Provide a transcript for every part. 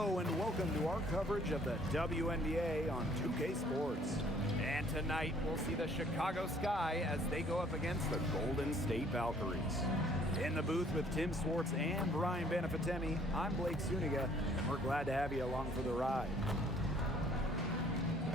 Hello and welcome to our coverage of the WNBA on 2K Sports. And tonight we'll see the Chicago Sky as they go up against the Golden State Valkyries. In the booth with Tim Swartz and Brian Benefatemi, I'm Blake Suniga, and we're glad to have you along for the ride.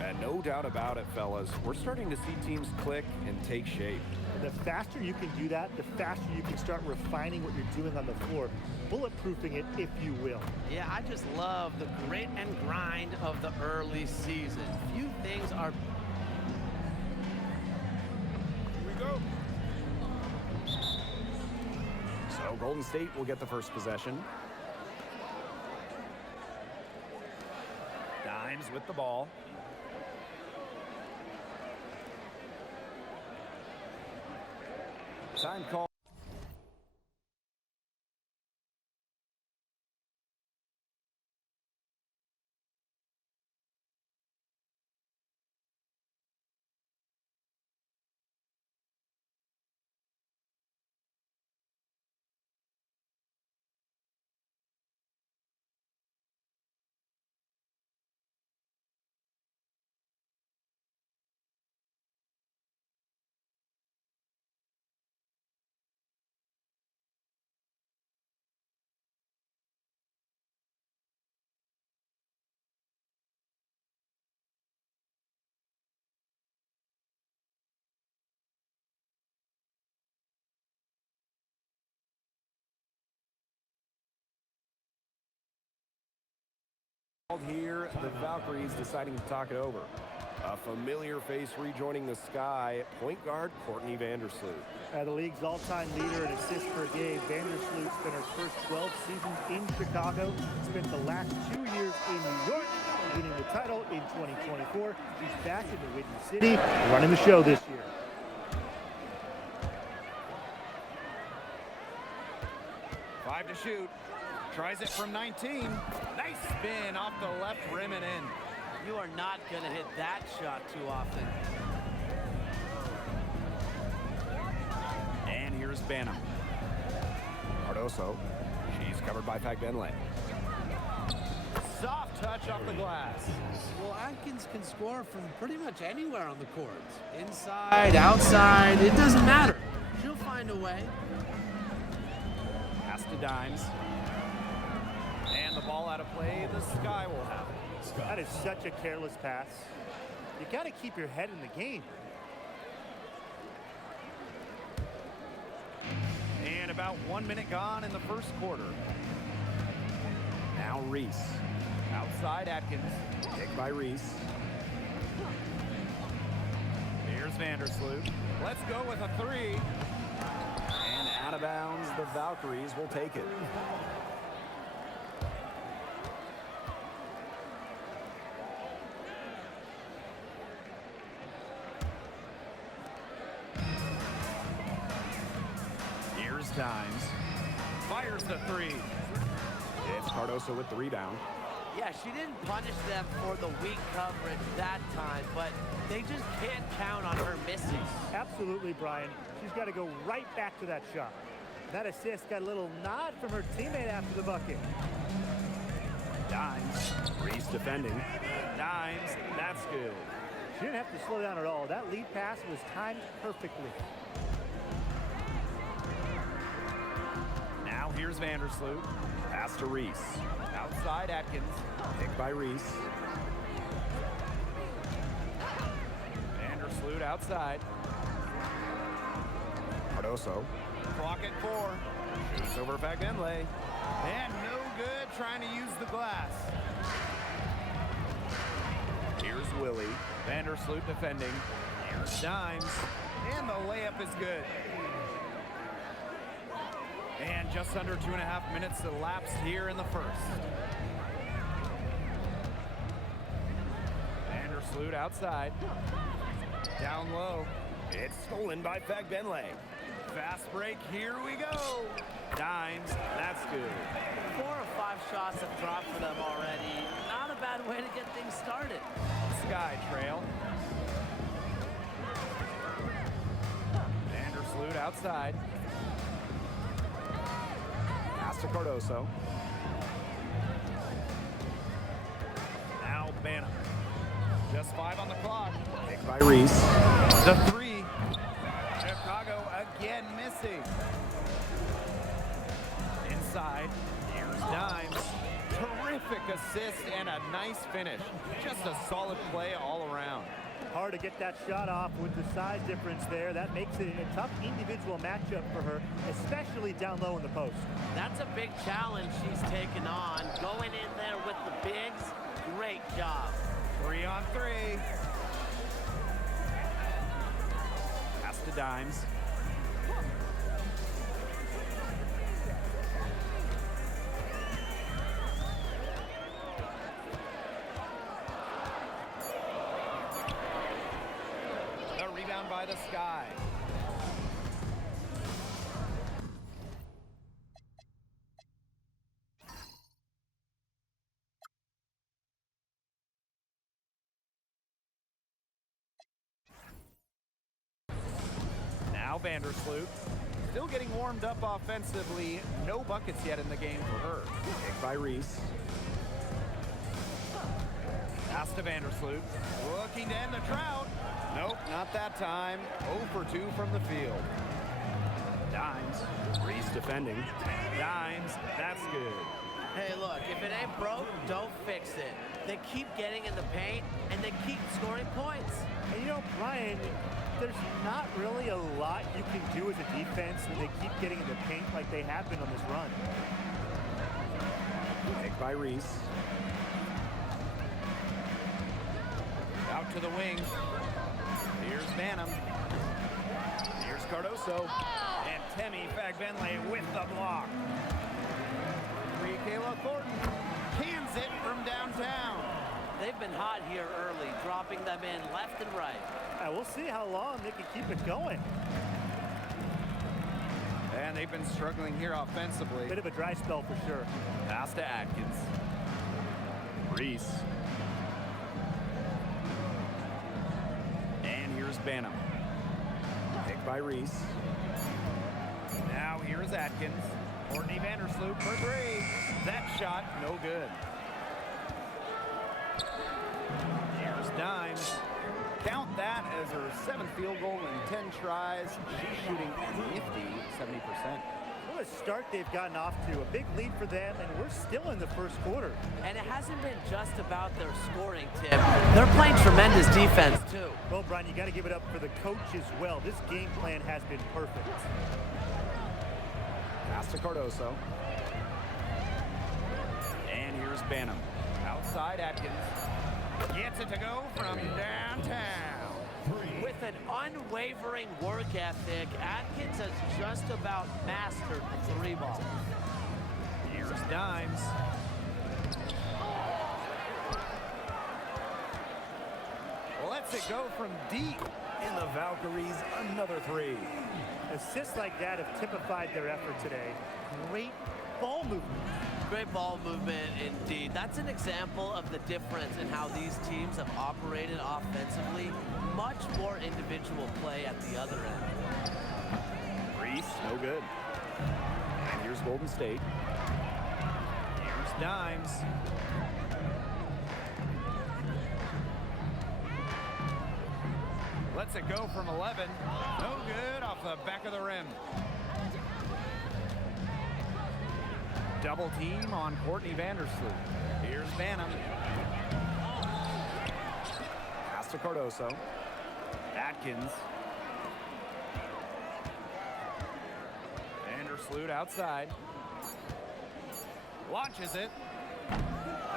And no doubt about it, fellas, we're starting to see teams click and take shape. The faster you can do that, the faster you can start refining what you're doing on the floor, bulletproofing it, if you will. Yeah, I just love the grit and grind of the early season. Few things are... Here we go. So Golden State will get the first possession. Dimes with the ball. Time call. Here, the Valkyries deciding to talk it over. A familiar face rejoining the Sky, point guard Courtney Vandersloot. The league's all-time leader in assists per game, Vandersloot spent her first 12 seasons in Chicago, spent the last 2 years in New York, winning the title in 2024. She's back in the Windy City, running the show this year. Five to shoot. Tries it from 19. Nice spin off the left rim and in. You are not going to hit that shot too often. And here's Banham. Cardoso. She's covered by Fagbenle. Soft touch off the glass. Well, Atkins can score from pretty much anywhere on the court. Inside, outside, it doesn't matter. She'll find a way. Pass to Dimes. And the ball out of play, the Sky will have it. That is such a careless pass. You got to keep your head in the game. And about 1 minute gone in the first quarter. Now Reese. Outside Atkins. Picked by Reese. Here's Vandersloot. Let's go with a three. And out of bounds, the Valkyries will take it. Dimes. Fires the three. It's Cardoso with the rebound. Yeah, she didn't punish them for the weak coverage that time, but they just can't count on her missing. Absolutely, Brian. She's got to go right back to that shot. That assist got a little nod from her teammate after the bucket. Dimes. Reese defending. Dimes. That's good. She didn't have to slow down at all. That lead pass was timed perfectly. Now here's Vandersloot. Pass to Reese. Outside Atkins. Picked by Reese. Vandersloot outside. Cardoso. Clock at 4. Shoots over Fagbenle. And no good trying to use the glass. Here's Willie. Vandersloot defending. Here's Dimes. And the layup is good. And just under 2.5 minutes elapsed here in the first. Vandersloot outside. Down low. It's stolen by Fagbenle. Fast break, here we go. Dimes, that's good. 4 or 5 shots have dropped for them already. Not a bad way to get things started. Sky trail. Vandersloot outside. Pass to Cardoso. Just 5 on the clock. Pick by Reese. The 3. Chicago again missing. Inside. Here's Dimes. Terrific assist and a nice finish. Just a solid play all around. Hard to get that shot off with the size difference there. That makes it a tough individual matchup for her, especially down low in the post. That's a big challenge she's taken on. Going in there with the bigs, great job. 3 on 3. Pass to Dimes. The rebound by the Sky. Now Vandersloot, still getting warmed up offensively. No buckets yet in the game for her. Pick by Reese. Pass to Vandersloot, looking to end the drought. Nope, not that time. 0 for 2 from the field. Dimes, Reese defending. Dimes, that's good. Hey, look, if it ain't broke, don't fix it. They keep getting in the paint, and they keep scoring points. And you know, Brian, there's not really a lot you can do as a defense when they keep getting in the paint like they have been on this run. Pick by Reese. Out to the wing. Here's Banham. Here's Cardoso. And Temi Fagbenle with the block. Free Kayla Thornton cans it from downtown. They've been hot here early, dropping them in left and right. We'll see how long they can keep it going. And they've been struggling here offensively. Bit of a dry spell for sure. Pass to Atkins. Reese. And here's Banham. Pick by Reese. Now here's Atkins. Courtney Vandersloot for 3. That shot, no good. Here's Dimes. Count that as her 7th field goal in 10 tries. She's shooting a nifty 70%. What a start they've gotten off to. A big lead for them, and we're still in the first quarter. And it hasn't been just about their scoring, Tim. They're playing tremendous defense, too. Well, Brian, you got to give it up for the coach as well. This game plan has been perfect. Pass to Cardoso. And here's Banham. Outside Atkins. Gets it to go from downtown. With an unwavering work ethic, Atkins has just about mastered the 3 ball. Here's Dimes. Lets it go from deep. And the Valkyries, another 3. Assists like that have typified their effort today. Great ball movement. Great ball movement indeed. That's an example of the difference in how these teams have operated offensively. Much more individual play at the other end. Reese, no good. And here's Golden State. Here's Dimes. Lets it go from 11. No good off the back of the rim. Double team on Courtney Vandersloot. Here's Banham. Pass to Cardoso. Atkins. Vandersloot outside. Launches it.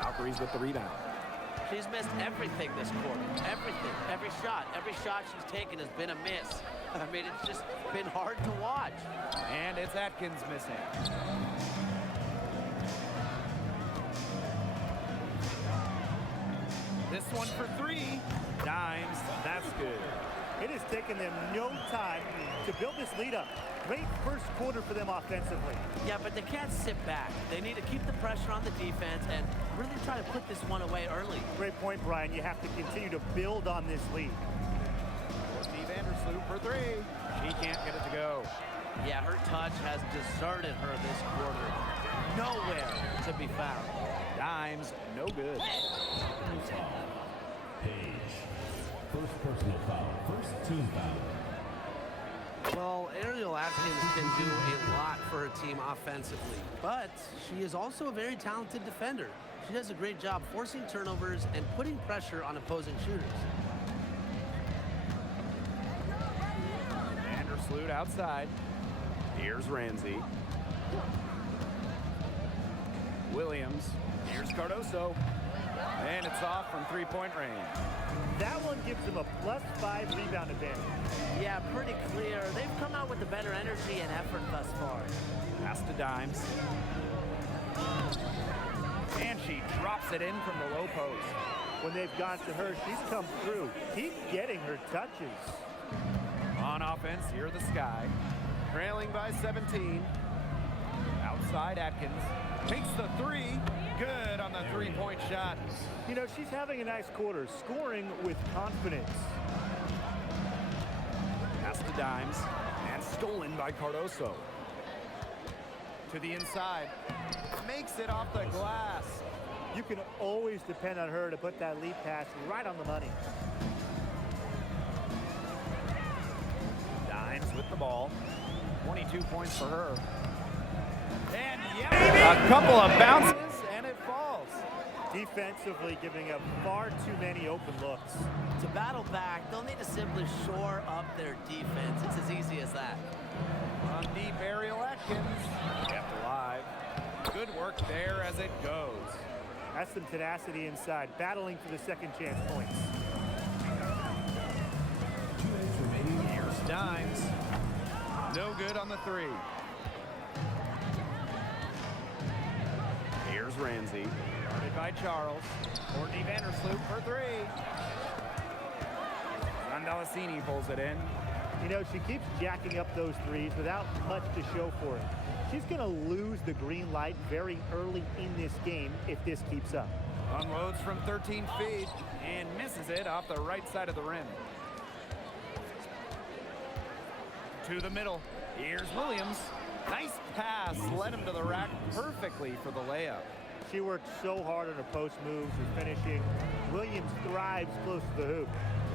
Valkyries with the rebound. She's missed everything this quarter. Everything. Every shot she's taken has been a miss. I mean, it's just been hard to watch. And it's Atkins missing. This one for 3. Dimes. That's good. It has taken them no time to build this lead up. Great first quarter for them offensively. Yeah, but they can't sit back. They need to keep the pressure on the defense and really try to put this one away early. Great point, Brian. You have to continue to build on this lead. Courtney Vandersloot for 3. She can't get it to go. Yeah, her touch has deserted her this quarter. Nowhere to be found. Dimes, no good. Paige. first personal foul. First team foul. Well, Ariel Atkins can do a lot for her team offensively, but she is also a very talented defender. She does a great job forcing turnovers and putting pressure on opposing shooters. Vandersloot outside. Here's Ramsey. Williams. Here's Cardoso. And it's off from three-point range. That one gives them a +5 rebound advantage. Yeah, pretty clear. They've come out with the better energy and effort thus far. Pass to Dimes. And she drops it in from the low post. When they've gone to her, she's come through. Keep getting her touches. On offense, here the Sky. Trailing by 17. Outside Atkins. Takes the three. Good on the three-point shot. You know, she's having a nice quarter, scoring with confidence. Pass to Dimes. And stolen by Cardoso. To the inside. Makes it off the glass. You can always depend on her to put that lead pass right on the money. Dimes with the ball. 22 points for her. And yeah, a couple of bounces and it falls. Defensively giving up far too many open looks. To battle back, they'll need to simply shore up their defense. It's as easy as that. On deep, Ariel Atkins. Kept alive. Good work there as it goes. That's some tenacity inside, battling for the second chance points. 2 minutes remaining. Here's Dimes. No good on the three. Here's Ramsey. Guarded by Charles. Courtney Vandersloot for three. Rondalacini pulls it in. You know, she keeps jacking up those threes without much to show for it. She's going to lose the green light very early in this game if this keeps up. Unloads from 13 feet and misses it off the right side of the rim. To the middle. Here's Williams. Nice pass. Led him to the rack perfectly for the layup. She worked so hard on her post moves and finishing. Williams thrives close to the hoop.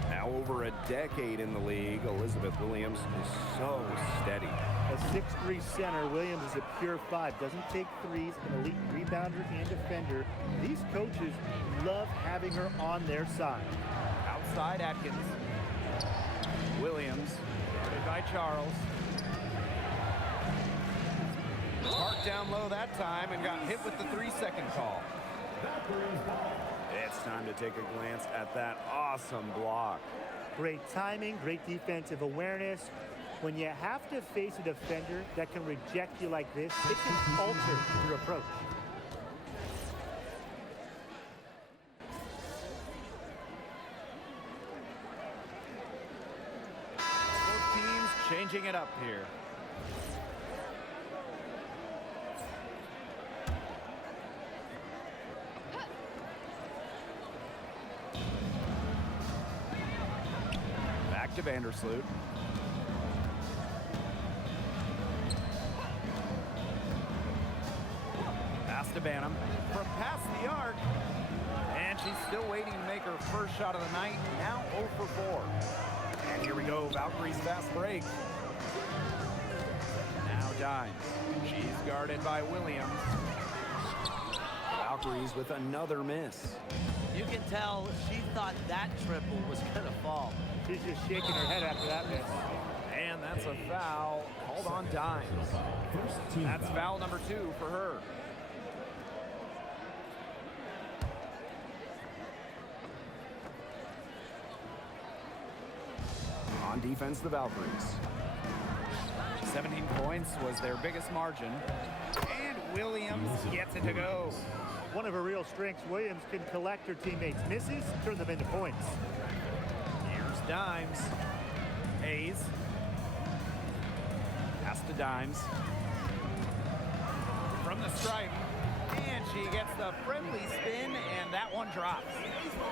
Now over a decade in the league, Elizabeth Williams is so steady. A 6'3" center, Williams is a pure 5. Doesn't take threes, an elite rebounder and defender. These coaches love having her on their side. Outside Atkins. Williams. Guarded by Charles. Marked down low that time and got hit with the 3-second call. It's time to take a glance at that awesome block. Great timing, great defensive awareness. When you have to face a defender that can reject you like this, it can alter your approach. Both teams changing it up here. Back to Vandersloot. Pass to Banham from past the arc. And she's still waiting to make her first shot of the night. Now 0 for 4. And here we go, Valkyrie's fast break. Now Dimes. She's guarded by Williams. Valkyries with another miss. You can tell she thought that triple was going to fall. She's just shaking her head after that miss. And that's a foul called on Dimes. First team That's foul. foul number 2 for her. On defense, the Valkyries. 17 points was their biggest margin. And Williams gets it to go. One of her real strengths, Williams can collect her teammates' misses, turn them into points. Here's Dimes. Hayes. Pass to Dimes. From the stripe. And she gets the friendly spin, and that one drops.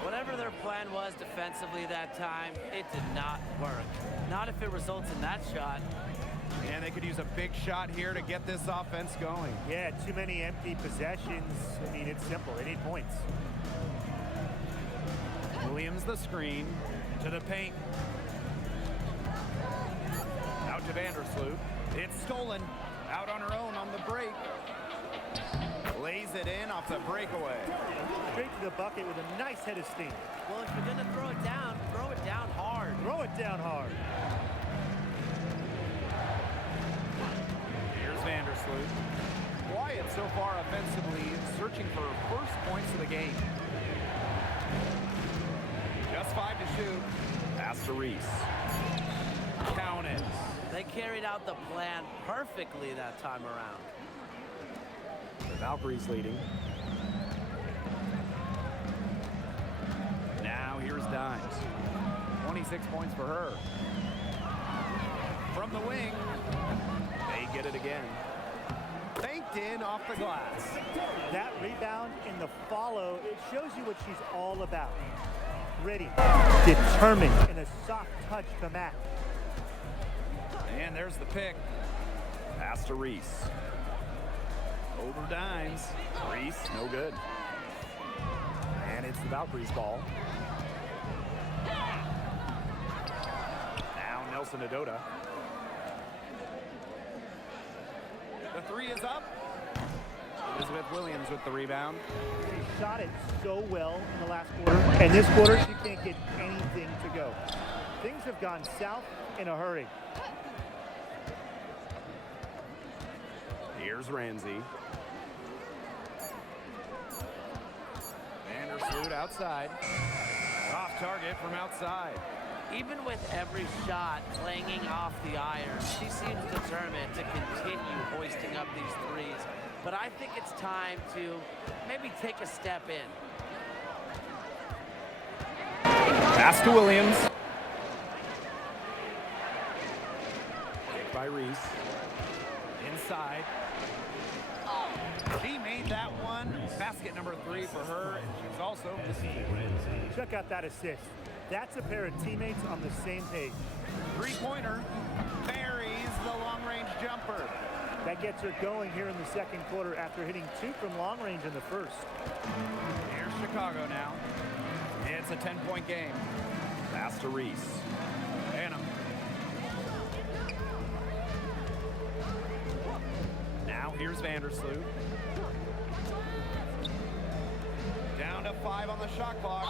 Whatever their plan was defensively that time, it did not work. Not if it results in that shot. And they could use a big shot here to get this offense going. Yeah, too many empty possessions. I mean, it's simple. They need points. Williams the screen. To the paint. Out to Vandersloot. It's stolen. Out on her own on the break. Lays it in off the breakaway. Straight to the bucket with a nice head of steam. Well, if you're going to throw it down hard. Throw it down hard. Here's Vandersloot. Quiet so far offensively, searching for first points of the game. Just 5 to shoot. Pass to Reese. Count it. They carried out the plan perfectly that time around. The Valkyries leading. Now here's Dimes. 26 points for her. From the wing. They get it again. Banked in off the glass. That rebound and the follow, it shows you what she's all about. Ready, determined, and a soft touch to match. And there's the pick. Pass to Reese. Over Dimes. Reese, no good. And it's the Valkyries' ball. Now Nelson Adota. The three is up. Elizabeth Williams with the rebound. She shot it so well in the last quarter, and this quarter she can't get anything to go. Things have gone south in a hurry. Here's Ramsey. Vandersloot outside. Off target from outside. Even with every shot clanging off the iron, she seems determined to continue hoisting up these threes. But I think it's time to maybe take a step in. Pass to Williams. Kicked by Reese. Inside. She made that one. Basket number 3 for her, and she's also Check out that assist. That's a pair of teammates on the same page. three-pointer. Buries the long-range jumper. That gets her going here in the second quarter after hitting 2 from long range in the first. Here's Chicago now. It's a 10-point game. Pass to Reese. Banham. Now here's Vandersloot. Down to 5 on the shot clock.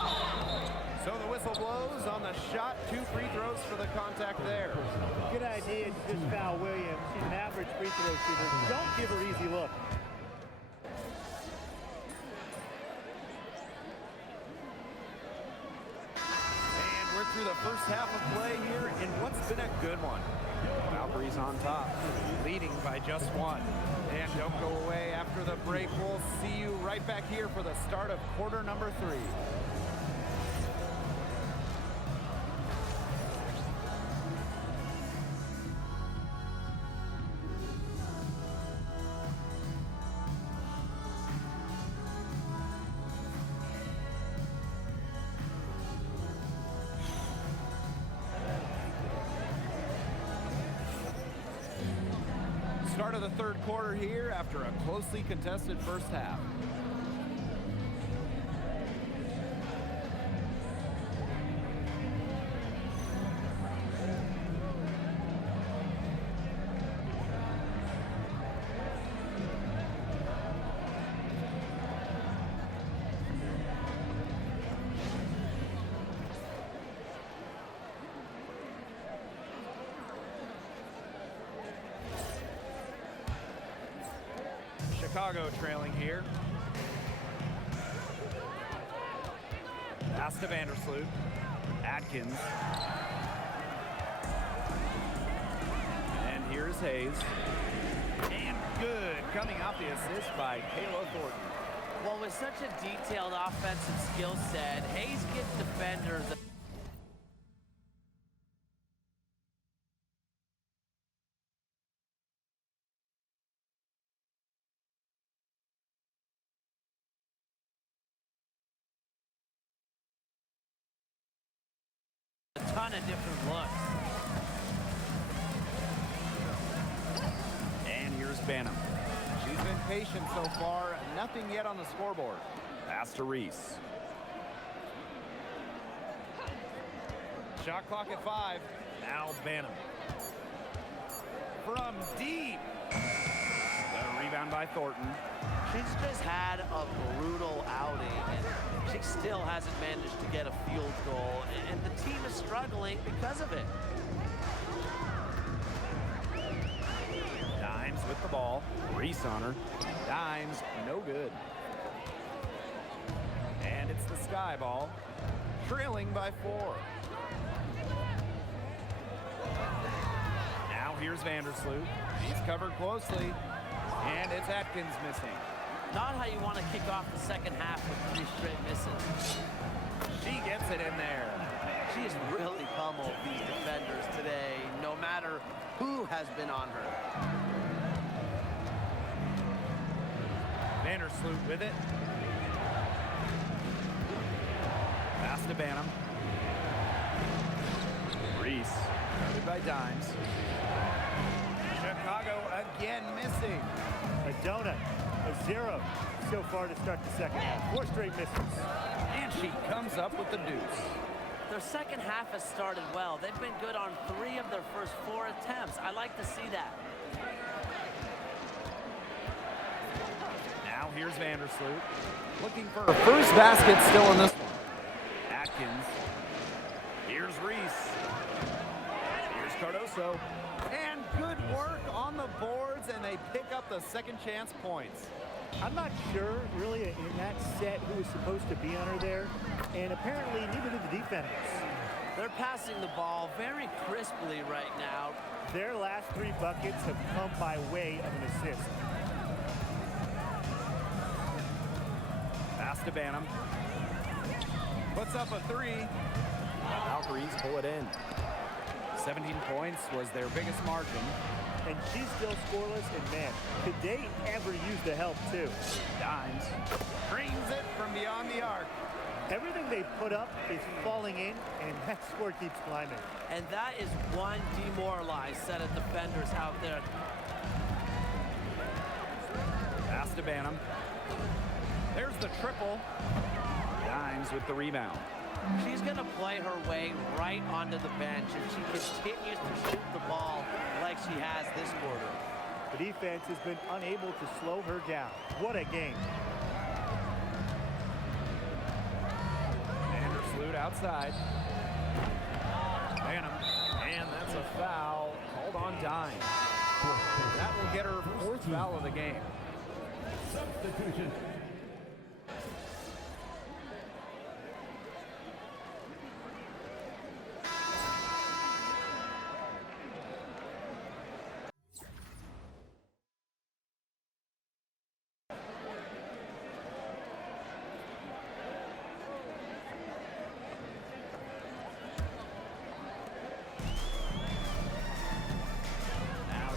So the whistle blows on the shot. 2 free throws for the contact there. Good idea to just foul Williams. She's an average free throw shooter. Don't give her easy look. And we're through the first half of play here in what's been a good one. Valkyries on top, leading by just 1. And don't go away after the break. We'll see you right back here for the start of quarter number 3. Start of the third quarter here after a closely contested first half. Chicago trailing here. Pass to Vandersloot. Atkins. And here's Hayes. And good. Coming off the assist by Kayla Thornton. Well, with such a detailed offensive skill set, Hayes gives defenders a ton of different looks. And here's Banham. She's been patient so far. Nothing yet on the scoreboard. Pass to Reese. Shot clock at 5. Now Banham. From deep. The rebound by Thornton. She's just had a brutal outing, and she still hasn't managed to get a field goal, and the team is struggling because of it. Dimes with the ball. Reese on her. Dimes, no good. And it's the Sky ball. Trailing by 4. Now here's Vandersloot. He's covered closely. And it's Atkins missing. Not how you want to kick off the second half with 3 straight misses. She gets it in there. She's really pummeled these defenders today, no matter who has been on her. Vandersloot with it. Pass to Banham. Reese, covered by Dimes. Chicago again missing. A donut, a 0 so far to start the second half. 4 straight misses. And she comes up with the deuce. Their second half has started well. They've been good on 3 of their first 4 attempts. I like to see that. Now here's Vandersloot. Looking for her first basket still in this one. Atkins. Here's Reese. Here's Cardoso. And good work on the boards, and they pick up the second chance points. I'm not sure, really, in that set who was supposed to be on her there, and apparently neither did the defenders. They're passing the ball very crisply right now. Their last 3 buckets have come by way of an assist. Pass to Banham. Puts up a 3. Valkyries pull it in. 17 points was their biggest margin. And she's still scoreless, and man, could they ever use the help too? Dimes brings it from beyond the arc. Everything they put up is falling in, and that score keeps climbing. And that is one demoralized set of defenders out there. Pass to Banham. There's the triple. Dimes with the rebound. She's going to play her way right onto the bench if she continues to shoot the ball like she has this quarter. The defense has been unable to slow her down. What a game. Vandersloot outside. Banham. And that's a foul called on Dimes. That will get her 4th foul of the game. Substitution.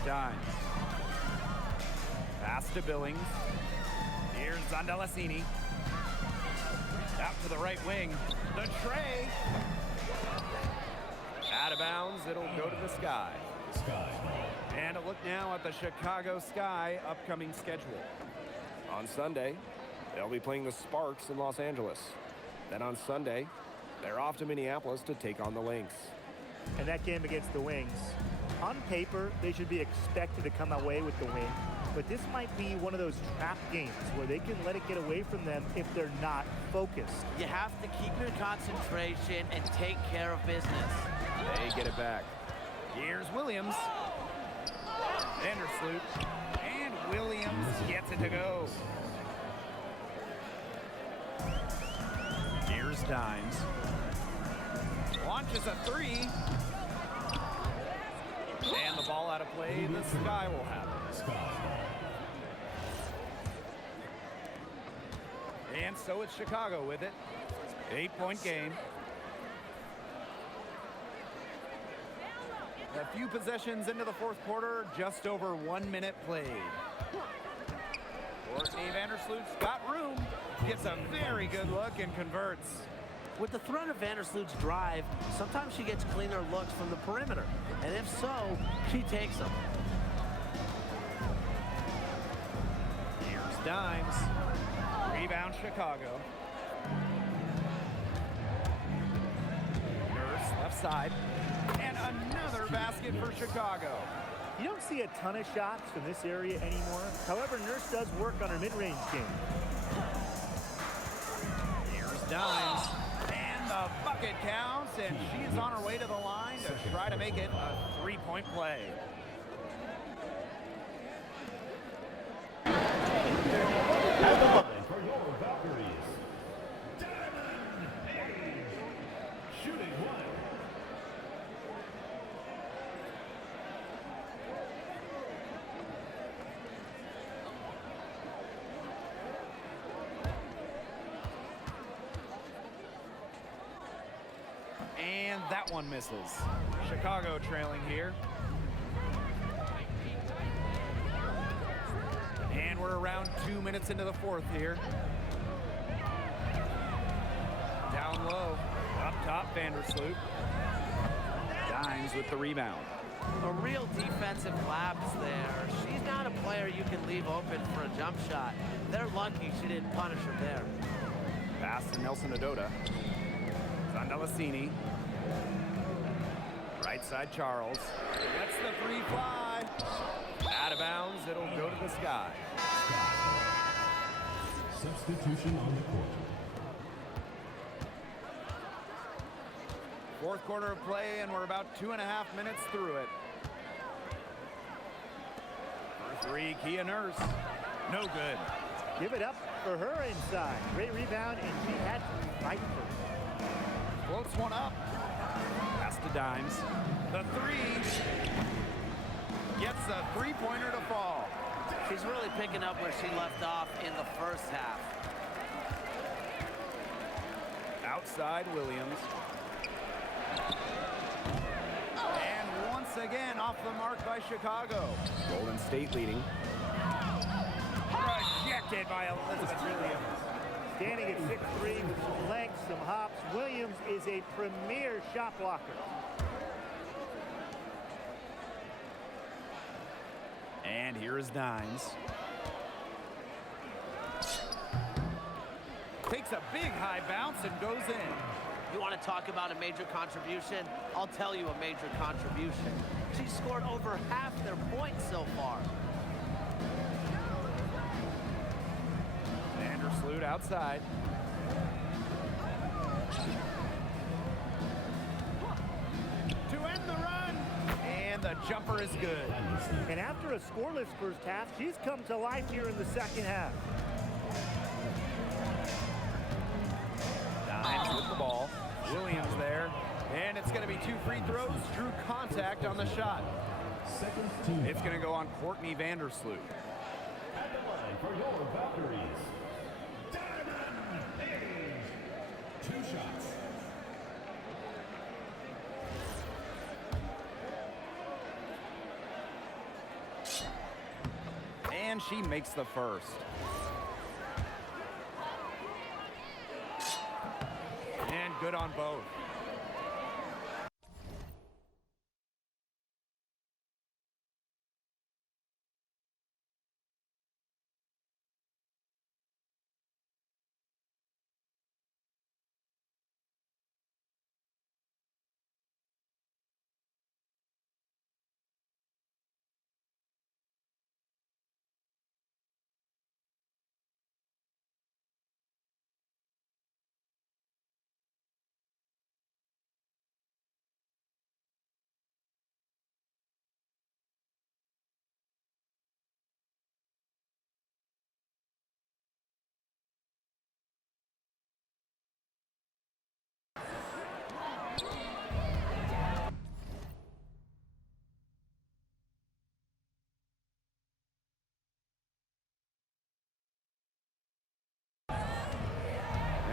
Dimes. Pass to Billings. Here's Zondalasini. Out to the right wing. The tray. Out of bounds. It'll go to the Sky. Sky. And a look now at the Chicago Sky upcoming schedule. On Sunday, they'll be playing the Sparks in Los Angeles. Then on Sunday, they're off to Minneapolis to take on the Lynx. And that game against the Wings, on paper, they should be expected to come away with the win. But this might be one of those trap games where they can let it get away from them if they're not focused. You have to keep your concentration and take care of business. They get it back. Here's Williams. Vandersloot. And Williams gets it to go. Here's Dimes. Launches a 3. And the ball out of play. The Sky will have it. Sky. And so it's Chicago with it. 8-point game. A few possessions into the 4th quarter, just over 1 minute played. Courtney Vandersloot's got room, gets a very good look and converts. With the threat of Vandersloot's drive, sometimes she gets cleaner looks from the perimeter. And if so, she takes them. Here's Dimes. Rebound Chicago. Nurse left outside. And another basket for Chicago. You don't see a ton of shots from this area anymore. However, Nurse does work on her mid-range game. Here's Dimes. And the bucket counts, and she's on her way to the line to try to make it a three-point play. At the line for your Valkyries, Diamond Paige. Shooting one. And that one misses. Chicago trailing here. And we're around 2 minutes into the fourth here. Down low. Up top, Vandersloot. Dimes with the rebound. A real defensive lapse there. She's not a player you can leave open for a jump shot. They're lucky she didn't punish her there. Pass to Nelson Adota. Zandalasini. Right side, Charles. That's the free fly. Out of bounds, it'll go to the sky. Substitution on the court. Fourth quarter of play, and we're about 2.5 minutes through it. For three, Kia Nurse. No good. Give it up for her inside. Great rebound, and she had to fight for it. Floats one up. Pass to Dimes. The three. Gets a three-pointer to fall. She's really picking up where she left off in the first half. Outside, Williams. And once again, off the mark by Chicago. Golden State leading. Rejected by Elizabeth Williams. Standing at 6'3" with some length, some hops, Williams is a premier shot blocker. And here is Dimes. Takes a big high bounce and goes in. You want to talk about a major contribution? I'll tell you a major contribution. She scored over half their points so far. Vandersloot outside. To end the run. And the jumper is good. And after a scoreless first half, she's come to life here in the second half. Dimes with the ball. Williams there. And it's going to be 2 free throws. Drew contact on the shot. Second team. It's going to go on Courtney Vandersloot. At the line for your Valkyries, Diamond Paige. 2 shots. And she makes the first. And good on both.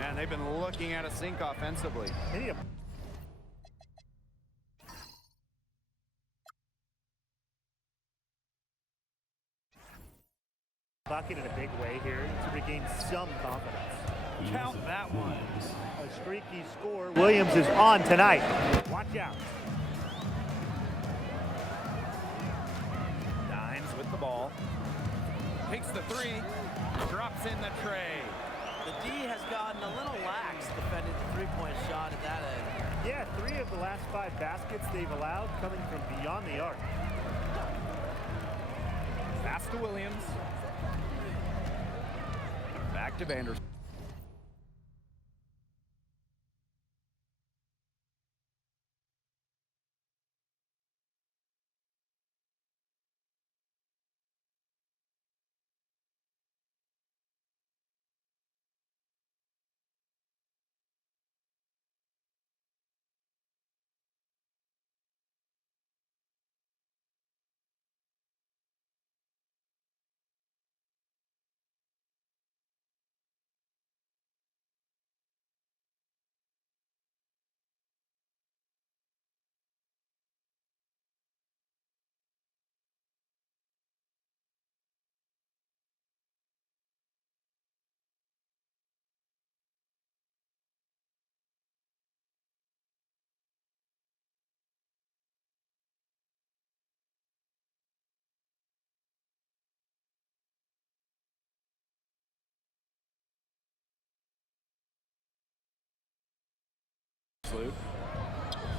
And they've been looking at a sink offensively. They need a bucket in a big way here to regain some confidence. Count that one. A streaky score. Williams is on tonight. Watch out. Dimes with the ball. Takes the three. Drops in the tray. The D has gotten a little lax defending the three-point shot at that end. Yeah, 3 of of the last 5 baskets they've allowed coming from beyond the arc. Pass to Williams. Back to Vandersloot.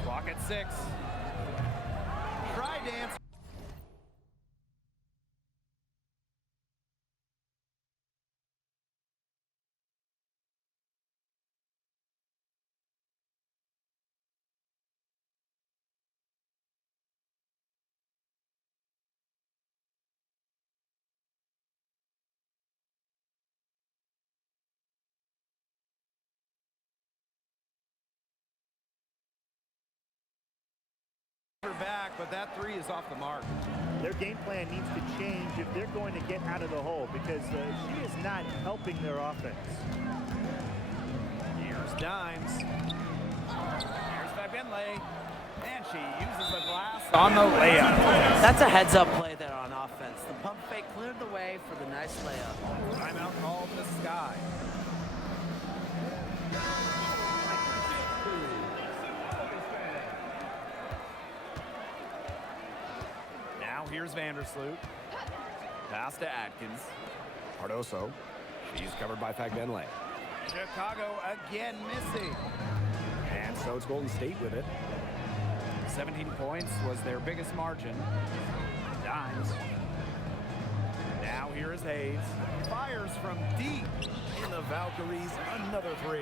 Clock at 6. Try dance. Back, but that 3 is off the mark. Their game plan needs to change if they're going to get out of the hole, because she is not helping their offense. Here's Dimes. Here's Fagbinley. And she uses the glass on the layup. That's a heads-up play there on offense. The pump fake cleared the way for the nice layup. Timeout called the Sky. Now here's Vandersloot. Pass to Atkins. Cardoso. She's covered by Fagbinley. Chicago again missing. And so it's Golden State with it. 17 points was their biggest margin. Dimes. Now here is Hayes. Fires from deep in the Valkyries. Another 3.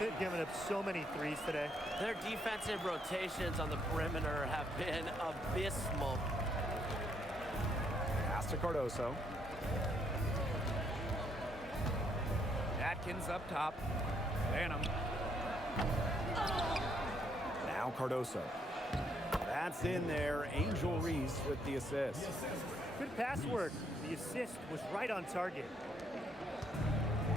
They've given up so many threes today. Their defensive rotations on the perimeter have been abysmal. Pass to Cardoso. Atkins up top. Phantom. Now Cardoso. That's in there. Angel Reese with the assist. Good pass work. The assist was right on target.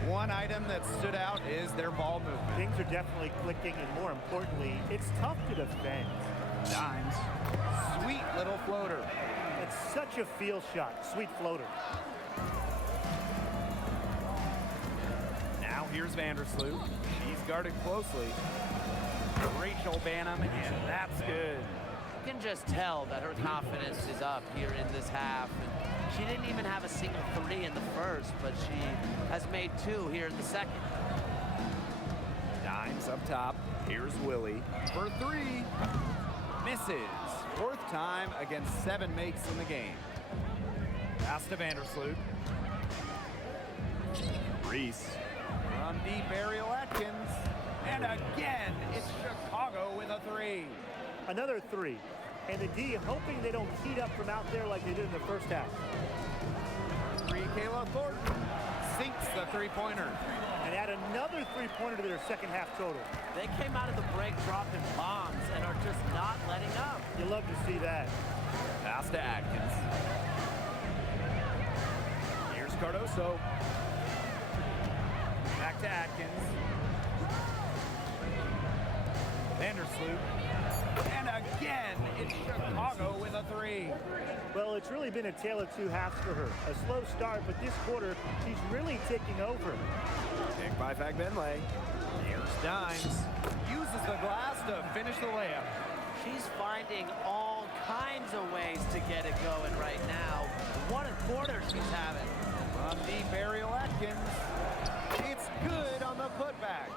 One item that stood out is their ball movement. Things are definitely clicking, and more importantly, it's tough to defend. Dimes. Sweet little floater. It's such a feel shot. Sweet floater. Now here's Vandersloot. She's guarded closely. Rachel Banham, and that's good. You can just tell that her confidence is up here in this half. And she didn't even have a single 3 in the first, but she has made 2 here in the second. Dimes up top. Here's Willie for 3. Misses. 4th time against 7 makes in the game. Pass to Vandersloot. Reese. From deep, Ariel Atkins. And again, it's Chicago with a 3. Another 3. And the D hoping they don't heat up from out there like they did in the first half. 3, Kayla Thornton sinks the 3-pointer. And add another 3-pointer to their second half total. They came out of the break dropping bombs and are just not letting up. You love to see that. Pass to Atkins. Here's Cardoso. Back to Atkins. Vandersloot. And again, it's Chicago with a 3. Well, it's really been a tale of 2 halves for her. A slow start, but this quarter, she's really taking over. Picked by Fagbinley. Here's Dimes. Uses the glass to finish the layup. She's finding all kinds of ways to get it going right now. What a quarter she's having. From deep, Ariel Atkins. It's good on the putback.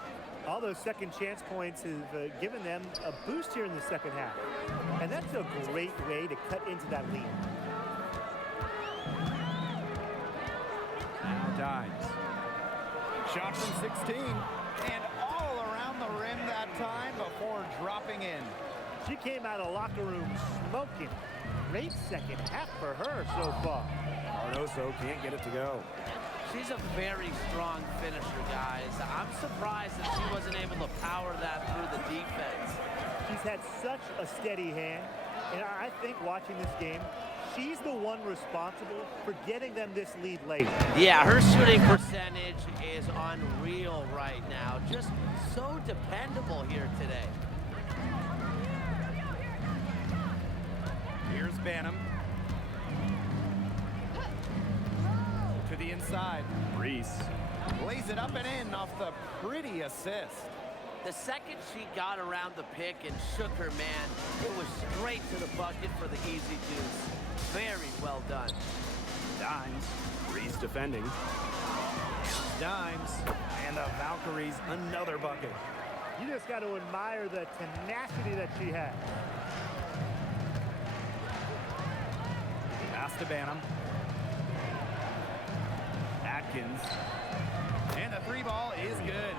All those second chance points have given them a boost here in the second half. And that's a great way to cut into that lead. Now Dimes. Shot from 16. And all around the rim that time before dropping in. She came out of the locker room smoking. Great second half for her so far. Cardoso can't get it to go. She's a very strong finisher, guys. I'm surprised that she wasn't able to power that through the defense. She's had such a steady hand, and I think watching this game, she's the one responsible for getting them this lead late. Yeah, her shooting percentage is unreal right now. Just so dependable here today. Here's Banham. To the inside. Reese lays it up and in off the pretty assist. The second she got around the pick and shook her man, it was straight to the bucket for the easy deuce. Very well done. Dimes. Reese defending. Dimes. And the Valkyries another bucket. You just got to admire the tenacity that she has. Pass to Banham. Atkins. And the three ball is good.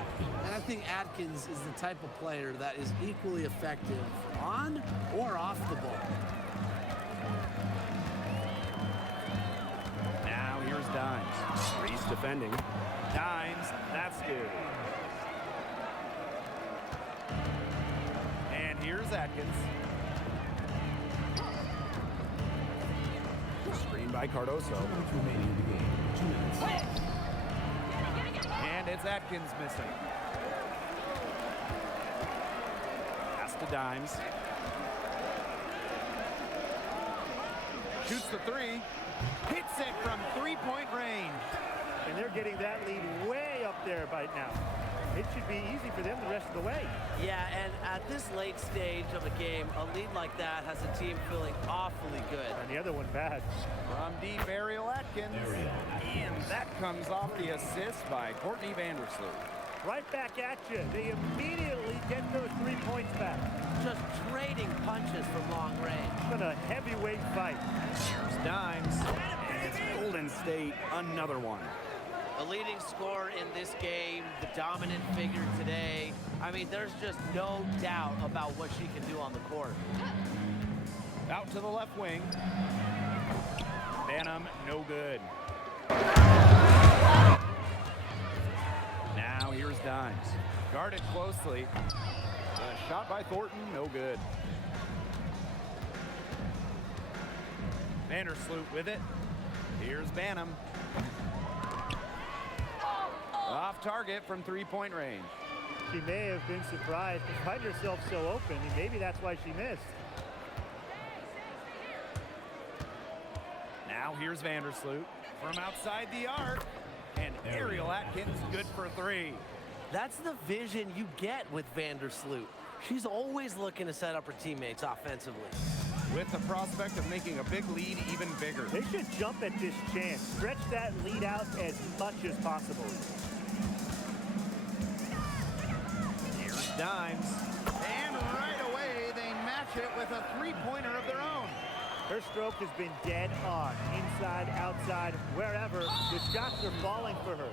And I think Atkins is the type of player that is equally effective on or off the ball. Now here's Dimes. Reese defending. Dimes. That's good. And here's Atkins. Screen by Cardoso. Remaining in the game. 2 minutes. And it's Atkins missing. Pass to Dimes. Shoots the three. Hits it from three-point range. And they're getting that lead way up there right now. It should be easy for them the rest of the way. Yeah, and at this late stage of a game, a lead like that has a team feeling awfully good. And the other one bad. From deep, Ariel Atkins. And that comes off the assist by Courtney Vandersloot. Right back at you. They immediately get those 3 points back. Just trading punches from long range. It's been a heavyweight fight. Here's Dimes. And it's Golden State, another one. The leading scorer in this game, the dominant figure today. I mean, there's just no doubt about what she can do on the court. Out to the left wing. Banham, no good. Now here's Dimes. Guarded closely. A shot by Thornton, no good. Vandersloot with it. Here's Banham. Off target from three-point range. She may have been surprised to find herself so open, and maybe that's why she missed. Now here's Vandersloot from outside the arc. And Ariel Atkins good for three. That's the vision you get with Vandersloot. She's always looking to set up her teammates offensively. With the prospect of making a big lead even bigger. They should jump at this chance. Stretch that lead out as much as possible. Here's Dimes. And right away, they match it with a three-pointer of their own. Her stroke has been dead on. Inside, outside, wherever. The shots are falling for her.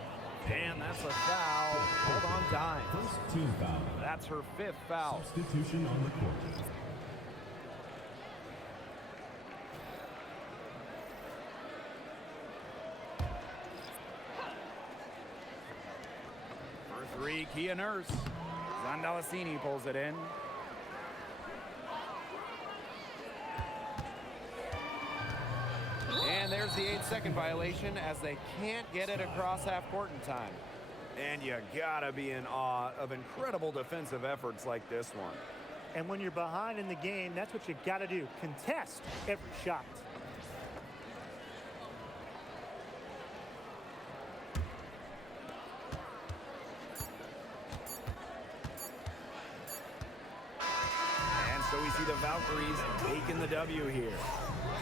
And that's a foul. Hold on, Dimes. First team foul. That's her fifth foul. Substitution on the court. For three, Kia Nurse. Zandalasini pulls it in. And there's the 8-second violation as they can't get it across half court in time. And you gotta be in awe of incredible defensive efforts like this one. And when you're behind in the game, that's what you got to do. Contest every shot. And so So we see the Valkyries taking the W here.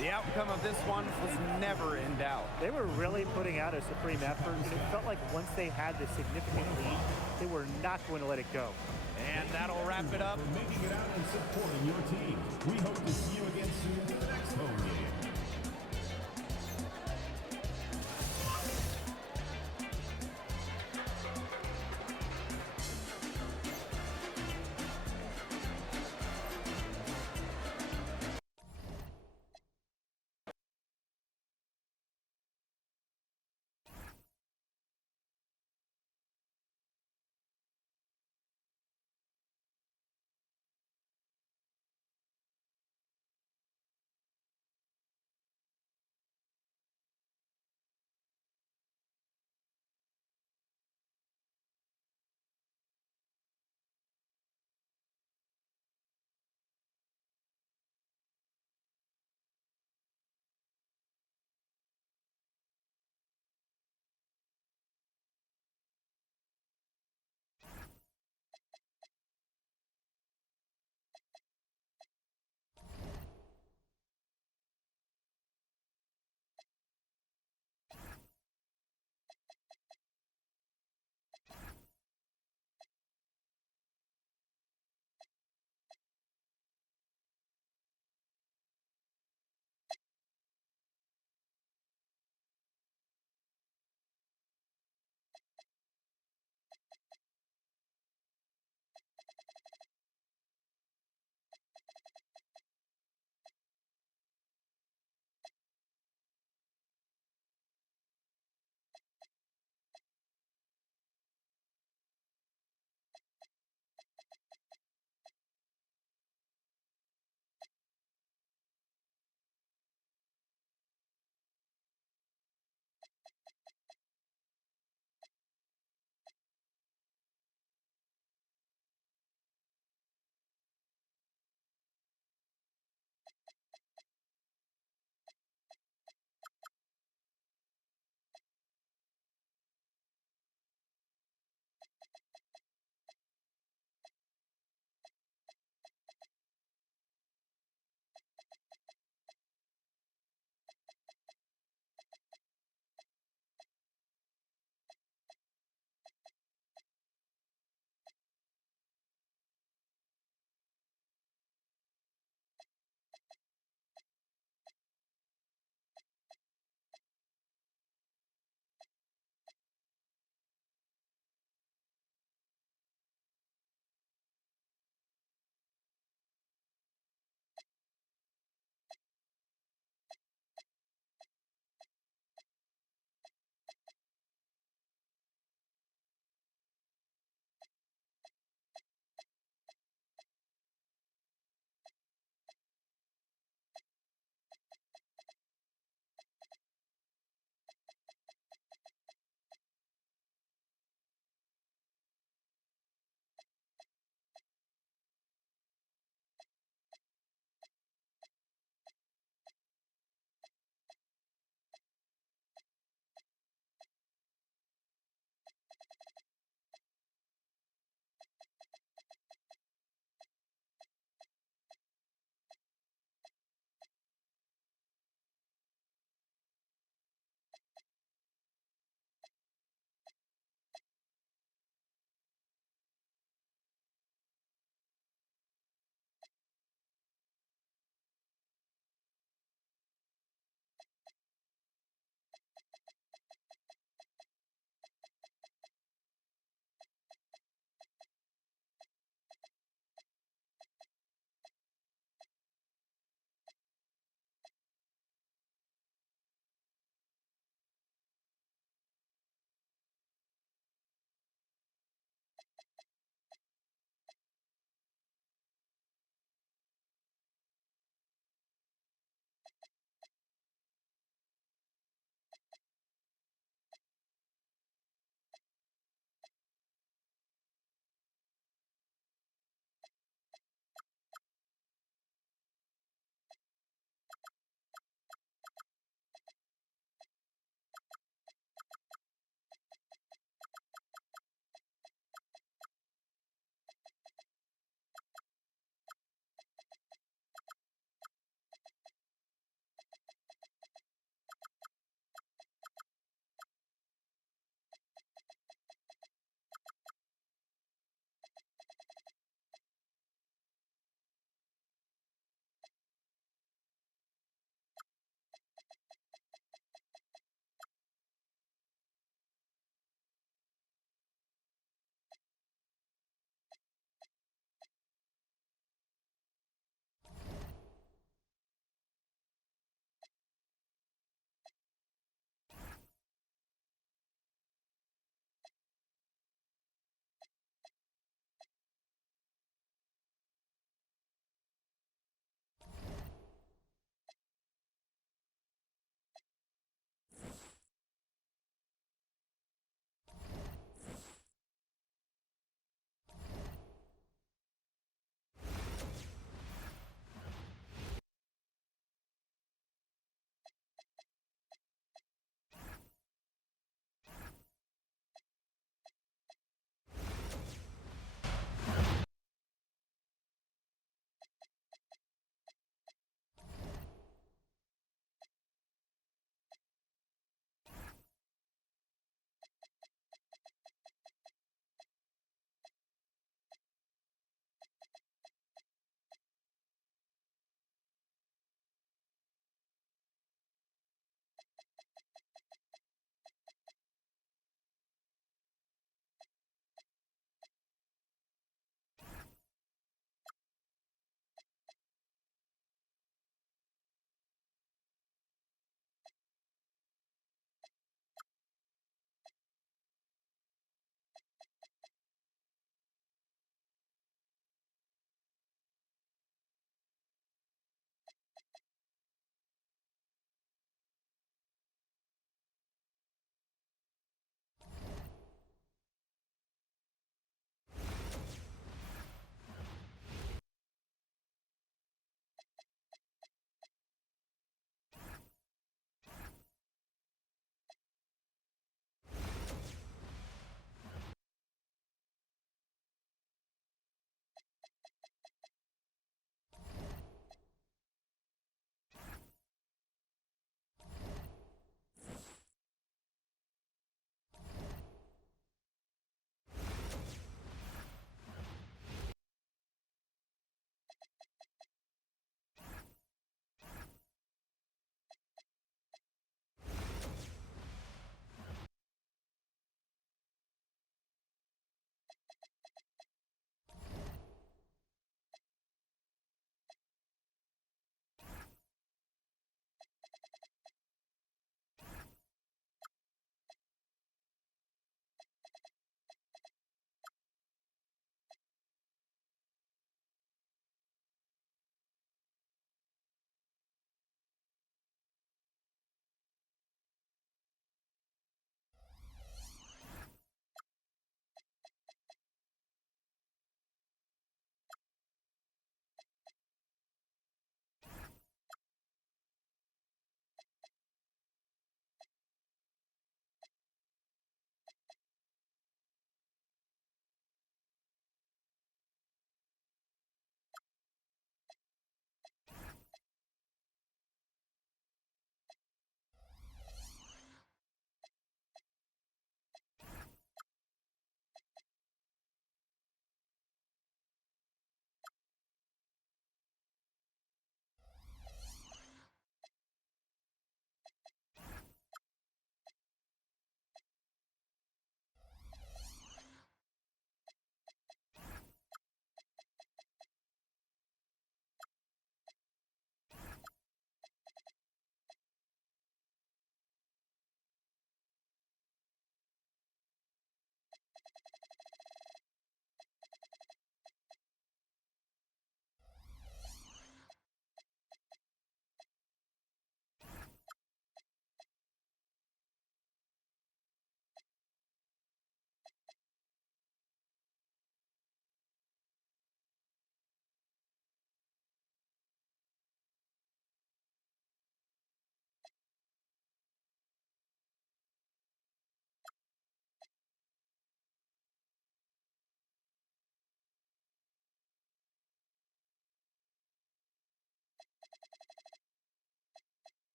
The outcome of this one was never in doubt. They were really putting out a supreme effort, and it felt like once they had the significant lead, they were not going to let it go. And that'll wrap it up. For making it out and supporting your team. We hope to see you again soon for the next home game.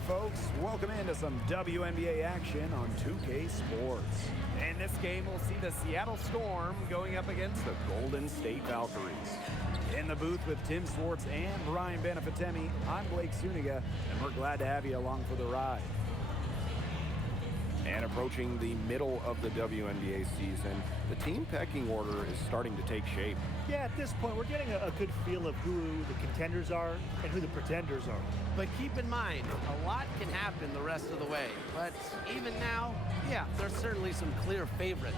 Hey folks, welcome into some WNBA action on 2K Sports. In this game, we'll see the Seattle Storm going up against the Golden State Valkyries. In the booth with Tim Swartz and Brian Benefatemi, I'm Blake Suniga, and we're glad to have you along for the ride. And approaching the middle of the WNBA season, the team pecking order is starting to take shape. Yeah, at this point, we're getting a good feel of who the contenders are and who the pretenders are. But keep in mind, a lot can happen the rest of the way. But even now, yeah, there's certainly some clear favorites.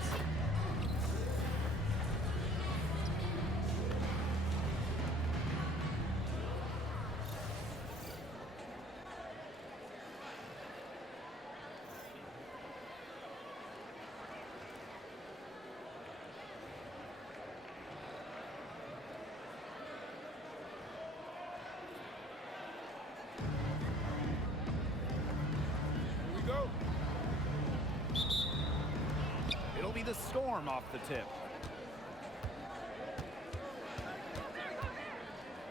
It'll be the Storm off the tip.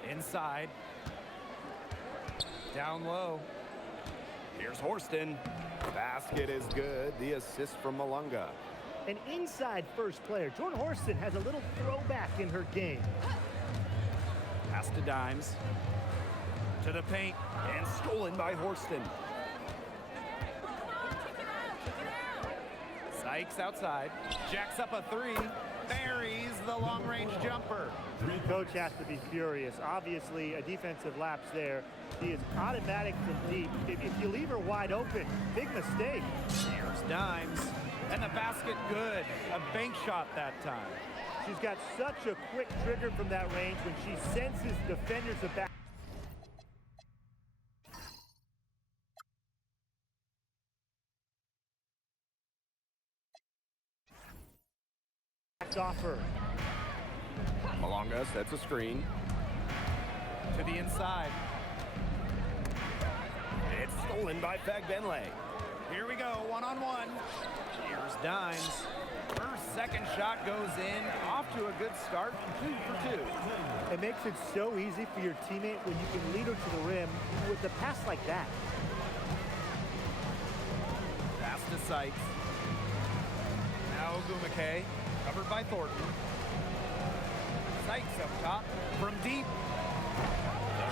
Inside. Down low. Here's Horston. Basket is good. The assist from Malunga. An inside first player. Jordan Horston has a little throwback in her game. Pass to Dimes. To the paint. And stolen by Horston. Sykes outside. Jacks up a three. Buries the long-range jumper. Coach has to be furious. Obviously, a defensive lapse there. She is automatic from deep. If you leave her wide open, big mistake. Here's Dimes. And the basket good. A bank shot that time. She's got such a quick trigger from that range when she senses defenders about. Offer. Malunga sets a screen. To the inside. It's stolen by Fagbenle. Here we go, one-on-one. Here's Dimes. Her second shot goes in. Off to a good start, 2 for 2. It makes it so easy for your teammate when you can lead her to the rim with a pass like that. Pass to Sykes. Now Ogumake, covered by Thornton. Sykes up top from deep.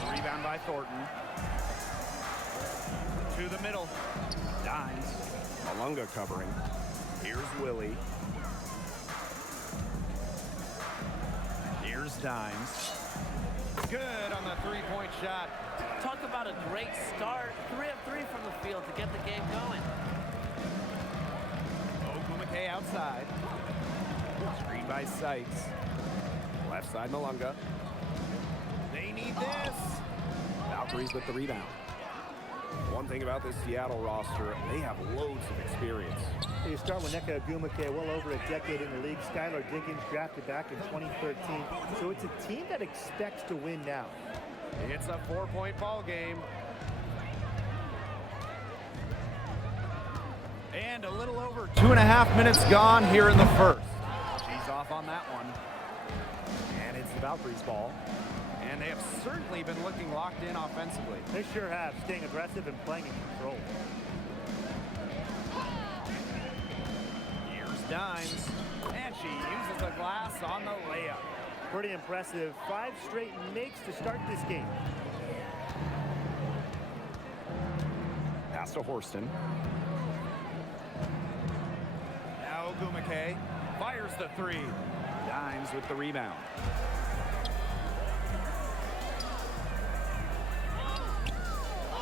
The rebound by Thornton. To the middle. Dimes. Malunga covering. Here's Willie. Here's Dimes. Good on the three-point shot. Talk about a great start. 3 of 3 from the field to get the game going. Ogumake outside. Screen by Sykes. Left side Malunga. They need this. Valkyries with the rebound. One thing about this Seattle roster, they have loads of experience. You start with Nneka Ogumake, well over a decade in the league. Skylar Diggins drafted back in 2013. So it's a team that expects to win now. It's a 4-point ball game. And a little over 2.5 minutes gone here in the first. She's off on that one. And it's the Valkyries' ball. And they have certainly been looking locked in offensively. They sure have, staying aggressive and playing in control. Here's Dimes. And she uses the glass on the layup. Pretty impressive. 5 straight makes to start this game. Pass to Horston. Now Ogumake fires the three. Dimes with the rebound.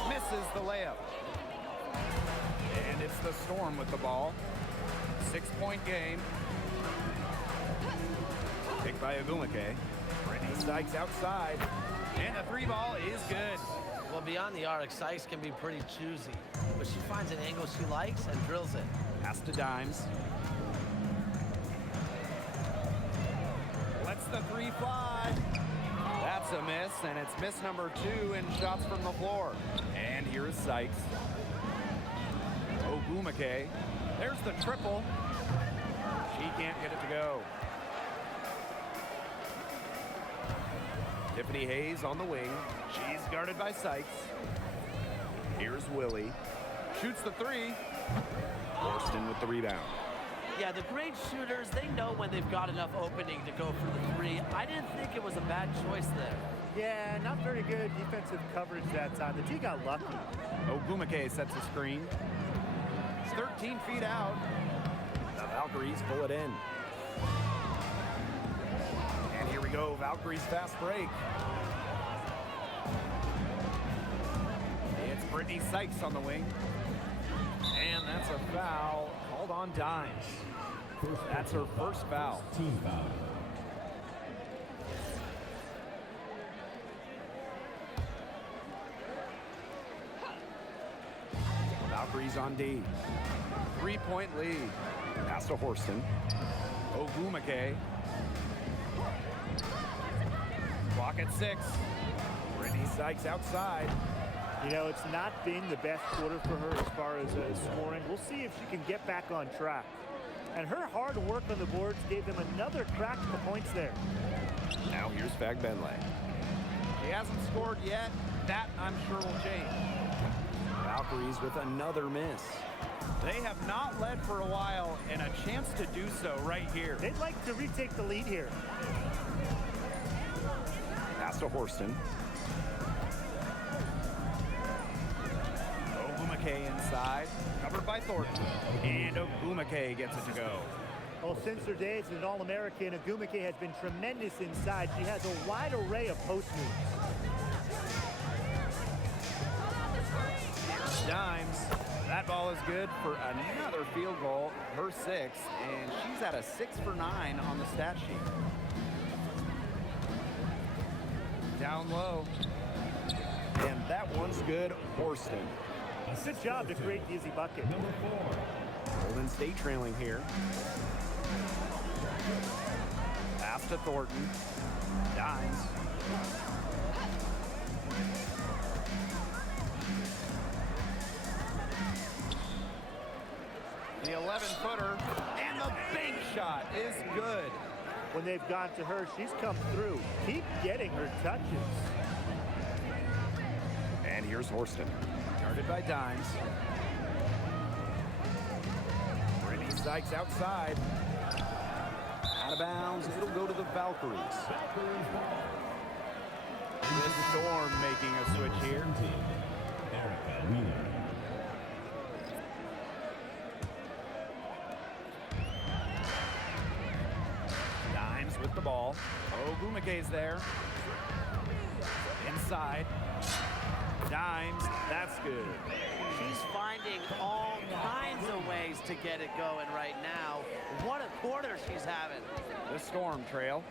Misses the layup. And it's the Storm with the ball. 6-point game. Picked by Ogumake. Brittany Sykes outside. And the 3 ball is good. Well, beyond the arc, Sykes can be pretty choosy, but she finds an angle she likes and drills it. Pass to Dimes. Lets the 3 fly. That's a miss, and it's miss number 2 in shots from the floor. And here is Sykes. Ogumake. There's the triple. She can't get it to go. Tiffany Hayes on the wing. She's guarded by Sykes. Here's Willie. Shoots the three. Horston with the rebound. Yeah, the great shooters, they know when they've got enough opening to go for the three. I didn't think it was a bad choice there. Yeah, not very good defensive coverage that time. The D got lucky. Ogumake sets a screen. It's 13 feet out. The Valkyries pull it in. And here we go, Valkyries fast break. It's Brittany Sykes on the wing. And that's a foul called on Dimes. That's her first foul. Team foul. Valkyries on D. 3-point lead. Pass to Horston. Ogumake. Clock at 6. Brittany Sykes outside. You know, it's not been the best quarter for her as far as scoring. We'll see if she can get back on track. And her hard work on the boards gave them another crack at the points there. Now here's Fagbenle. She hasn't scored yet. That, I'm sure, will change. Valkyries with another miss. They have not led for a while, and a chance to do so right here. They'd like to retake the lead here. Pass to Horston. Ogumake inside, covered by Thornton. And Ogumake gets it to go. Well, since her days as an All-American, Ogumake has been tremendous inside. She has a wide array of post moves. Dimes. That ball is good for another field goal, her 6th, and she's at a 6 for 9 on the stat sheet. Down low. And that one's good, Horston. Good job to create the easy bucket. Number 4. Golden State trailing here. Pass to Thornton. Dimes. The 11-footer, and the bank shot is good. When they've gone to her, she's come through. Keep getting her touches. And here's Horston. Guarded by Dimes. Brittany Sykes outside. Out of bounds, it'll go to the Valkyries. The Storm making a switch here. Erica Wheeler. Dimes with the ball. Ogumake's there. Inside. Dimes, that's good. She's finding all kinds of ways to get it going right now. What a quarter she's having. The Storm trail.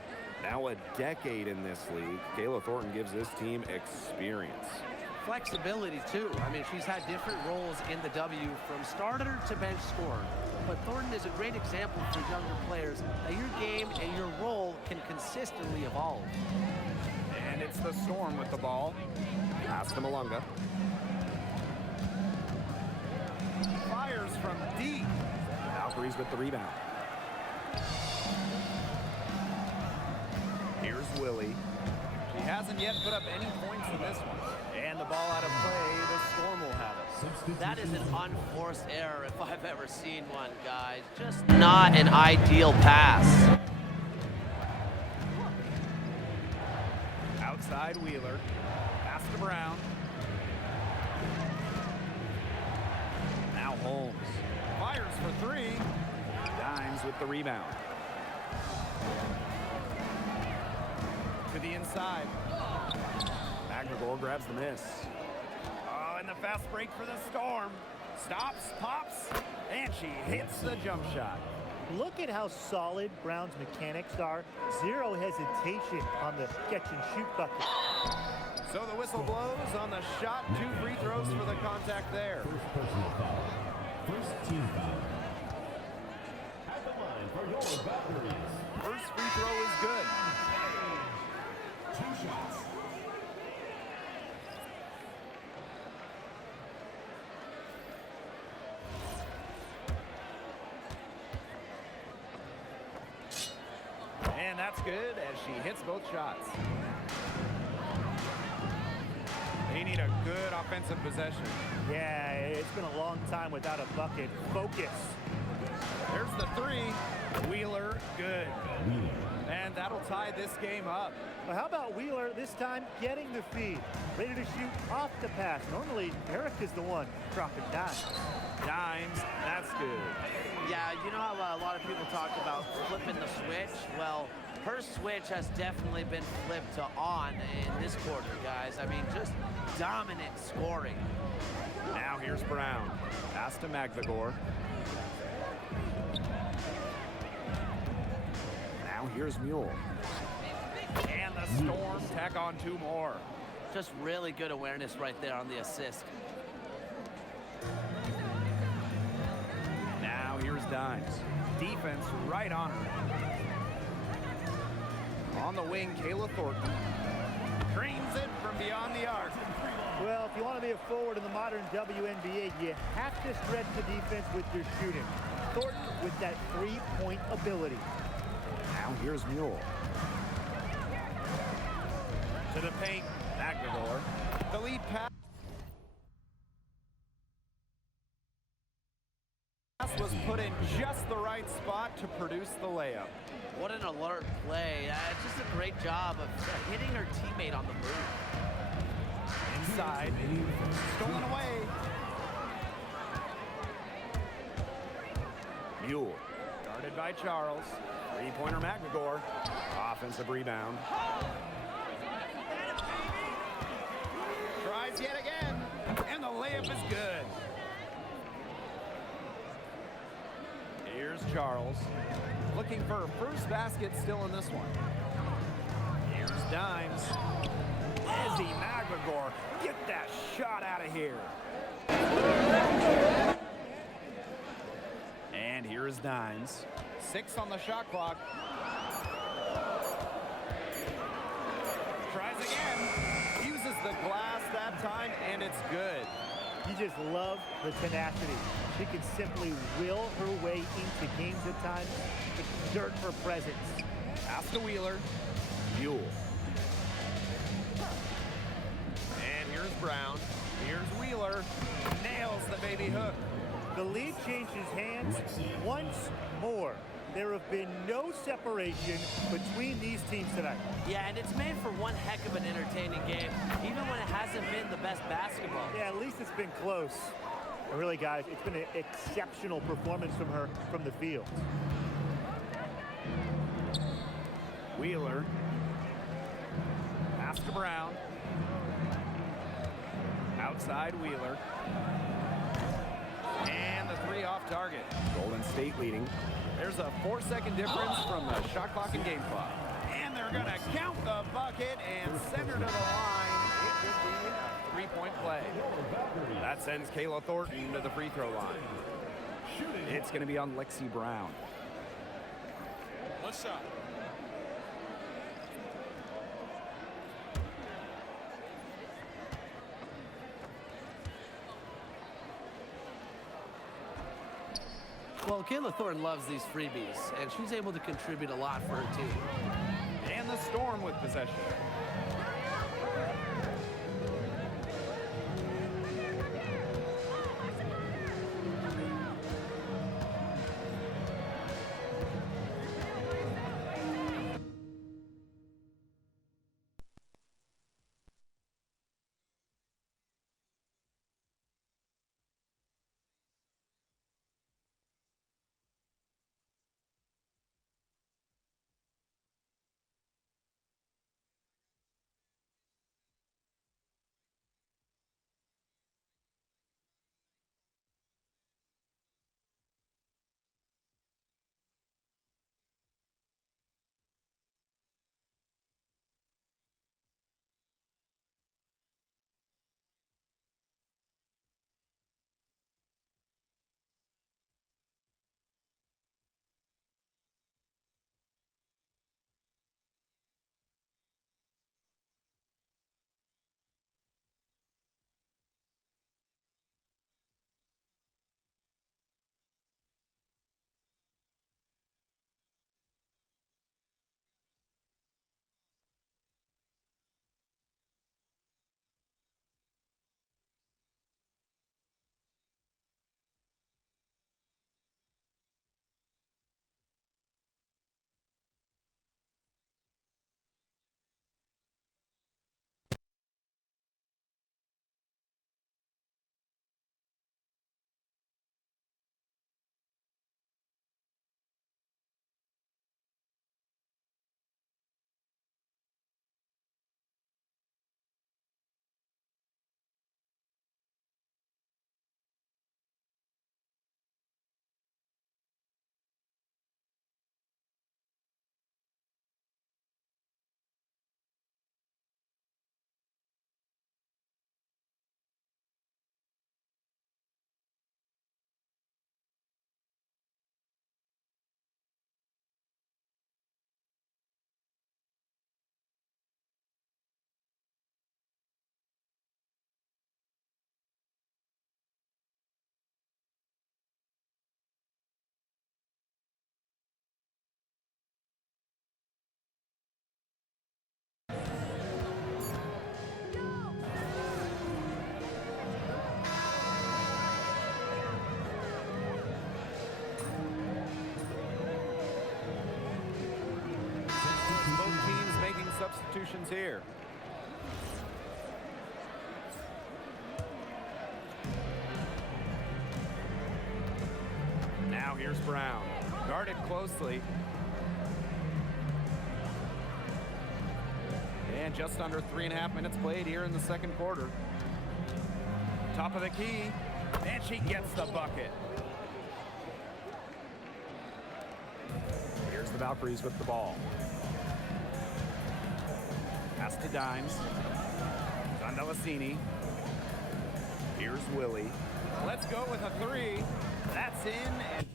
Now a decade in this league, Kayla Thornton gives this team experience. Flexibility, too. I mean, she's had different roles in the W from starter to bench scorer. But Thornton is a great example for younger players that your game and your role can consistently evolve. And it's the Storm with the ball. Pass to Malunga. Fires from deep. Valkyries with the rebound. Here's Willie. She hasn't yet put up any points in this one. And the ball out of play, the Storm will have it. That is an unforced error if I've ever seen one, guys. Just not an ideal pass. Outside Wheeler. Pass to Brown. Now Holmes. Fires for 3. Dimes with the rebound. To the inside. McNagor grabs the miss. Oh, and the fast break for the Storm. Stops, pops, and she hits the jump shot. Look at how solid Brown's mechanics are. Zero hesitation on the catch-and-shoot bucket. So the whistle blows on the shot. 2 free throws for the contact there. First personal foul. First team foul. At the line for your Valkyries. First free throw is good. 2 shots. And that's good as she hits both shots. They need a good offensive possession. Yeah, it's been a long time without a bucket. Focus. There's the three. Wheeler, good. And that'll tie this game up. Well, how about Wheeler this time getting the feed? Ready to shoot off the pass. Normally, Eric is the one dropping dimes. Dimes, that's good. Yeah, you know how a lot of people talk about flipping the switch? Well, her switch has definitely been flipped to on in this quarter, guys. I mean, just dominant scoring. Now here's Brown. Pass to Magvagor. Now here's Mule. And the Storm tack on two more. Just really good awareness right there on the assist. Now here's Dimes. Defense right on her. On the wing, Kayla Thornton. Drains it from beyond the arc. Well, if you want to be a forward in the modern WNBA, you have to stretch the defense with your shooting. Thornton with that three-point ability. Now here's Mule. To the paint, Magvagor. The lead pass was put in just the right spot to produce the layup. What an alert play. It's just a great job of hitting her teammate on the move. Inside, stolen away. Mule, guarded by Charles. Three-pointer Magvagor. Offensive rebound. Tries yet again, and the layup is good. Here's Charles, looking for a first basket still in this one. Here's Dimes. Izzy Magvagor, get that shot out of here. And here's Dimes. 6 on the shot clock. Tries again. Uses the glass that time, and it's good. You just love the tenacity. She can simply will her way into games at times, exert her presence. Pass to Wheeler. Mule. And here's Brown. Here's Wheeler. Nails the baby hook. The lead changes hands once more. There have been no separation between these teams tonight. Yeah, and it's made for one heck of an entertaining game, even when it hasn't been the best basketball. Yeah, at least it's been close. And really, guys, it's been an exceptional performance from her from the field. Wheeler. Pass to Brown. Outside Wheeler. And the three off target. Golden State leading. There's a 4-second difference from the shot clock and game clock. And they're going to count the bucket and send her to the line. It could be a three-point play. That sends Kayla Thornton to the free throw line. It's going to be on Lexi Brown. What's up? Well, Kayla Thornton loves these freebies, and she's able to contribute a lot for her team. And the Storm with possession. substitutions here. Now here's Brown. Guarded closely. And just under 3.5 minutes played here in the second quarter. Top of the key, and she gets the bucket. Here's the Valkyries with the ball. Pass to Dimes. Zandalasini. Here's Willie. Let's go with a three. That's in. And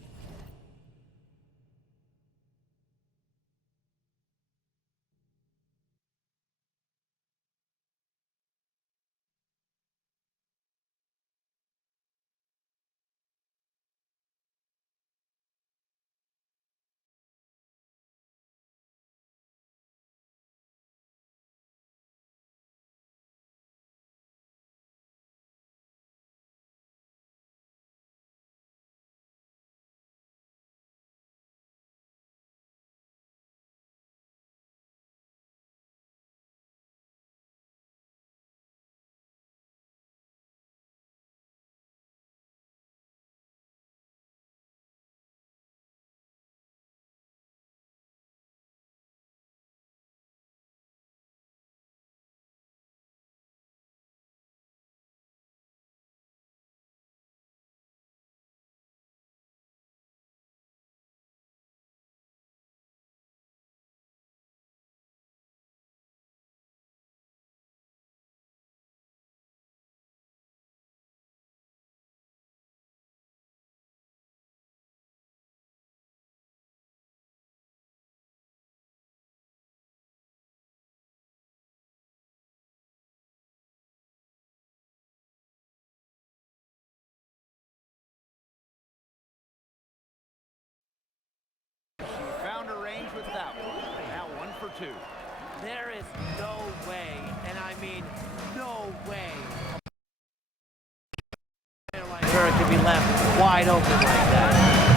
found her range with that one. Now 1 for 2. There is no way, and I mean no way, a player like her could be left wide open like that.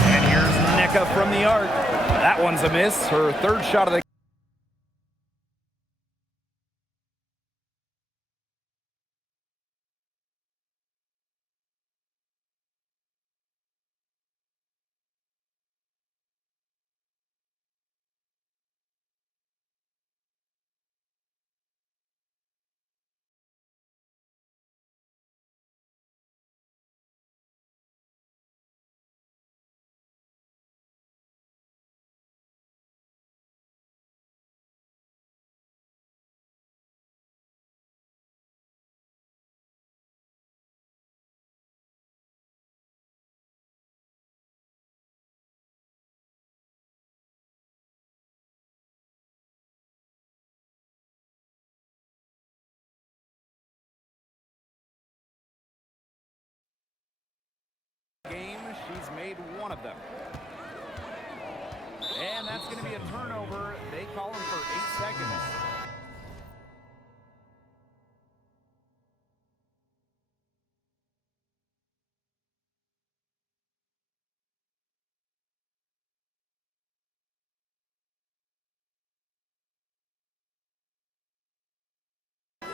And here's Nneka from the arc. That one's a miss. Her third shot of the game. She's made one of them. And that's going to be a turnover. They call him for 8 seconds.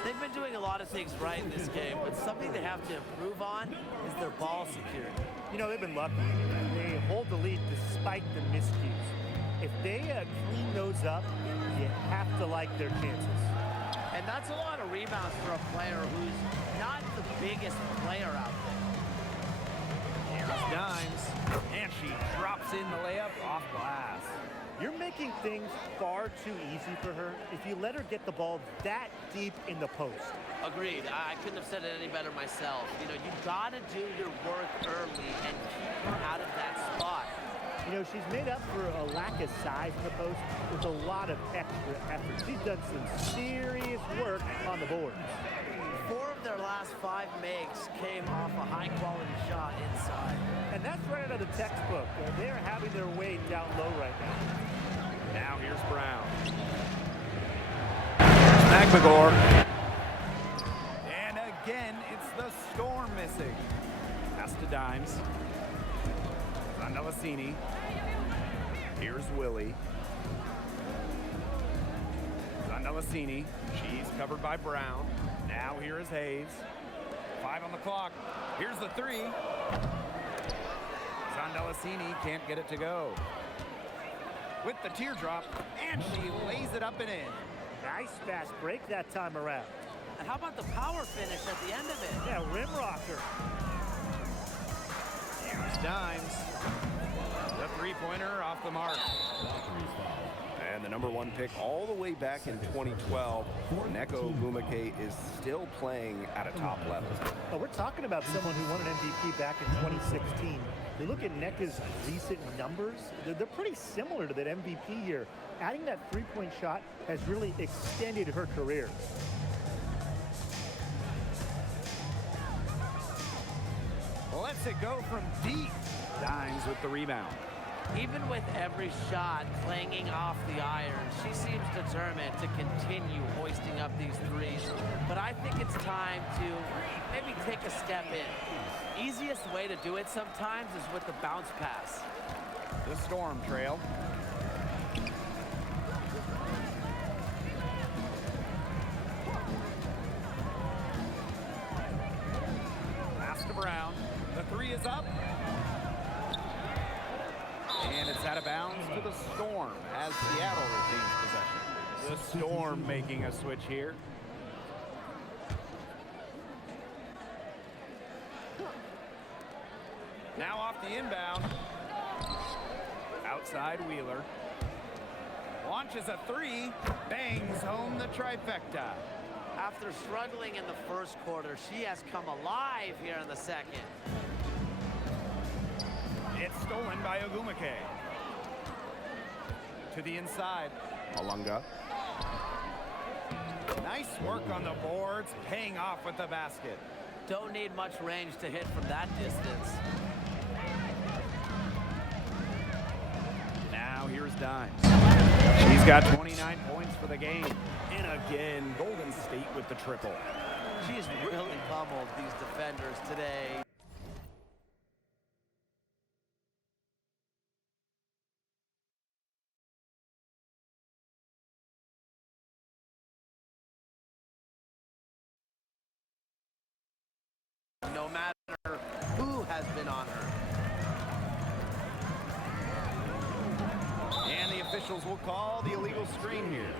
They've been doing a lot of things right in this game, but something they have to improve on is their ball security. You know, they've been lucky. They hold the lead despite the miscues. If they clean those up, you have to like their chances. And that's a lot of rebounds for a player who's not the biggest player out there. Here's Dimes. And she drops in the layup off glass. You're making things far too easy for her if you let her get the ball that deep in the post. Agreed. I couldn't have said it any better myself. You know, you got to do your work early and keep her out of that spot. You know, she's made up for a lack of size in the post with a lot of extra effort. She's done some serious work on the boards. 4 of their last 5 makes came off a high-quality shot inside. And that's right out of the textbook. They're having their way down low right now. Now here's Brown. McMagor. And again, it's the Storm missing. Pass to Dimes. Zandalasini. Here's Willie. Delicini, she's covered by Brown. Now here is Hayes. 5 on the clock. Here's the 3. Delicini can't get it to go. With the teardrop, and she lays it up and in. Nice fast break that time around. And how about the power finish at the end of it? Yeah, rim rocker. Here's Dimes. The three-pointer off the mark. And the #1 pick all the way back in 2012, Neko Ogwumike is still playing at a top level. Oh, we're talking about someone who won an MVP back in 2016. You look at Neka's recent numbers, they're pretty similar to that MVP year. Adding that three-point shot has really extended her career. Lets it go from deep. Dimes with the rebound. Even with every shot clanging off the iron, she seems determined to continue hoisting up these threes. But I think it's time to maybe take a step in. Easiest way to do it sometimes is with the bounce pass. The Storm trail. Pass to Brown. The 3 is up. And it's out of bounds to the Storm as Seattle retains possession. The Storm making a switch here. Now off the inbound. Outside Wheeler. Launches a 3. Bangs home the trifecta. After struggling in the first quarter, she has come alive here in the second. It's stolen by Ogwumike. To the inside. Malunga. Nice work on the boards, paying off with the basket. Don't need much range to hit from that distance. Now here's Dimes. She's got 29 points for the game. And again, Golden State with the triple. She's really pummeled these defenders today. No matter who has been on her. And the officials will call the illegal screen here.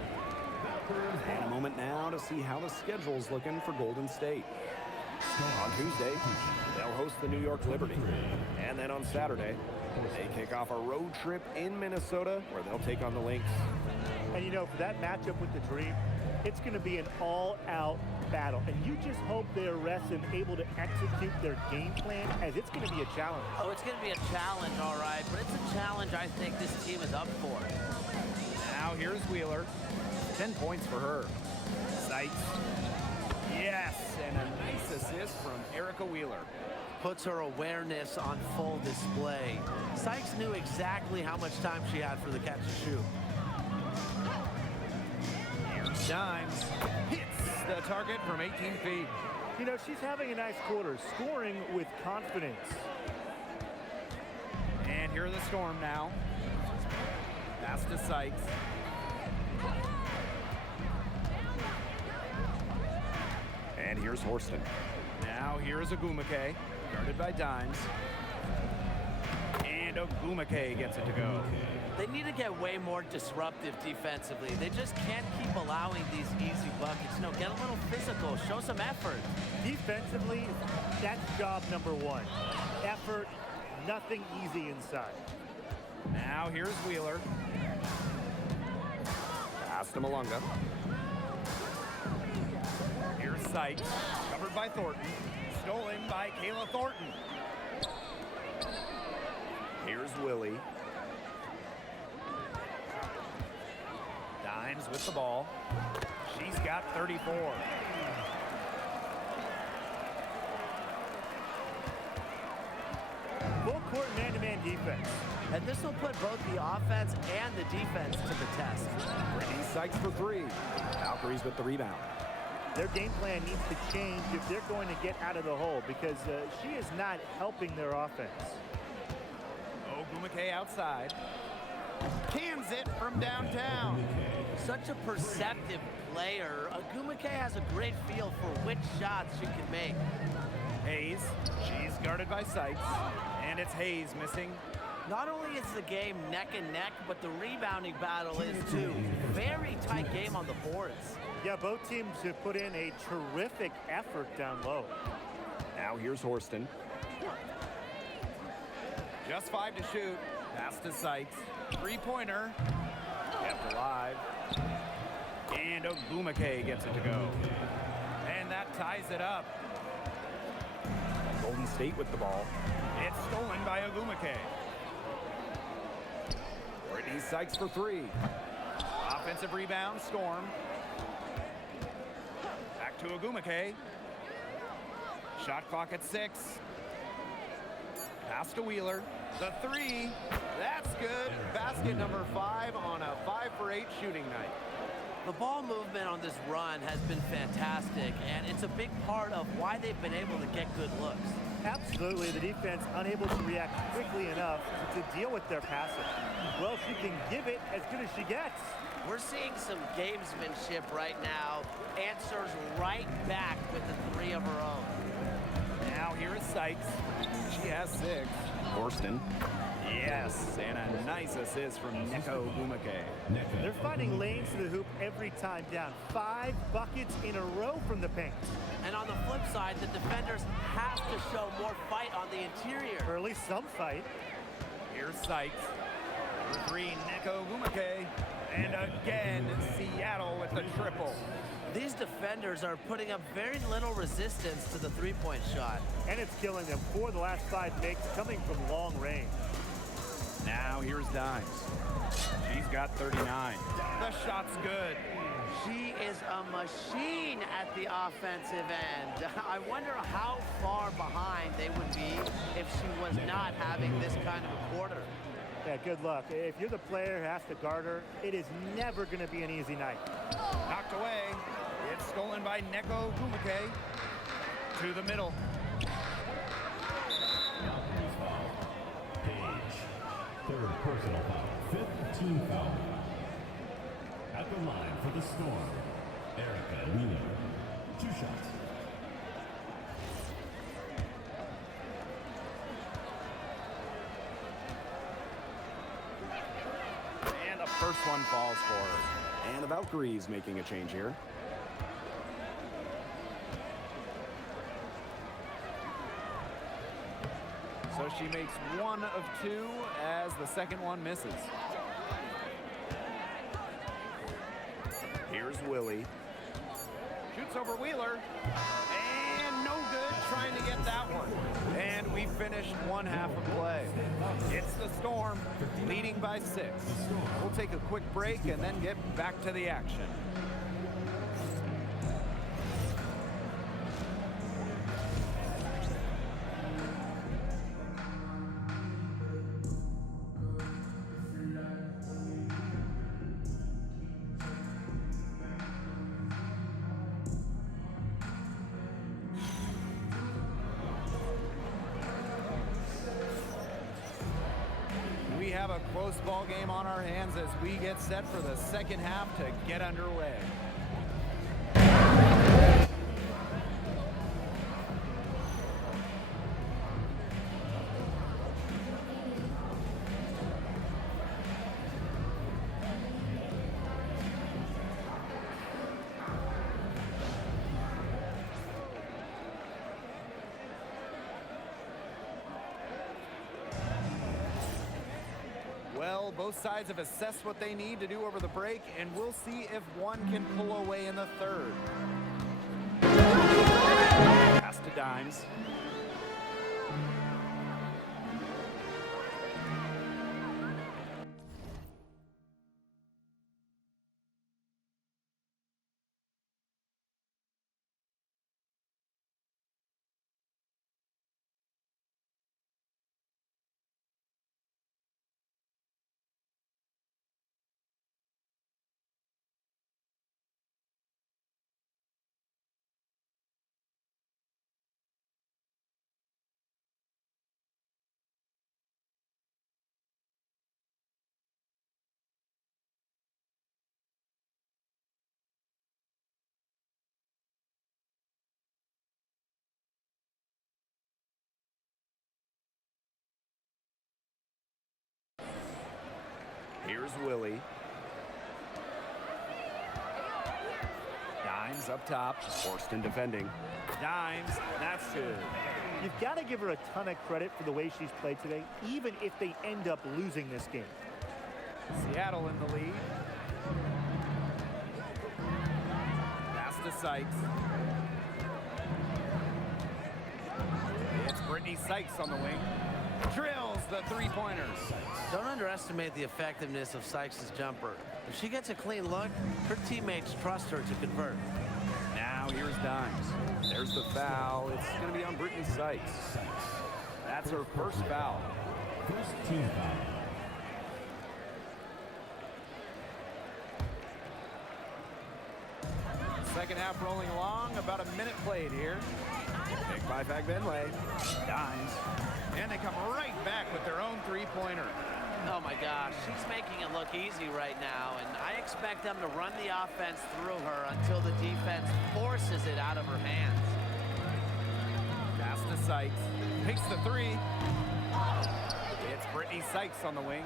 And a moment now to see how the schedule's looking for Golden State. On Tuesday, they'll host the New York Liberty. And then on Saturday, they kick off a road trip in Minnesota where they'll take on the Lynx. And you know, for that matchup with the Dream, it's going to be an all-out battle. And you just hope they're rested and able to execute their game plan, as it's going to be a challenge. Oh, it's going to be a challenge, all right, but it's a challenge I think this team is up for. Now here's Wheeler. 10 points for her. Sykes. Yes, and a nice assist from Erica Wheeler. Puts her awareness on full display. Sykes knew exactly how much time she had for the catch and shoot. Here's Dimes. Hits the target from 18 feet. You know, she's having a nice quarter, scoring with confidence. And here are the Storm now. Pass to Sykes. And here's Horston. Now here is Ogwumike, guarded by Dimes. And Ogwumike gets it to go. They need to get way more disruptive defensively. They just can't keep allowing these easy buckets. No, get a little physical, show some effort. Defensively, that's job number 1. Effort, nothing easy inside. Now here's Wheeler. Pass to Malunga. Here's Sykes, covered by Thornton. Stolen by Kayla Thornton. Here's Willie. Dimes with the ball. She's got 34. Full court man-to-man defense. And this will put both the offense and the defense to the test. Brittany Sykes for 3. Valkyries with the rebound. Their game plan needs to change if they're going to get out of the hole, because she is not helping their offense. Ogwumike outside. Cans it from downtown. Such a perceptive player. Agumake has a great feel for which shots she can make. Hayes, she's guarded by Sykes, and it's Hayes missing. Not only is the game neck and neck, but the rebounding battle is too. Very tight game on the boards. Yeah, both teams have put in a terrific effort down low. Now here's Horston. Just 5 to shoot. Pass to Sykes. Three-pointer. Kept alive. And Ogumake gets it to go. And that ties it up. Golden State with the ball. It's stolen by Ogumake. Brittany Sykes for three. Offensive rebound, Storm. Back to Ogumake. Shot clock at 6. Pass to Wheeler. The three. That's good. Basket number 5 on a 5 for 8 shooting night. The ball movement on this run has been fantastic, and it's a big part of why they've been able to get good looks. Absolutely, the defense unable to react quickly enough to deal with their passing. Well, she can give it as good as she gets. We're seeing some gamesmanship right now. Answers right back with the 3 of her own. Now here is Sykes. She has 6. Horston. Yes, and a nice assist from Neko Ogumake. They're finding lanes to the hoop every time down. 5 buckets in a row from the paint. And on the flip side, the defenders have to show more fight on the interior. Or at least some fight. Here's Sykes. For 3, Neko Ogumake. And again, Seattle with the triple. These defenders are putting up very little resistance to the three-point shot. And it's killing them. 4 of the last 5 makes coming from long range. Now here's Dimes. She's got 39. The shot's good. She is a machine at the offensive end. I wonder how far behind they would be if she was not having this kind of a quarter. Yeah, good luck. If you're the player who has to guard her, it is never going to be an easy night. Knocked away. It's stolen by Neko Ogumake. To the middle. Paige. Third personal foul. 5th team foul. At the line for the Storm, Erica Wheeler. 2 shots. And the first one falls for her. And the Valkyries making a change here. So she makes 1 of 2 as the second one misses. Here's Willie. Shoots over Wheeler. And no good trying to get that one. And we finished 1 half of play. It's the Storm leading by 6. We'll take a quick break and then get back to the action. We have a close ball game on our hands as we get set for the second half to get underway. Well, both sides have assessed what they need to do over the break, and we'll see if one can pull away in the third. Pass to Dimes. Here's Willie. Dimes up top. Horston defending. Dimes. That's good. You've got to give her a ton of credit for the way she's played today, even if they end up losing this game. Seattle in the lead. Pass to Sykes. It's Brittany Sykes on the wing. Drills the three-pointers. Don't underestimate the effectiveness of Sykes' jumper. If she gets a clean look, her teammates trust her to convert. Now here's Dimes. There's the foul. It's going to be on Brittany Sykes. That's her first foul. First team foul. Second half rolling along. About a minute played here. Picked by Fagbenle. Dimes. And they come right back with their own three-pointer. Oh my gosh, she's making it look easy right now, and I expect them to run the offense through her until the defense forces it out of her hands. Pass to Sykes. Takes the three. It's Brittany Sykes on the wing.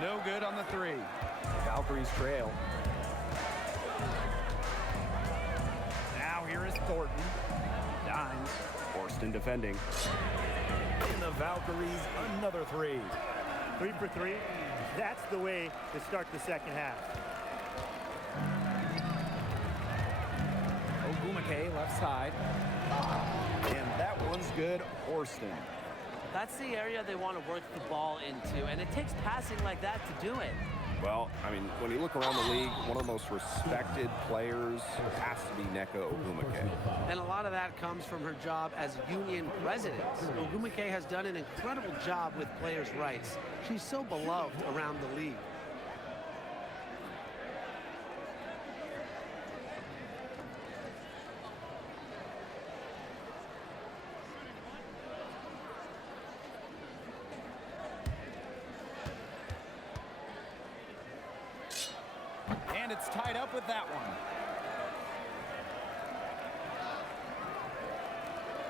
No good on the three. Valkyries trail. Now here is Thornton. Dimes. Horston defending. And the Valkyries, another three. 3 for 3. That's the way to start the second half. Ogumake left side. And that one's good. Horston. That's the area they want to work the ball into, and it takes passing like that to do it. Well, I mean, when you look around the league, one of the most respected players has to be Neko Ogumake. And a lot of that comes from her job as union president. Ogumake has done an incredible job with players' rights. She's so beloved around the league. And it's tied up with that one.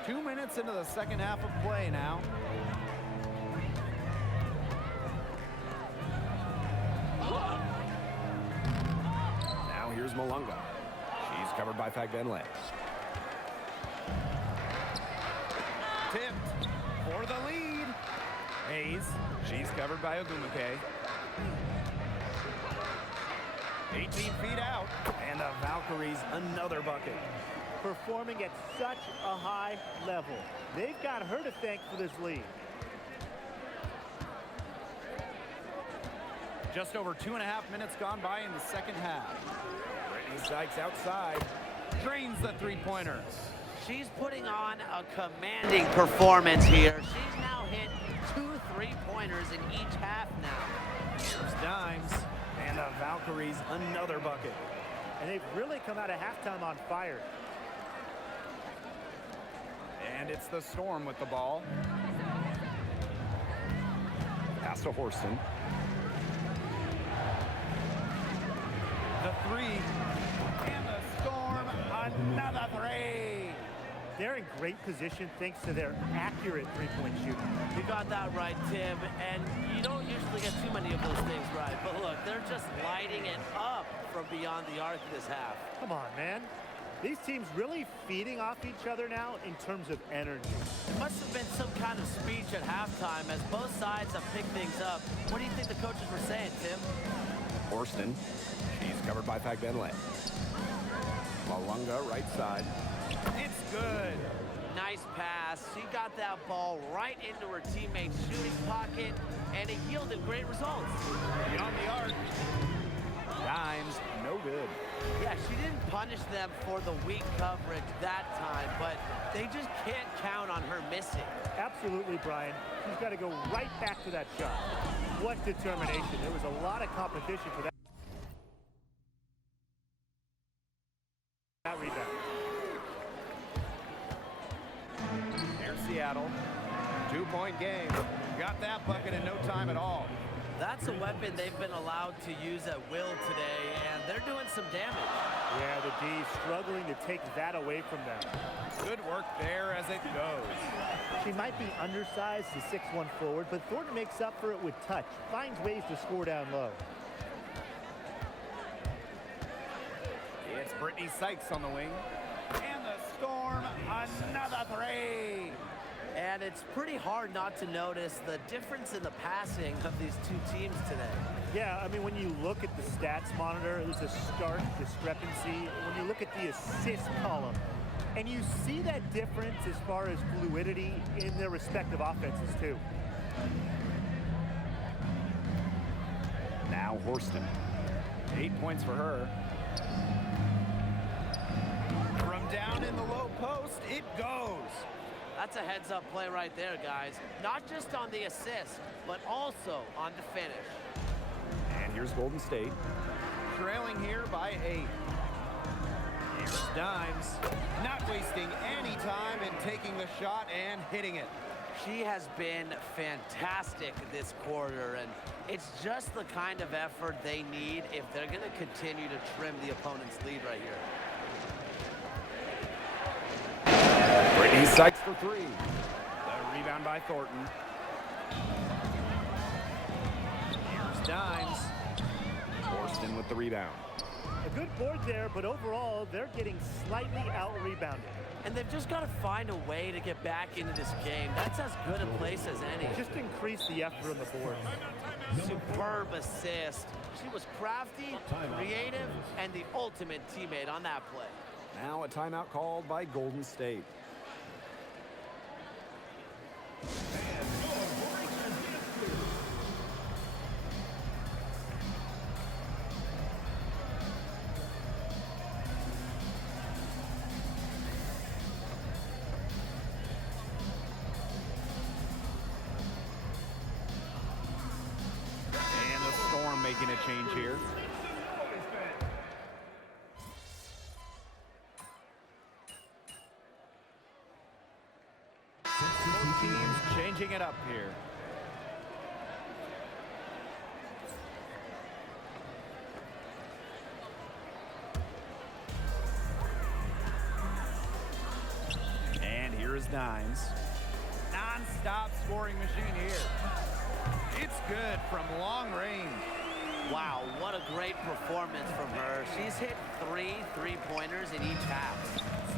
2 minutes into the second half of play now. Now here's Malunga. She's covered by Fagbenle. Tipped for the lead. Hayes. She's covered by Ogumake. 18 feet out. And the Valkyries, another bucket. Performing at such a high level. They've got her to thank for this lead. Just over 2.5 minutes gone by in the second half. Brittany Sykes outside. Drains the three-pointer. She's putting on a commanding performance here. She's now hit 2 3-pointers in each half now. Here's Dimes. And the Valkyries, another bucket. And they've really come out of halftime on fire. And it's the Storm with the ball. Pass to Horston. The three. And the Storm, another three. They're in great position thanks to their accurate three-point shooting. You got that right, Tim, and you don't usually get too many of those things right. But look, they're just lighting it up from beyond the arc this half. Come on, man. These teams really feeding off each other now in terms of energy. There must have been some kind of speech at halftime as both sides have picked things up. What do you think the coaches were saying, Tim? Horston. She's covered by Fagbenle. Malunga, right side. It's good. Nice pass. She got that ball right into her teammate's shooting pocket, and it yielded great results. Beyond the arc. Dimes, no good. Yeah, she didn't punish them for the weak coverage that time, but they just can't count on her missing. Absolutely, Brian. She's got to go right back to that shot. What determination. There was a lot of competition for that rebound. Here's Seattle. 2-point game. Got that bucket in no time at all. That's a weapon they've been allowed to use at will today, and they're doing some damage. Yeah, the D struggling to take that away from them. Good Footwork there as it goes. She might be undersized as a 6'1" forward, but Thornton makes up for it with touch, finds ways to score down low. It's Brittany Sykes on the wing. And the Storm, another three. And it's pretty hard not to notice the difference in the passing of these two teams today. Yeah, I mean, when you look at the stats monitor, there's a stark discrepancy. When you look at the assist column, and you see that difference as far as fluidity in their respective offenses, too. Now Horston. 8 points for her. From down in the low post, it goes. That's a heads-up play right there, guys. Not just on the assist, but also on the finish. And here's Golden State, trailing here by 8. Here's Dimes, not wasting any time in taking the shot and hitting it. She has been fantastic this quarter, and it's just the kind of effort they need if they're going to continue to trim the opponent's lead right here. Brittany Sykes for 3. The rebound by Thornton. Here's Dimes. Horston with the rebound. A good board there, but overall, they're getting slightly out-rebounded. And they've just got to find a way to get back into this game. That's as good a place as any. Just increase the effort on the board. Superb assist. She was crafty, creative, and the ultimate teammate on that play. Now a timeout called by Golden State. And the Storm making a change here. Both teams changing it up here. And here is Dimes. Non-stop scoring machine here. It's good from long range. Wow, what a great performance from her. She's hit 3 3-pointers in each half.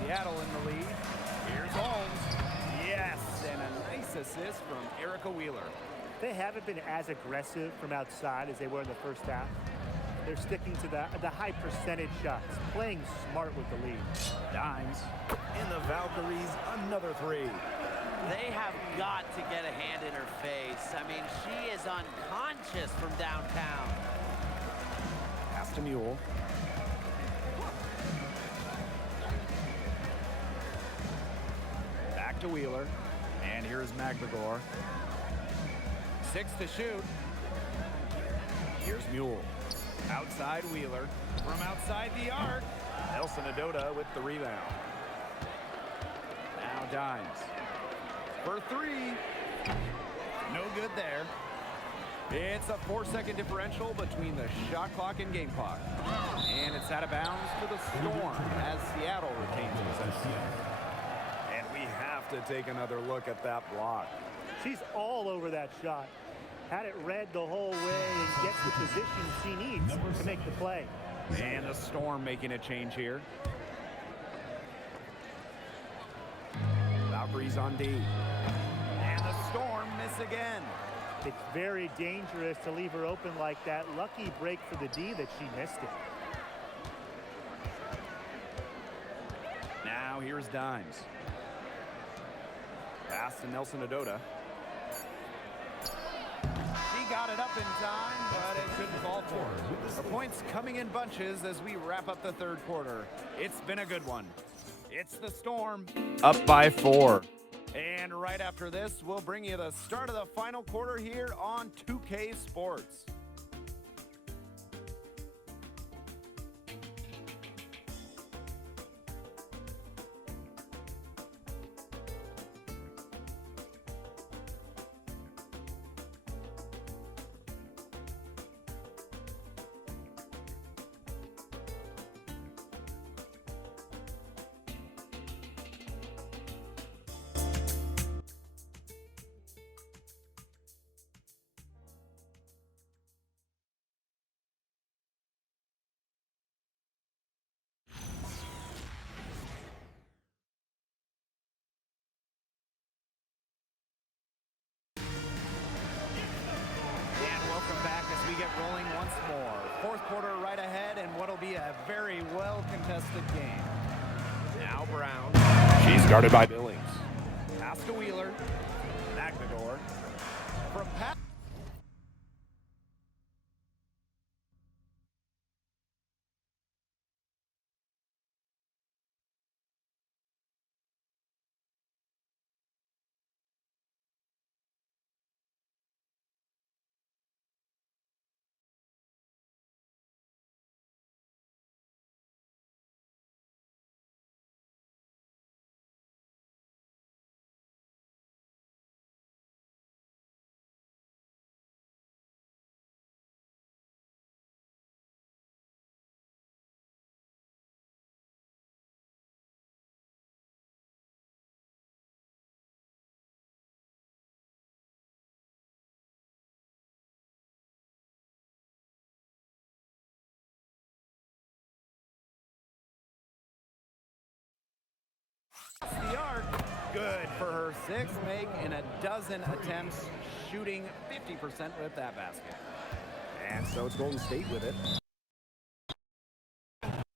Seattle in the lead. Here's Holmes. Yes, and a nice assist from Erica Wheeler. They haven't been as aggressive from outside as they were in the first half. They're sticking to the high percentage shots, playing smart with the lead. Dimes. And the Valkyries, another 3. They have got to get a hand in her face. I mean, she is unconscious from downtown. Pass to Mule. Back to Wheeler. And here's McGregor. 6 to shoot. Here's Mule. Outside Wheeler. From outside the arc. Nelson Adota with the rebound. Now Dimes. For 3. No good there. It's a 4-second differential between the shot clock and game clock. And it's out of bounds to the Storm as Seattle retains possession. And we have to take another look at that block. She's all over that shot. Had it read the whole way and gets the position she needs to make the play. And the Storm making a change here. Valkyries on D. And the Storm miss again. It's very dangerous to leave her open like that. Lucky break for the D that she missed it. Now here's Dimes. Pass to Nelson Adota. She got it up in time, but it couldn't fall for her. The points coming in bunches as we wrap up the third quarter. It's been a good one. It's the Storm up by 4. And right after this, we'll bring you the start of the final quarter here on 2K Sports. A very well-contested game. Now Brown. She's guarded by Billings. Pass to Wheeler. McNamara. From pass. The arc, good for her sixth make in a dozen attempts, shooting 50% with that basket. And so it's Golden State with it.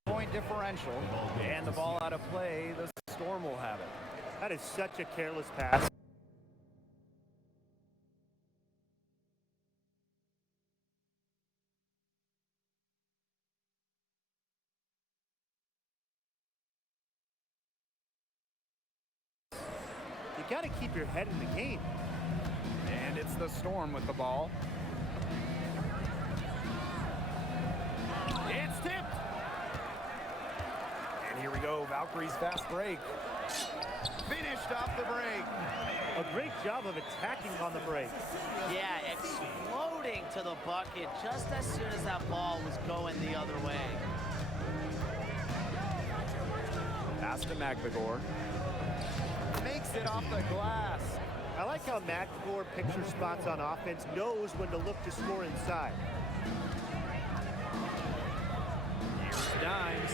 Point differential, and the ball out of play, the Storm will have it. That is such a careless pass. You got to keep your head in the game. And it's the Storm with the ball. It's tipped. And here we go, Valkyrie's fast break. Finished off the break. A great job of attacking on the break. Yeah, exploding to the bucket just as soon as that ball was going the other way. Pass to McNamara. Makes it off the glass. I like how McNamara picks her spots on offense, knows when to look to score inside. Here's Dimes.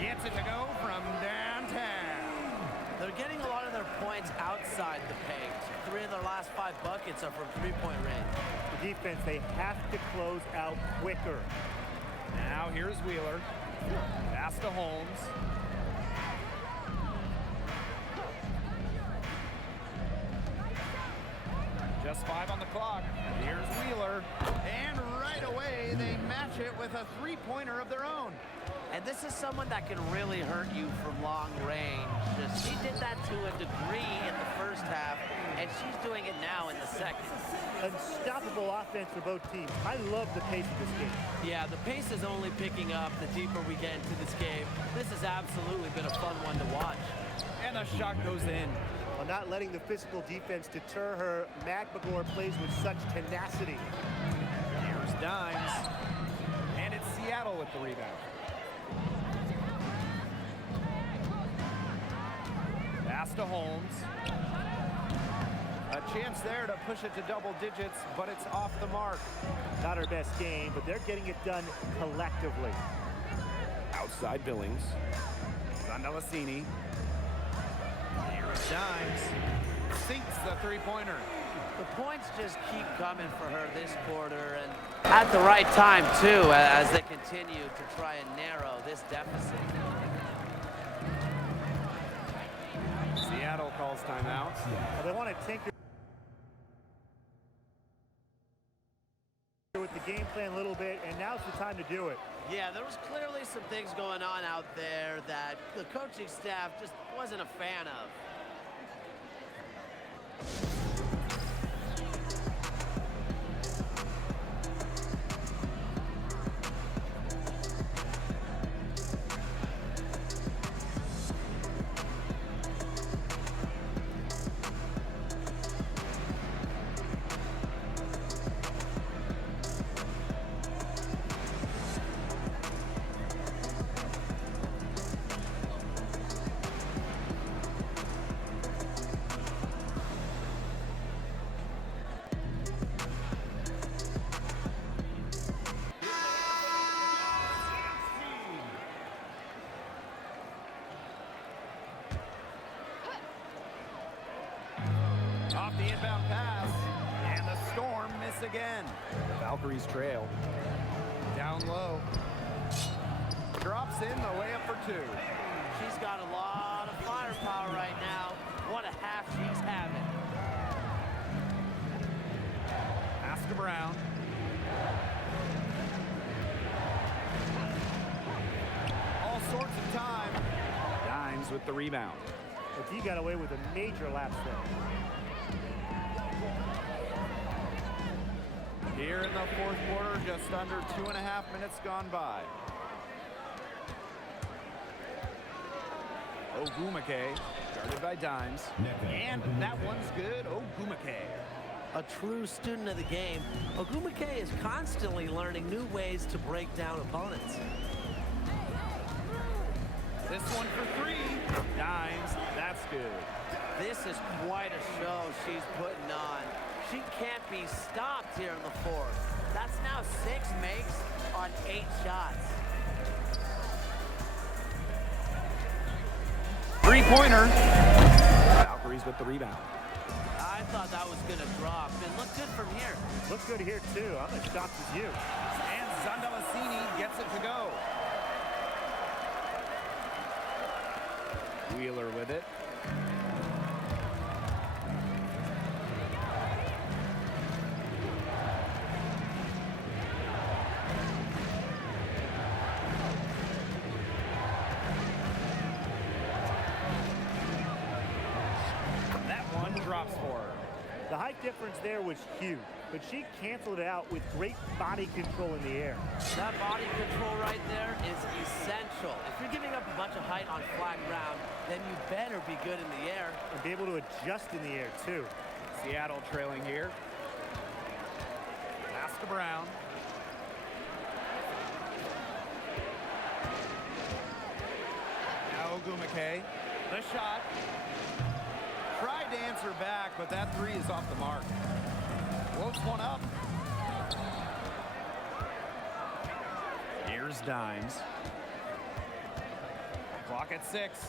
Gets it to go from downtown. They're getting a lot of their points outside the paint. 3 of their last 5 buckets are from three-point range. The defense, they have to close out quicker. Now here's Wheeler. Pass to Holmes. Just 5 on the clock. Here's Wheeler. And right away, they match it with a three-pointer of their own. And this is someone that can really hurt you from long range. She did that to a degree in the first half, and she's doing it now in the second. Unstoppable offense for both teams. I love the pace of this game. Yeah, the pace is only picking up the deeper we get into this game. This has absolutely been a fun one to watch. And the shot goes in. While not letting the physical defense deter her, McNamara plays with such tenacity. Here's Dimes. And it's Seattle with the rebound. Pass to Holmes. A chance there to push it to double digits, but it's off the mark. Not her best game, but they're getting it done collectively. Outside Billings. Zandalasini. Here's Dimes. Sinks the three-pointer. The points just keep coming for her this quarter, and at the right time, too, as they continue to try and narrow this deficit. Seattle calls timeout. Well, they want to tinker with the game plan a little bit, and now's the time to do it. Yeah, there was clearly some things going on out there that the coaching staff just wasn't a fan of. Off the inbound pass, and the Storm miss again. The Valkyries trail. Down low. drops in the layup for two. She's got a lot of firepower right now. What a half she's having. Pass to Brown. All sorts of time. Dimes with the rebound. But he got away with a major lapse there. Here in the fourth quarter, just under 2.5 minutes gone by. Ogumake, guarded by Dimes. And that one's good. Ogumake. A true student of the game, Ogumake is constantly learning new ways to break down opponents. This one for three. Dimes, that's good. This is quite a show she's putting on. She can't be stopped here in the fourth. That's now 6 makes on 8 shots. Three-pointer. Valkyries with the rebound. I thought that was going to drop. It looked good from here. Looks good here, too. I'm as shocked as you. And Zandalasini gets it to go. Wheeler with it. That one drops for her. The height difference there was huge, but she canceled it out with great body control in the air. That body control right there is essential. If you're giving up a bunch of height on flat ground, then you better be good in the air. And be able to adjust in the air, too. Seattle trailing here. Pass to Brown. Now Ogumake. The shot. Tried to answer back, but that three is off the mark. Floats one up. Here's Dimes. Clock at 6.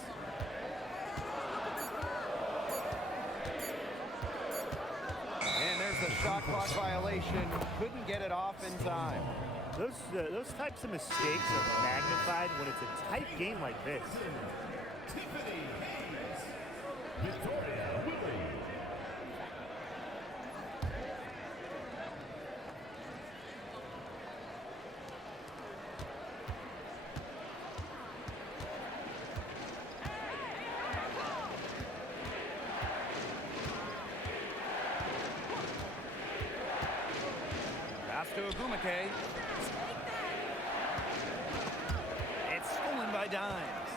And there's the shot clock violation. Couldn't get it off in time. Those types of mistakes are magnified when it's a tight game like this. Victoria Willie. Pass to Ogumake. It's stolen by Dimes.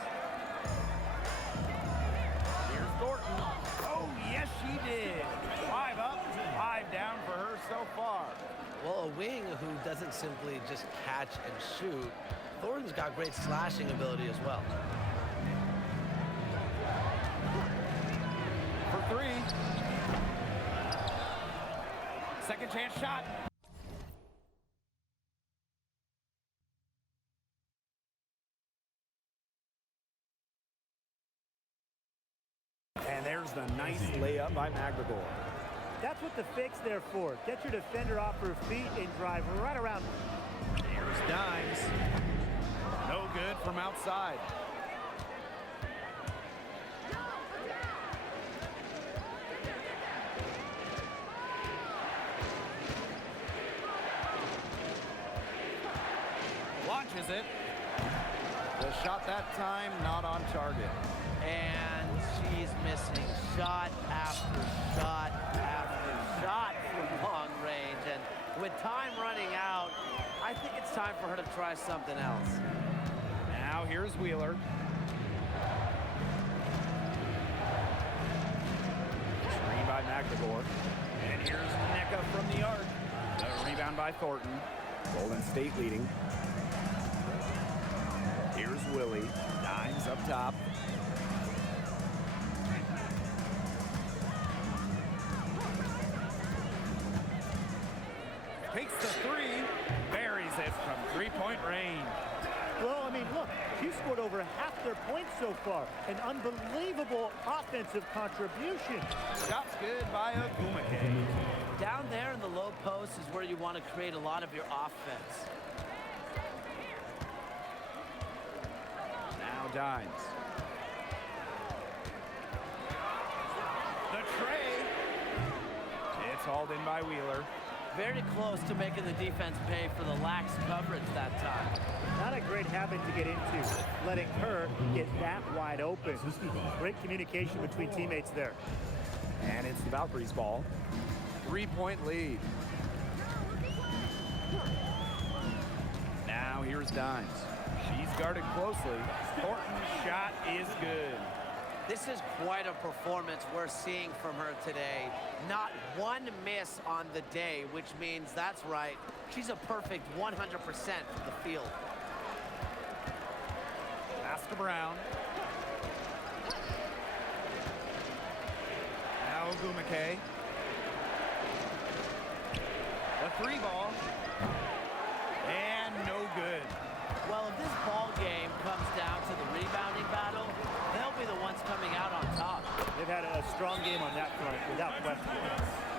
Here's Thornton. Oh, yes, she did. 5 up, 5 down for her so far. Well, a wing who doesn't simply just catch and shoot, Thornton's got great slashing ability as well. For 3. Second chance shot. And there's the nice layup by McGregor. That's what the fake's there for. Get your defender off her feet and drive right around. Here's Dimes. No good from outside. Launches it. The shot that time not on target. And she's missing shot after shot after shot from long range. And with time running out, I think it's time for her to try something else. Now here's Wheeler. Screen by McGregor. And here's Nneka from the arc. The rebound by Thornton. Golden State leading. Here's Willie. Dimes up top. Takes the three. Buries it from three-point range. Well, I mean, look, she scored over half their points so far. An unbelievable offensive contribution. Shot's good by Ogumake. Down there in the low post is where you want to create a lot of your offense. Dimes. The tray. It's hauled in by Wheeler. Very close to making the defense pay for the lax coverage that time. Not a great habit to get into, letting her get that wide open. Great communication between teammates there. And it's the Valkyries' ball. 3-point lead. Now here's Dimes. She's guarded closely. Thornton's shot is good. This is quite a performance we're seeing from her today. Not one miss on the day, which means that's right. She's a perfect 100% from the field. Pass to Brown. Now Gumake. The 3 ball. And no good. Well, if this ball game comes down to the rebounding battle, they'll be the ones coming out on top. They've had a strong game on that front, without question.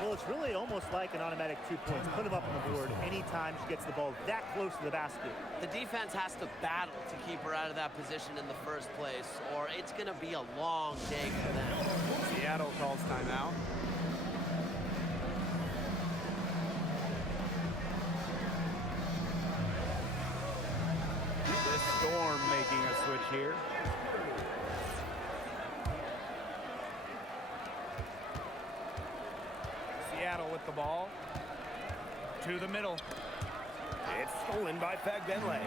Well, it's really almost like an automatic 2 points. Put them up on the board anytime she gets the ball that close to the basket. The defense has to battle to keep her out of that position in the first place, or it's going to be a long day for them. Seattle calls timeout. The Storm making a switch here. Seattle with the ball. To the middle. It's stolen by Fagbenle.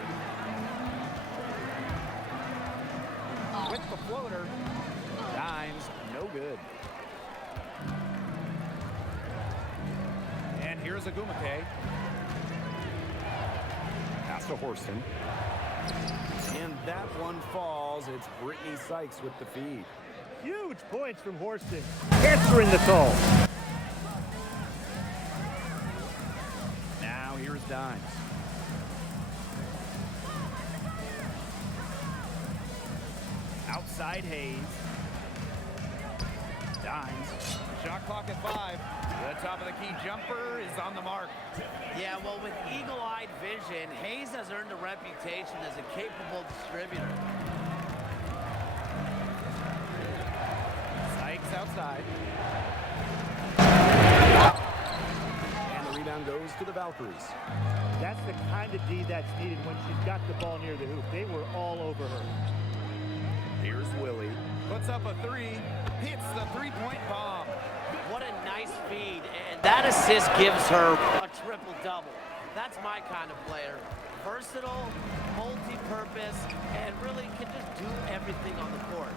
With the floater. Dimes, no good. And here's a Gumake. Pass to Horston. And that one falls. It's Brittany Sykes with the feed. Huge points from Horston, answering the call. Now here's Dimes. Outside Hayes. Dimes. Shot clock at 5. The top of the key jumper is on the mark. Yeah, well, with eagle-eyed vision, Hayes has earned a reputation as a capable distributor. Sykes outside. And the rebound goes to the Valkyries. That's the kind of D that's needed when she's got the ball near the hoop. They were all over her. Here's Willie. Puts up a 3. Hits the 3-point bomb. What a nice feed, and that assist gives her a triple-double. That's my kind of player. Versatile, multi-purpose, and really can just do everything on the court.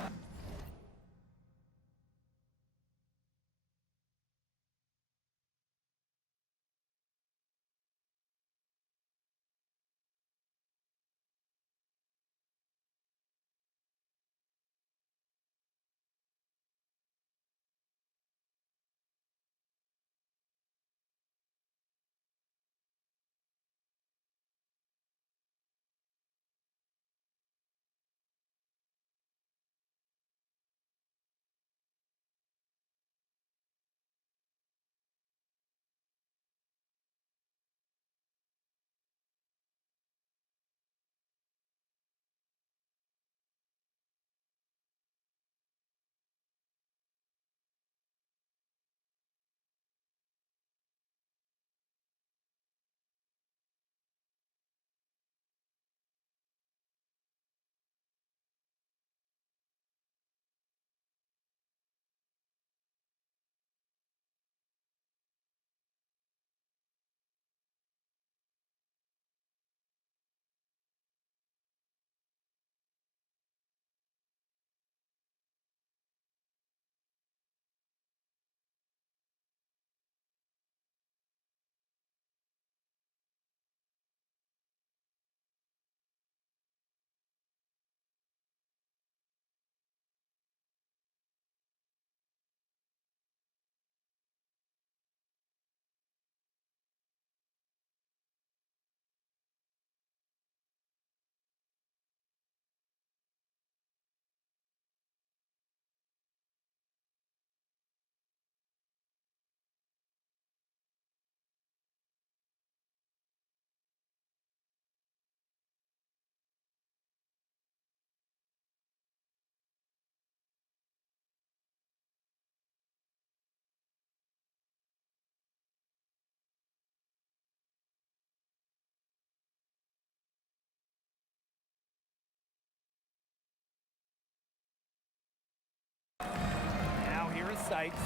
is Sykes.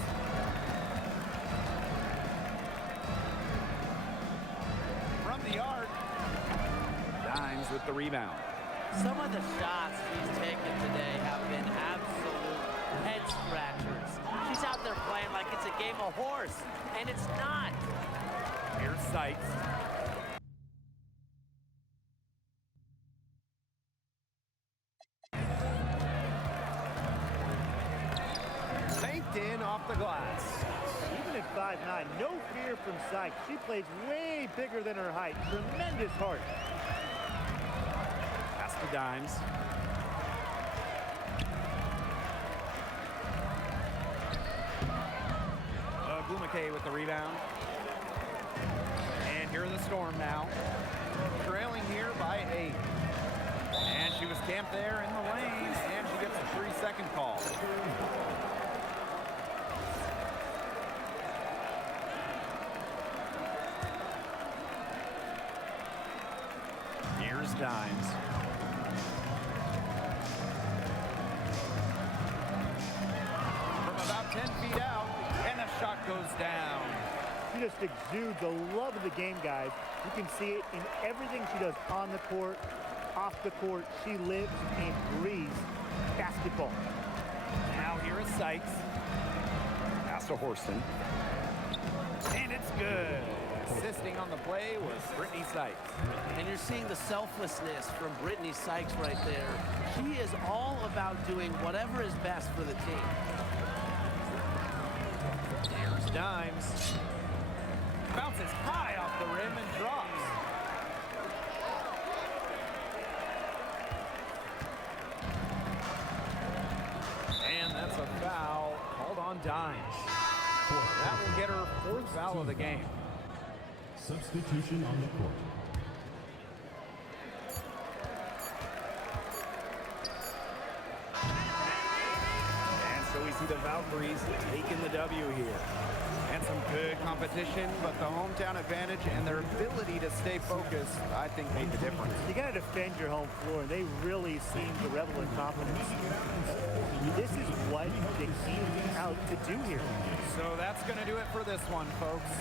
From the arc. Dimes with the rebound. Some of the shots she's taken today have been absolute head scratchers. She's out there playing like it's a game of horse, and it's not. Here's Sykes. Banked in off the glass. Even at 5'9", no fear from Sykes. She plays way bigger than her height. Tremendous heart. Pass to Dimes. Gumake with the rebound. And here are the Storm now. Trailing here by 8. And she was camped there in the lane, and she gets a 3-second call. Here's Dimes. From about 10 feet out, and the shot goes down. She just exudes the love of the game, guys. You can see it in everything she does on the court, off the court. She lives and breathes basketball. Now here is Sykes. Pass to Horston. And it's good. Assisting on the play was Brittany Sykes. And you're seeing the selflessness from Brittany Sykes right there. She is all about doing whatever is best for the team. Here's Dimes. Bounces high off the rim and drops. And that's a foul called on Dimes. That will get her 4th foul of the game. Substitution on the court. And so we see the Valkyries taking the W here. And some good competition, but the hometown advantage and their ability to stay focused, I think, made the difference. You got to defend your home floor, and they really seem to revel in confidence. This is what they came out to do here. So that's going to do it for this one, folks.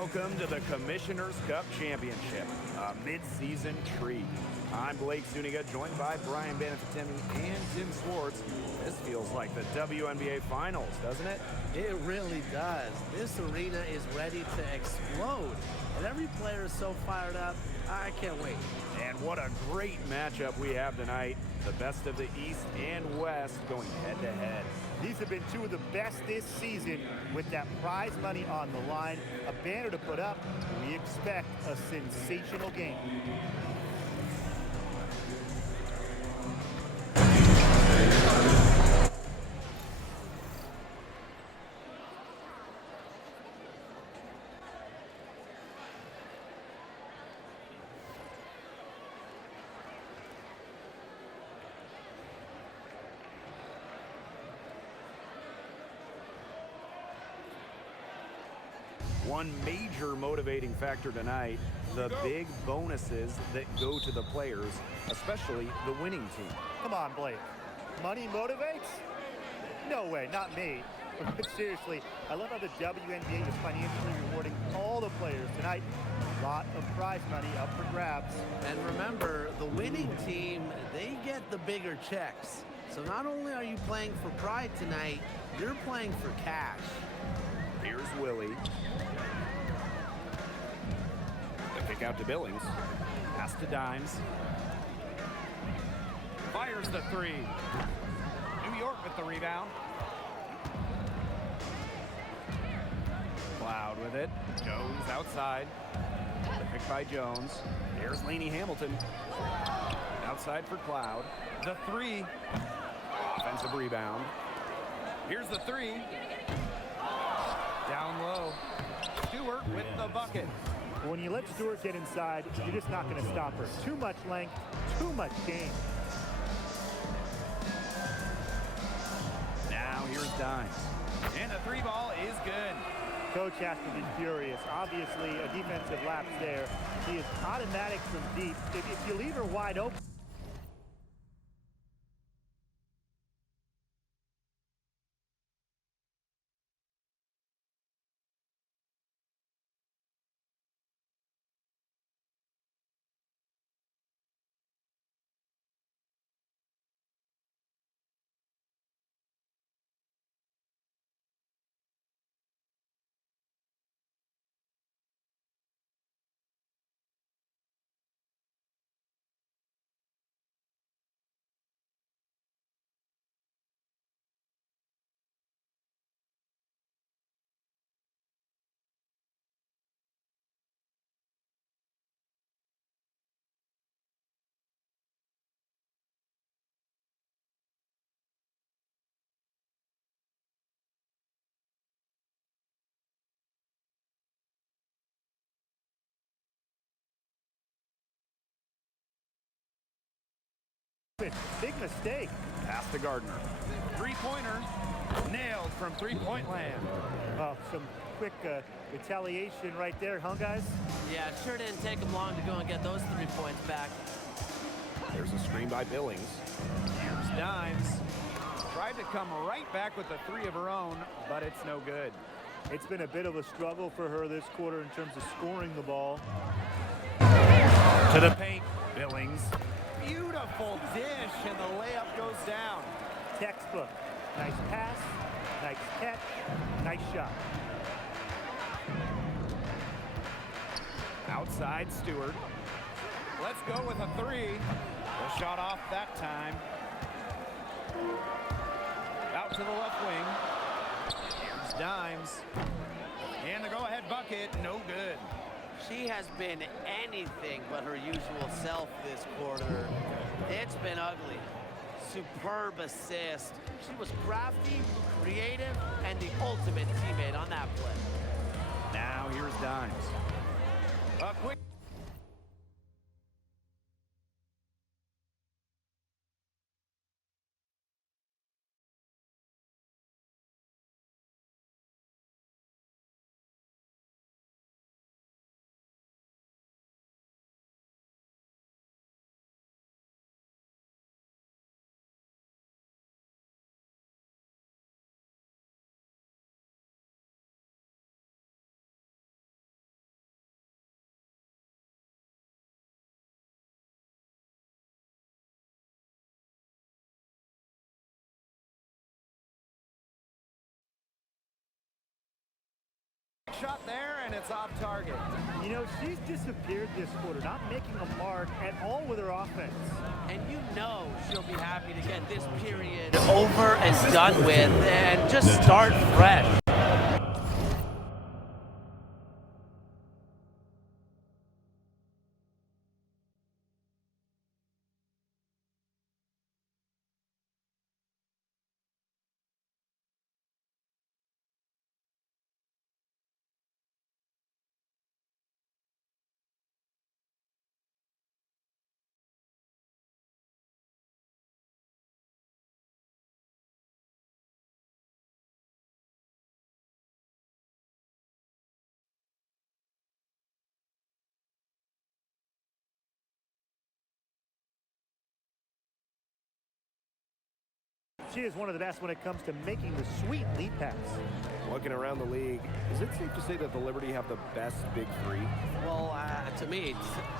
Welcome to the Commissioner's Cup Championship, a mid-season treat. I'm Blake Zuniga, joined by Brian Banafitemi and Tim Swartz. This feels like the WNBA Finals, doesn't it? It really does. This arena is ready to explode, and every player is so fired up. I can't wait. And what a great matchup we have tonight. The best of the East and West going head-to-head. These have been two of the best this season with that prize money on the line. A banner to put up. We expect a sensational game. One major motivating factor tonight, the big bonuses that go to the players, especially the winning team. Come on, Blake. Money motivates? No way, not me. But seriously, I love how the WNBA is financially rewarding all the players tonight. A lot of prize money up for grabs. And remember, the winning team, they get the bigger checks. So not only are you playing for pride tonight, you're playing for cash. Here's Willie. The kick out to Billings. Pass to Dimes. Fires the three. New York with the rebound. Cloud with it. Jones outside. The pick by Jones. Here's Lainey Hamilton. Outside for Cloud. The three. Offensive rebound. Here's the three. Down low. Stewart with the bucket. When you let Stewart get inside, you're just not going to stop her. Too much length, too much game. Now here's Dimes. And the three ball is good. Coach has to be furious. Obviously, a defensive lapse there. He is automatic from deep. If you leave her wide open, big mistake. Pass to Gardner. Three-pointer. Nailed from three-point land. Well, some quick retaliation right there, huh, guys? Yeah, it sure didn't take them long to go and get those 3 points back. There's a screen by Billings. Here's Dimes. Tried to come right back with a three of her own, but it's no good. It's been a bit of a struggle for her this quarter in terms of scoring the ball. To the paint. Billings. Beautiful dish, and the layup goes down. Textbook. Nice pass, nice catch, nice shot. Outside Stewart. Let's go with a three. The shot off that time. Out to the left wing. Here's Dimes. And the go-ahead bucket, no good. She has been anything but her usual self this quarter. It's been ugly. Superb assist. She was crafty, creative, and the ultimate teammate on that play. Now here's Dimes. A quick Shot there, and it's off target. You know, she's disappeared this quarter, not making a mark at all with her offense. And you know she'll be happy to get this period over and done with and just start fresh. She is one of the best when it comes to making the sweet lead pass. Looking around the league, is it safe to say that the Liberty have the best big three? Well, to me,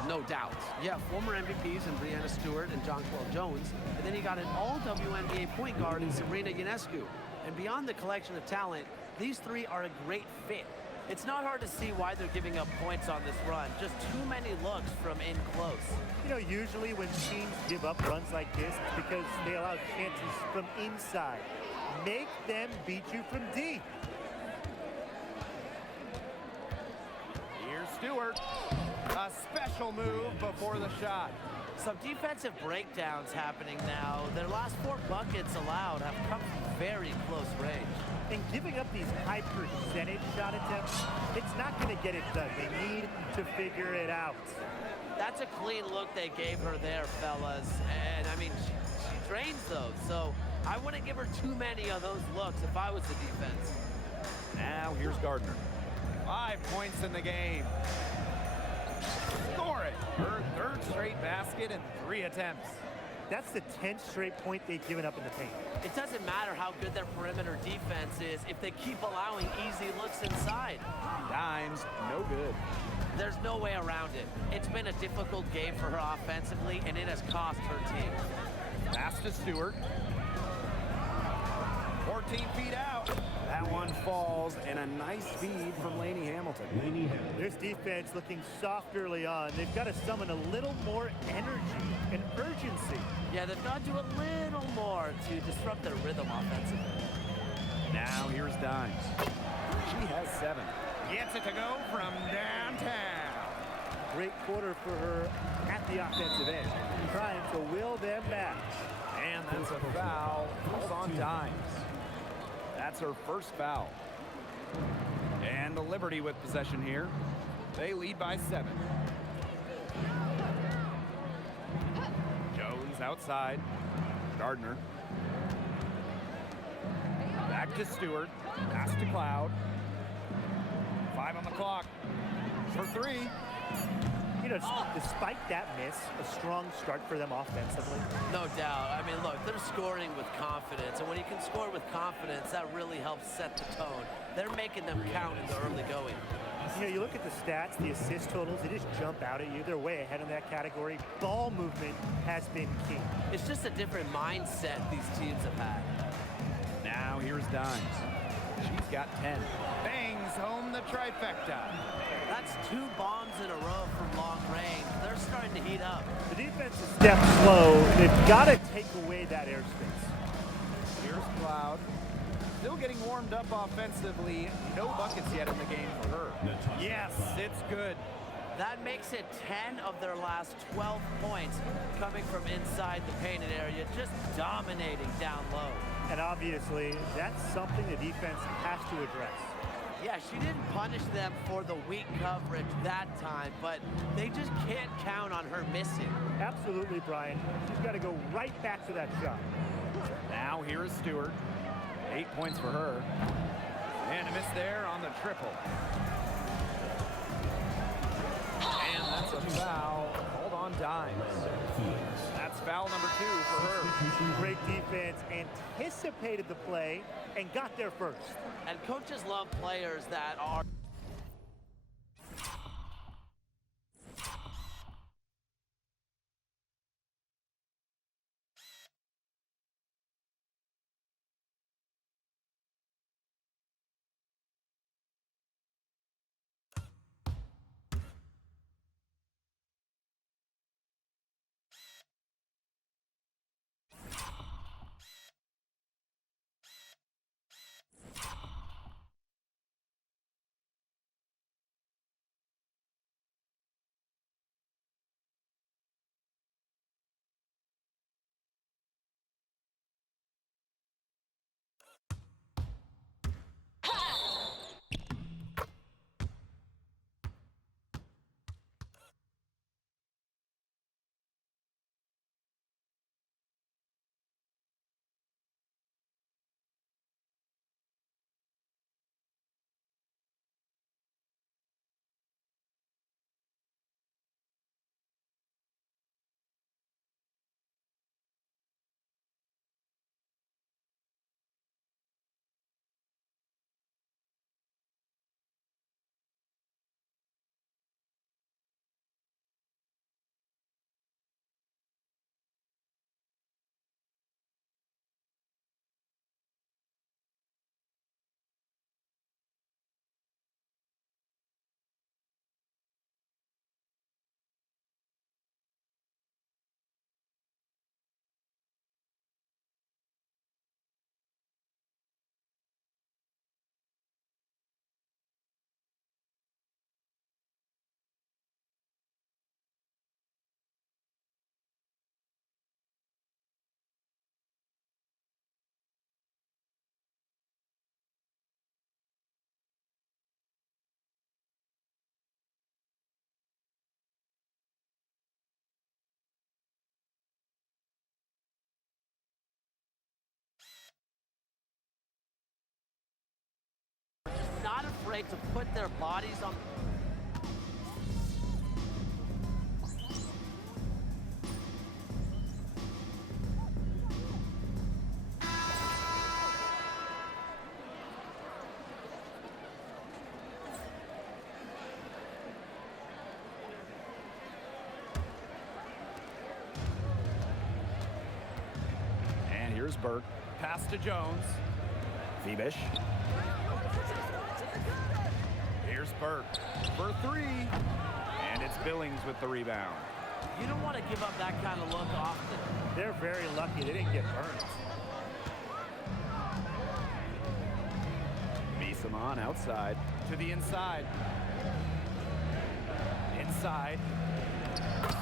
no doubt. Yeah, former MVPs in Brianna Stewart and Jonquel Jones, and then you got an all-WNBA point guard in Sabrina Ionescu. And beyond the collection of talent, these three are a great fit. It's not hard to see why they're giving up points on this run. Just too many looks from in close. You know, usually when teams give up runs like this, it's because they allow chances from inside. Make them beat you from deep. Here's Stewart. A special move before the shot. Some defensive breakdowns happening now. Their last 4 buckets allowed have come from very close range. And giving up these high percentage shot attempts, it's not going to get it done. They need to figure it out. That's a clean look they gave her there, fellas. And I mean, she trains those, so I wouldn't give her too many of those looks if I was the defense. Now here's Gardner. 5 points in the game. Score it. Her third straight basket in 3 attempts. That's the 10th straight point they've given up in the paint. It doesn't matter how good their perimeter defense is if they keep allowing easy looks inside. Dimes, no good. There's no way around it. It's been a difficult game for her offensively, and it has cost her team. Pass to Stewart. 14 feet out. That one falls, and a nice feed from Lainey Hamilton. This defense looking soft early on. They've got to summon a little more energy and urgency. Yeah, they've got to do a little more to disrupt their rhythm offensively. Now here's Dimes. She has 7. Gets it to go from downtown. Great quarter for her at the offensive end, trying to will them back. And that's a foul. Hold on, Dimes. That's her first foul. And the Liberty with possession here. They lead by 7. Jones outside. Gardner. Back to Stewart. Pass to Cloud. 5 on the clock. For 3. You know, despite that miss, a strong start for them offensively. No doubt. I mean, look, they're scoring with confidence, and when you can score with confidence, that really helps set the tone. They're making them count in the early going. You know, you look at the stats, the assist totals, they just jump out at you. They're way ahead in that category. Ball movement has been key. It's just a different mindset these teams have had. Now here's Dimes. She's got 10. Bangs home the trifecta. That's 2 bombs in a row from long range. They're starting to heat up. The defense is step slow. They've got to take away that airspace. Here's Cloud. Still getting warmed up offensively. No buckets yet in the game for her. Yes, it's good. That makes it 10 of their last 12 points coming from inside the painted area, just dominating down low. And obviously, that's something the defense has to address. Yeah, she didn't punish them for the weak coverage that time, but they just can't count on her missing. Absolutely, Brian. She's got to go right back to that shot. Now here is Stewart. 8 points for her. And a miss there on the triple. And that's a foul. Hold on, Dimes. That's foul number 2 for her. Great defense, anticipated the play, and got there first. And coaches love players that are afraid to put their bodies on. And here's Burke. Pass to Jones. Phoebish. Here's Burke for three. And it's Billings with the rebound. You don't want to give up that kind of look often. They're very lucky they didn't get burned. Misamon outside to the inside. Inside.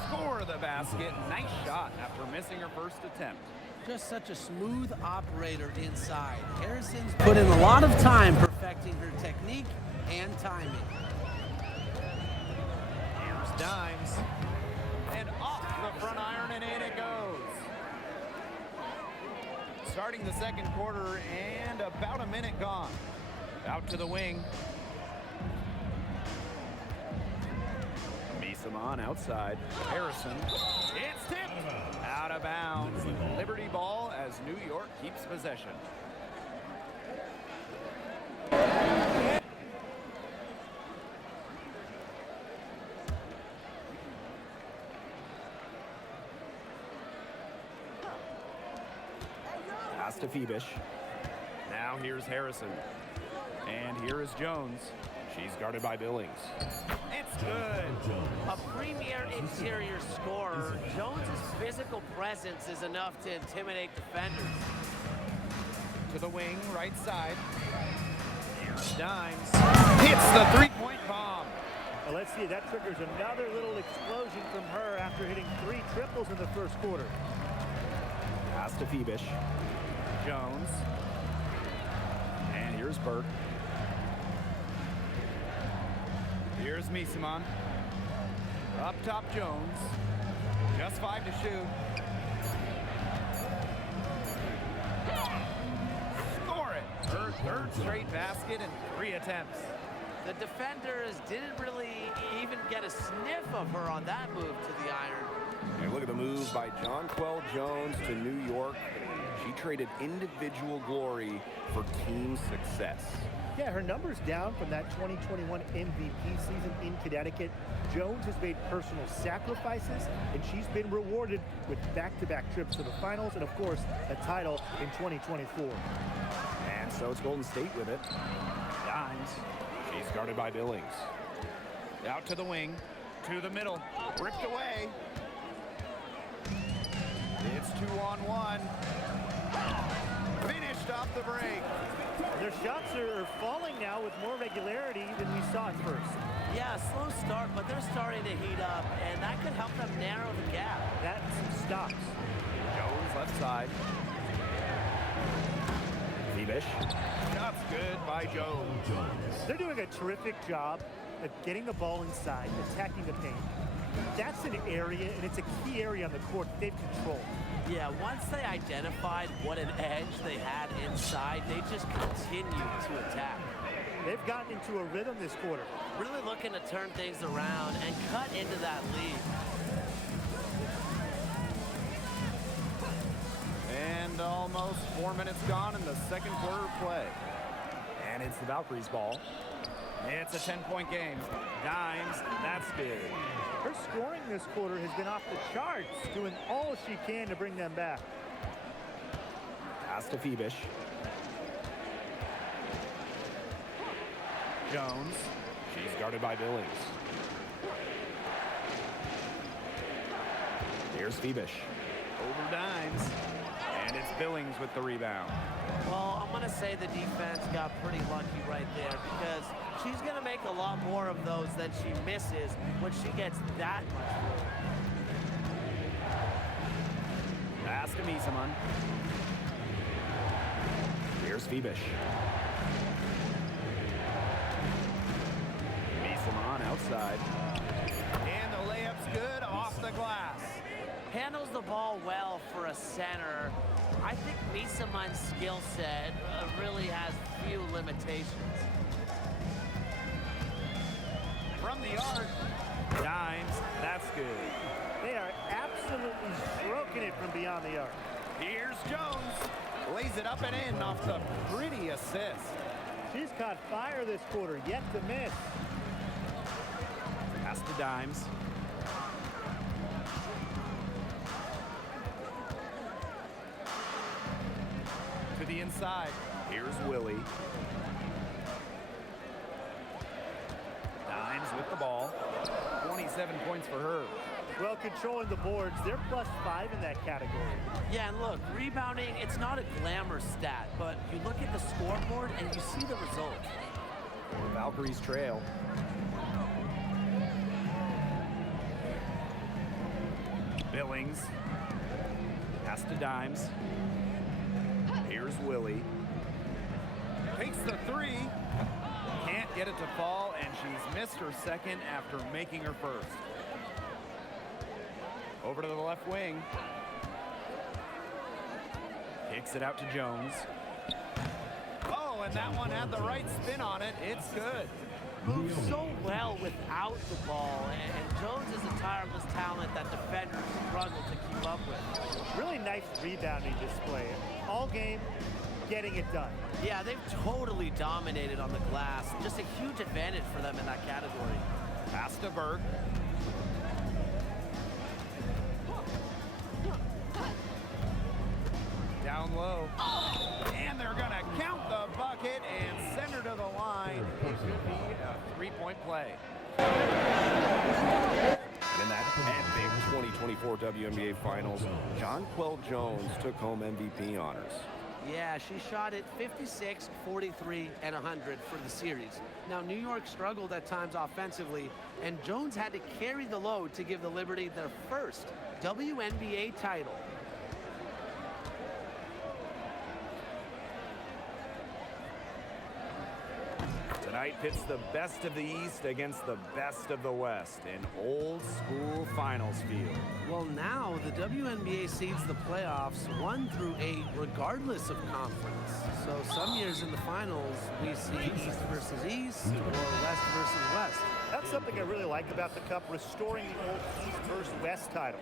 Score the basket. Nice shot after missing her first attempt. Just such a smooth operator inside. Harrison's put in a lot of time perfecting her technique and timing. Here's Dimes. And off the front iron, and in it goes. Starting the second quarter, and about a minute gone. Out to the wing. Misamon outside. Harrison. It's tipped. Out of bounds. Liberty ball as New York keeps possession. Pass to Phoebish. Now here's Harrison. And here is Jones. She's guarded by Billings. It's good. A premier interior scorer, Jones's physical presence is enough to intimidate defenders. To the wing, right side. Here's Dimes. Hits the three-point bomb. Well, let's see, that triggers another little explosion from her after hitting 3 triples in the first quarter. Pass to Phoebish. Jones. And here's Burke. Here's Misamon. Up top, Jones. Just 5 to shoot. Score it. Her third straight basket in 3 attempts. The defenders didn't really even get a sniff of her on that move to the iron. And look at the move by Jonquel Jones to New York. She traded individual glory for team success. Yeah, her numbers down from that 2021 MVP season in Connecticut. Jones has made personal sacrifices, and she's been rewarded with back-to-back trips to the finals and, of course, a title in 2024. And so it's Golden State with it. Dimes. She's guarded by Billings. Out to the wing. To the middle. Ripped away. It's 2-on-1. Finished off the break. Their shots are falling now with more regularity than we saw at first. Yeah, a slow start, but they're starting to heat up, and that could help them narrow the gap. That's some stops. Jones left side. Phoebish. Shots good by Jones. They're doing a terrific job of getting the ball inside, attacking the paint. That's an area, and it's a key area on the court that they've controlled. Yeah, once they identified what an edge they had inside, they just continued to attack. They've gotten into a rhythm this quarter. Really looking to turn things around and cut into that lead. And almost 4 minutes gone in the second quarter of play. And it's the Valkyries' ball. It's a 10-point game. Dimes, that's good. Her scoring this quarter has been off the charts, doing all she can to bring them back. Pass to Phoebish. Jones. She's guarded by Billings. Here's Phoebish. Over Dimes. And it's Billings with the rebound. Well, I'm going to say the defense got pretty lucky right there because she's going to make a lot more of those than she misses when she gets that much room. Pass to Misamon. Here's Phoebish. Misamon outside. And the layup's good off the glass. Handles the ball well for a center. I think Misamon's skill set really has few limitations. from the arc. Dimes, that's good. They are absolutely stroking it from beyond the arc. Here's Jones. Lays it up and in off the pretty assist. She's caught fire this quarter, yet to miss. Pass to Dimes. To the inside. Here's Willie. Dimes with the ball. 27 points for her. Well, controlling the boards, they're +5 in that category. Yeah, and look, rebounding, it's not a glamour stat, but you look at the scoreboard and you see the result. The Valkyries trail. Billings. Pass to Dimes. Here's Willie. Takes the three. Can't get it to fall, and she's missed her second after making her first. Over to the left wing. Kicks it out to Jones. Oh, and that one had the right spin on it. It's good. Moves so well without the ball, and Jones is a tireless talent that defenders struggle to keep up with. Really nice rebounding display. All game, getting it done. Yeah, they've totally dominated on the glass. Just a huge advantage for them in that category. Pass to Burke. Down low. And they're going to count the bucket and send her to the line. It should be a three-point play. In that epic 2024 WNBA Finals, Jonquel Jones took home MVP honors. Yeah, she shot it 56, 43, and 100 for the series. Now, New York struggled at times offensively, and Jones had to carry the load to give the Liberty their first WNBA title. Tonight pits the best of the East against the best of the West in old school finals field. Well, now the WNBA seeds the playoffs 1 through 8 regardless of conference. So some years in the finals, we see East versus East or West versus West. That's something I really like about the Cup, restoring the old East versus West title.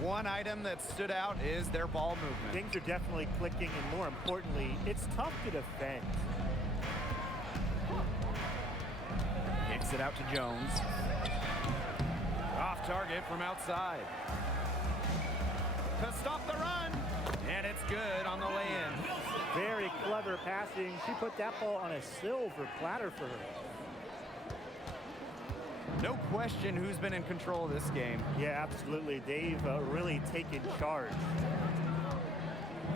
One item that stood out is their ball movement. Things are definitely clicking, and more importantly, it's tough to defend. Kicks it out to Jones. Off target from outside. To stop the run. And it's good on the lay-in. Very clever passing. She put that ball on a silver platter for her. No question who's been in control of this game. Yeah, absolutely. They've really taken charge.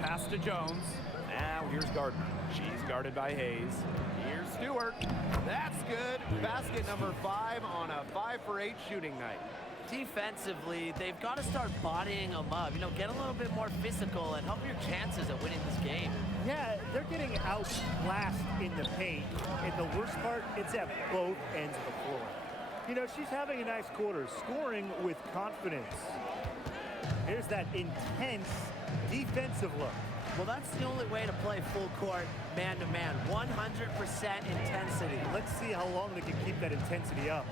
Pass to Jones. Now here's Gardner. She's guarded by Hayes. Here's Stewart. That's good. Basket number 5 on a 5 for 8 shooting night. Defensively, they've got to start bodying them up. You know, get a little bit more physical and help your chances at winning this game. Yeah, they're getting outclassed in the paint. And the worst part, it's at both ends of the floor. You know, she's having a nice quarter, scoring with confidence. Here's that intense defensive look. Well, that's the only way to play full court, man-to-man. 100% intensity. Let's see how long they can keep that intensity up.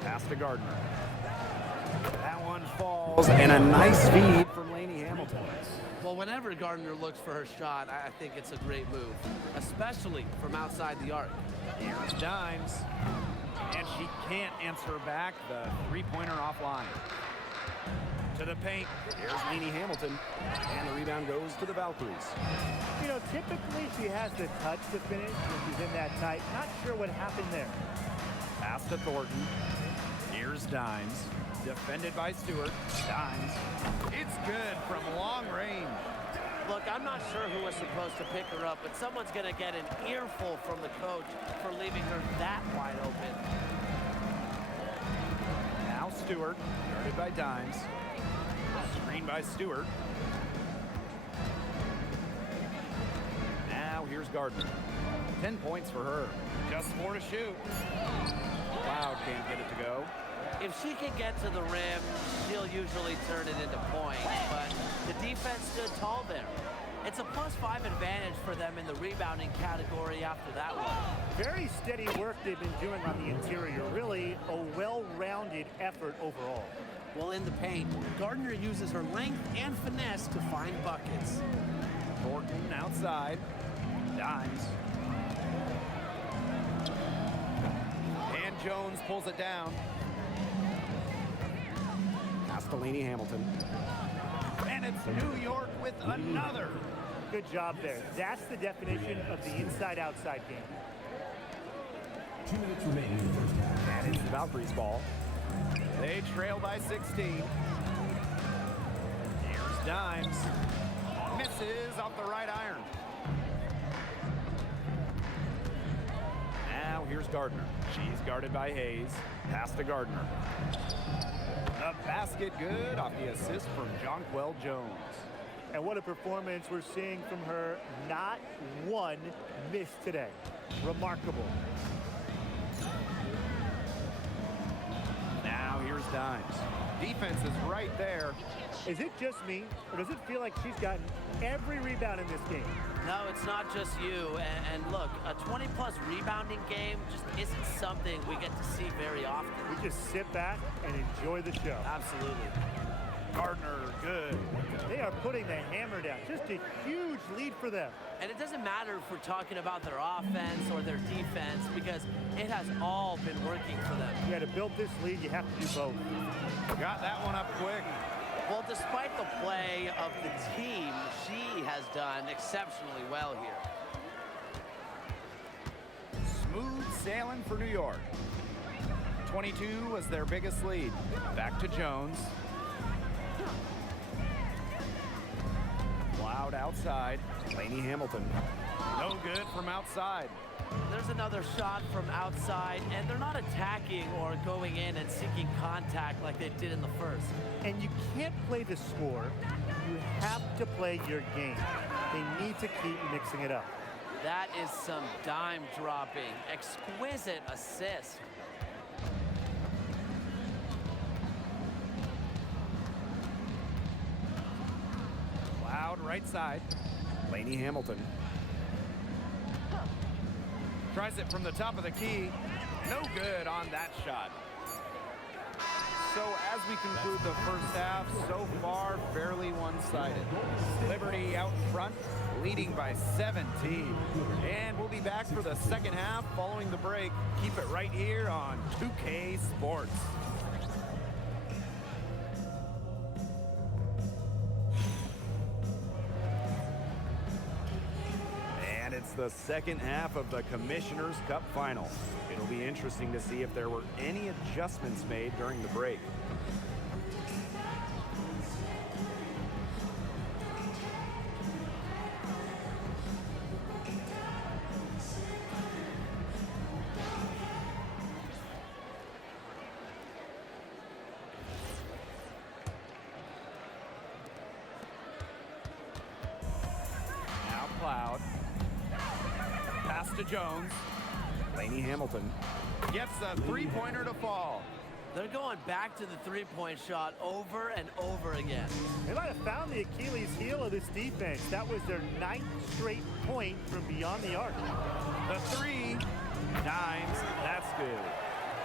Pass to Gardner. That one falls, and a nice feed from Lainey Hamilton. Well, whenever Gardner looks for her shot, I think it's a great move, especially from outside the arc. Here's Dimes, and she can't answer back the three-pointer offline. To the paint, here's Lainey Hamilton, and the rebound goes to the Valkyries. You know, typically she has the touch to finish when she's in that tight. Not sure what happened there. Pass to Thornton. Here's Dimes, defended by Stewart. Dimes, it's good from long range. Look, I'm not sure who was supposed to pick her up, but someone's going to get an earful from the coach for leaving her that wide open. Now Stewart, guarded by Dimes. Screen by Stewart. Now here's Gardner. 10 points for her. Just 4 to shoot. Cloud can't get it to go. If she can get to the rim, she'll usually turn it into points, but the defense stood tall there. It's a +5 advantage for them in the rebounding category after that one. Very steady work they've been doing on the interior. Really a well-rounded effort overall. Well, in the paint, Gardner uses her length and finesse to find buckets. Thornton outside. Dimes. And Jones pulls it down. Pass to Lainey Hamilton. And it's New York with another. Good job there. That's the definition of the inside-outside game. 2 minutes remaining in the first half. And it's the Valkyries' ball. They trail by 16. Here's Dimes. Misses off the right iron. Now here's Gardner. She's guarded by Hayes. Pass to Gardner. The basket good off the assist from Jonquel Jones. And what a performance we're seeing from her. Not one miss today. Remarkable. Now here's Dimes. Defense is right there. Is it just me, or does it feel like she's gotten every rebound in this game? No, it's not just you. And look, a 20-plus rebounding game just isn't something we get to see very often. We just sit back and enjoy the show. Absolutely. Gardner, good. They are putting the hammer down. Just a huge lead for them. And it doesn't matter if we're talking about their offense or their defense, because it has all been working for them. You got to build this lead. You have to do both. Got that one up quick. Well, despite the play of the team, she has done exceptionally well here. Smooth sailing for New York. 22 was their biggest lead. Back to Jones. Loud outside. Lainey Hamilton. No good from outside. There's another shot from outside, and they're not attacking or going in and seeking contact like they did in the first. And you can't play the score. You have to play your game. They need to keep mixing it up. That is some dime dropping. Exquisite assist. Loud right side. Lainey Hamilton. Tries it from the top of the key. No good on that shot. So as we conclude the first half, so far fairly one-sided. Liberty out front, leading by 17. And we'll be back for the second half following the break. Keep it right here on 2K Sports. And it's the second half of the Commissioner's Cup Final. It'll be interesting to see if there were any adjustments made during the break. Now Cloud. Pass to Jones. Lainey Hamilton gets a three-pointer to fall. They're going back to the three-point shot over and over again. They might have found the Achilles heel of this defense. That was their 9th straight point from beyond the arc. The three. Dimes. That's good.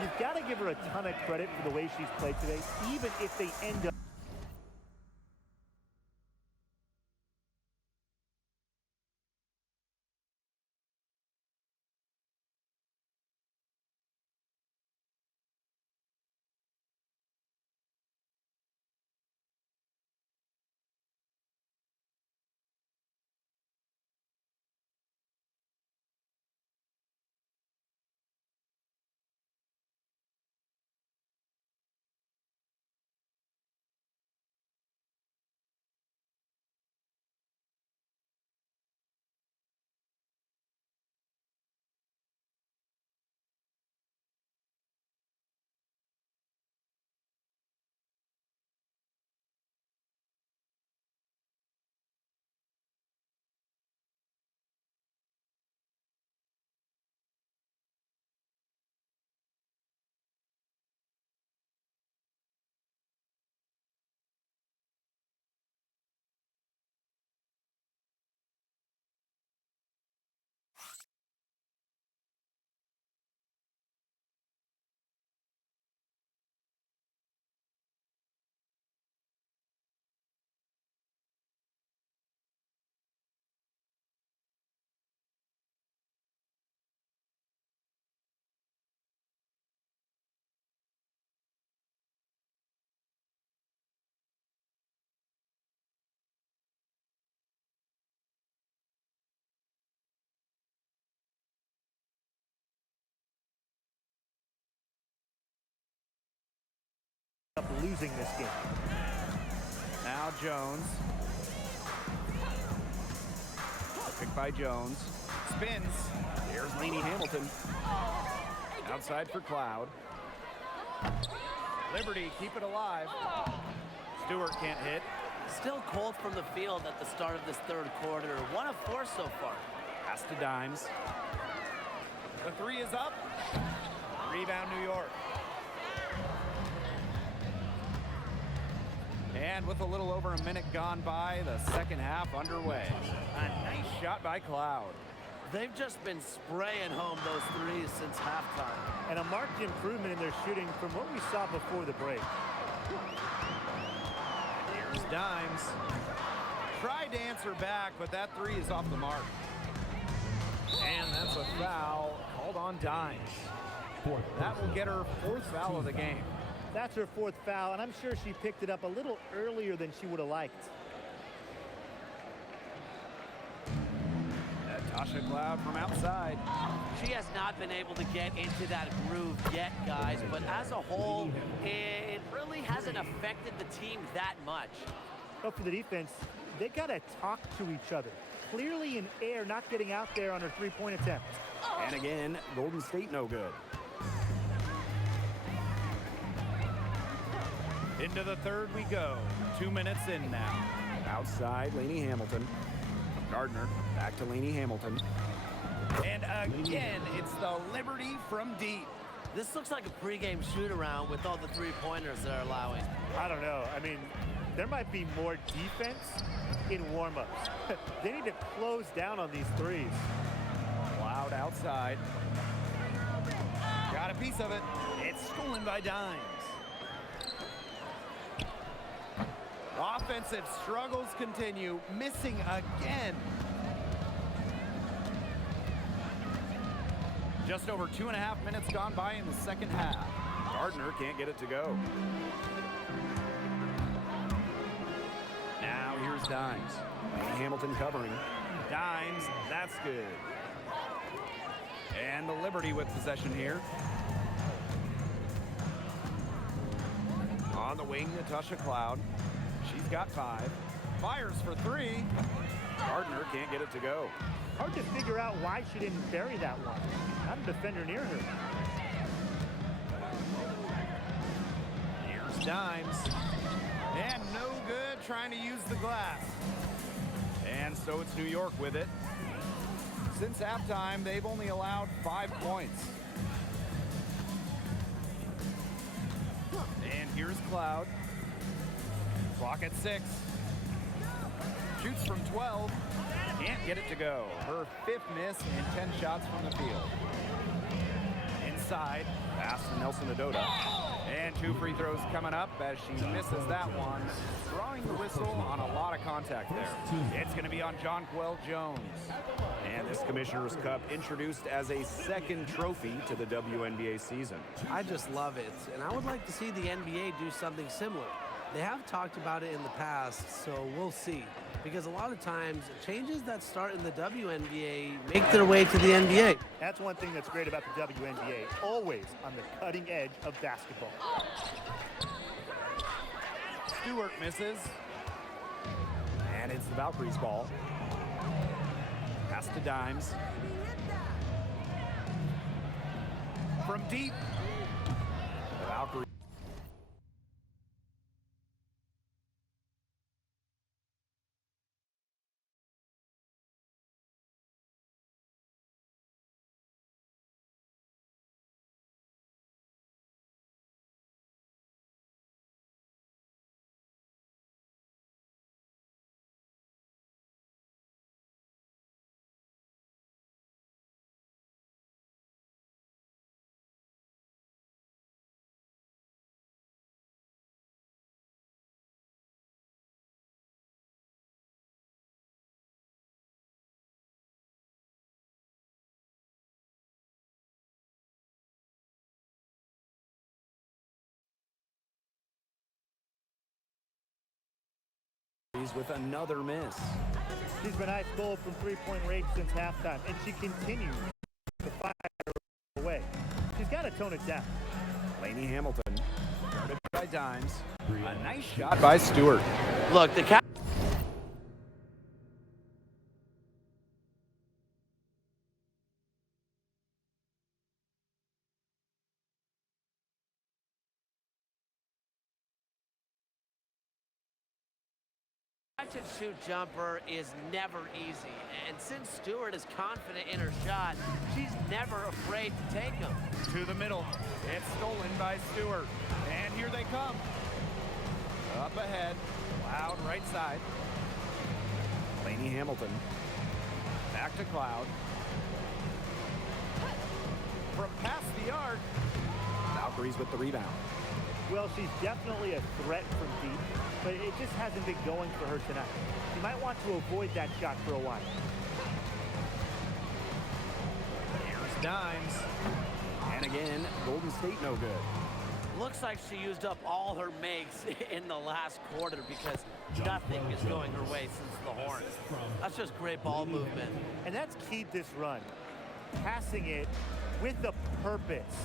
You've got to give her a ton of credit for the way she's played today, even if they end up up losing this game. Now Jones. Picked by Jones. Spins. Here's Lainey Hamilton. Outside for Cloud. Liberty, keep it alive. Stewart can't hit. Still cold from the field at the start of this third quarter. 1 of 4 so far. Pass to Dimes. The three is up. Rebound, New York. And with a little over a minute gone by, the second half underway. A nice shot by Cloud. They've just been spraying home those threes since halftime. And a marked improvement in their shooting from what we saw before the break. Here's Dimes. Tried to answer back, but that three is off the mark. And that's a foul called on Dimes. That will get her 4th foul of the game. That's her 4th foul, and I'm sure she picked it up a little earlier than she would have liked. Tasha Cloud from outside. She has not been able to get into that groove yet, guys, but as a whole, it really hasn't affected the team that much. But for the defense, they got to talk to each other. Clearly in air, not getting out there on her three-point attempt. And again, Golden State no good. Into the third we go. 2 minutes in now. Outside, Lainey Hamilton. Gardner, back to Lainey Hamilton. And again, it's the Liberty from deep. This looks like a pregame shoot-around with all the three-pointers they're allowing. I don't know. I mean, there might be more defense in warm-ups. They need to close down on these threes. Cloud outside. Got a piece of it. It's stolen by Dimes. Offensive struggles continue, missing again. Just over 2.5 minutes gone by in the second half. Gardner can't get it to go. Now here's Dimes. Hamilton covering. Dimes, that's good. And the Liberty with possession here. On the wing, Natasha Cloud. She's got 5. Fires for 3. Gardner can't get it to go. Hard to figure out why she didn't bury that one. Not a defender near her. Here's Dimes. And no good trying to use the glass. And so it's New York with it. Since halftime, they've only allowed 5 points. And here's Cloud. Clock at 6. Shoots from 12. Can't get it to go. Her 5th miss and 10 shots from the field. Inside, pass to Nelson Adota. And 2 free throws coming up as she misses that one. Drawing the whistle on a lot of contact there. It's going to be on Jonquel Jones. And this Commissioner's Cup introduced as a 2nd trophy to the WNBA season. I just love it, and I would like to see the NBA do something similar. They have talked about it in the past, so we'll see. Because a lot of times, changes that start in the WNBA make their way to the NBA. That's one thing that's great about the WNBA. Always on the cutting edge of basketball. Stewart misses. And it's the Valkyries' ball. Pass to Dimes. From deep. The Valkyries. With another miss. She's been ice cold from three-point range since halftime, and she continues to fire away. She's got to tone it down. Lainey Hamilton. Guarded by Dimes. A nice shot by Stewart. Look, the catch and shoot jumper is never easy, and since Stewart is confident in her shot, she's never afraid to take them. To the middle. It's stolen by Stewart. And here they come. Up ahead. Cloud right side. Lainey Hamilton. Back to Cloud. From past the arc. Valkyries with the rebound. Well, she's definitely a threat from deep, but it just hasn't been going for her tonight. She might want to avoid that shot for a while. Here's Dimes. And again, Golden State no good. Looks like she used up all her makes in the last quarter because nothing is going her way since the horn. That's just great ball movement. And that's keyed this run. Passing it with a purpose.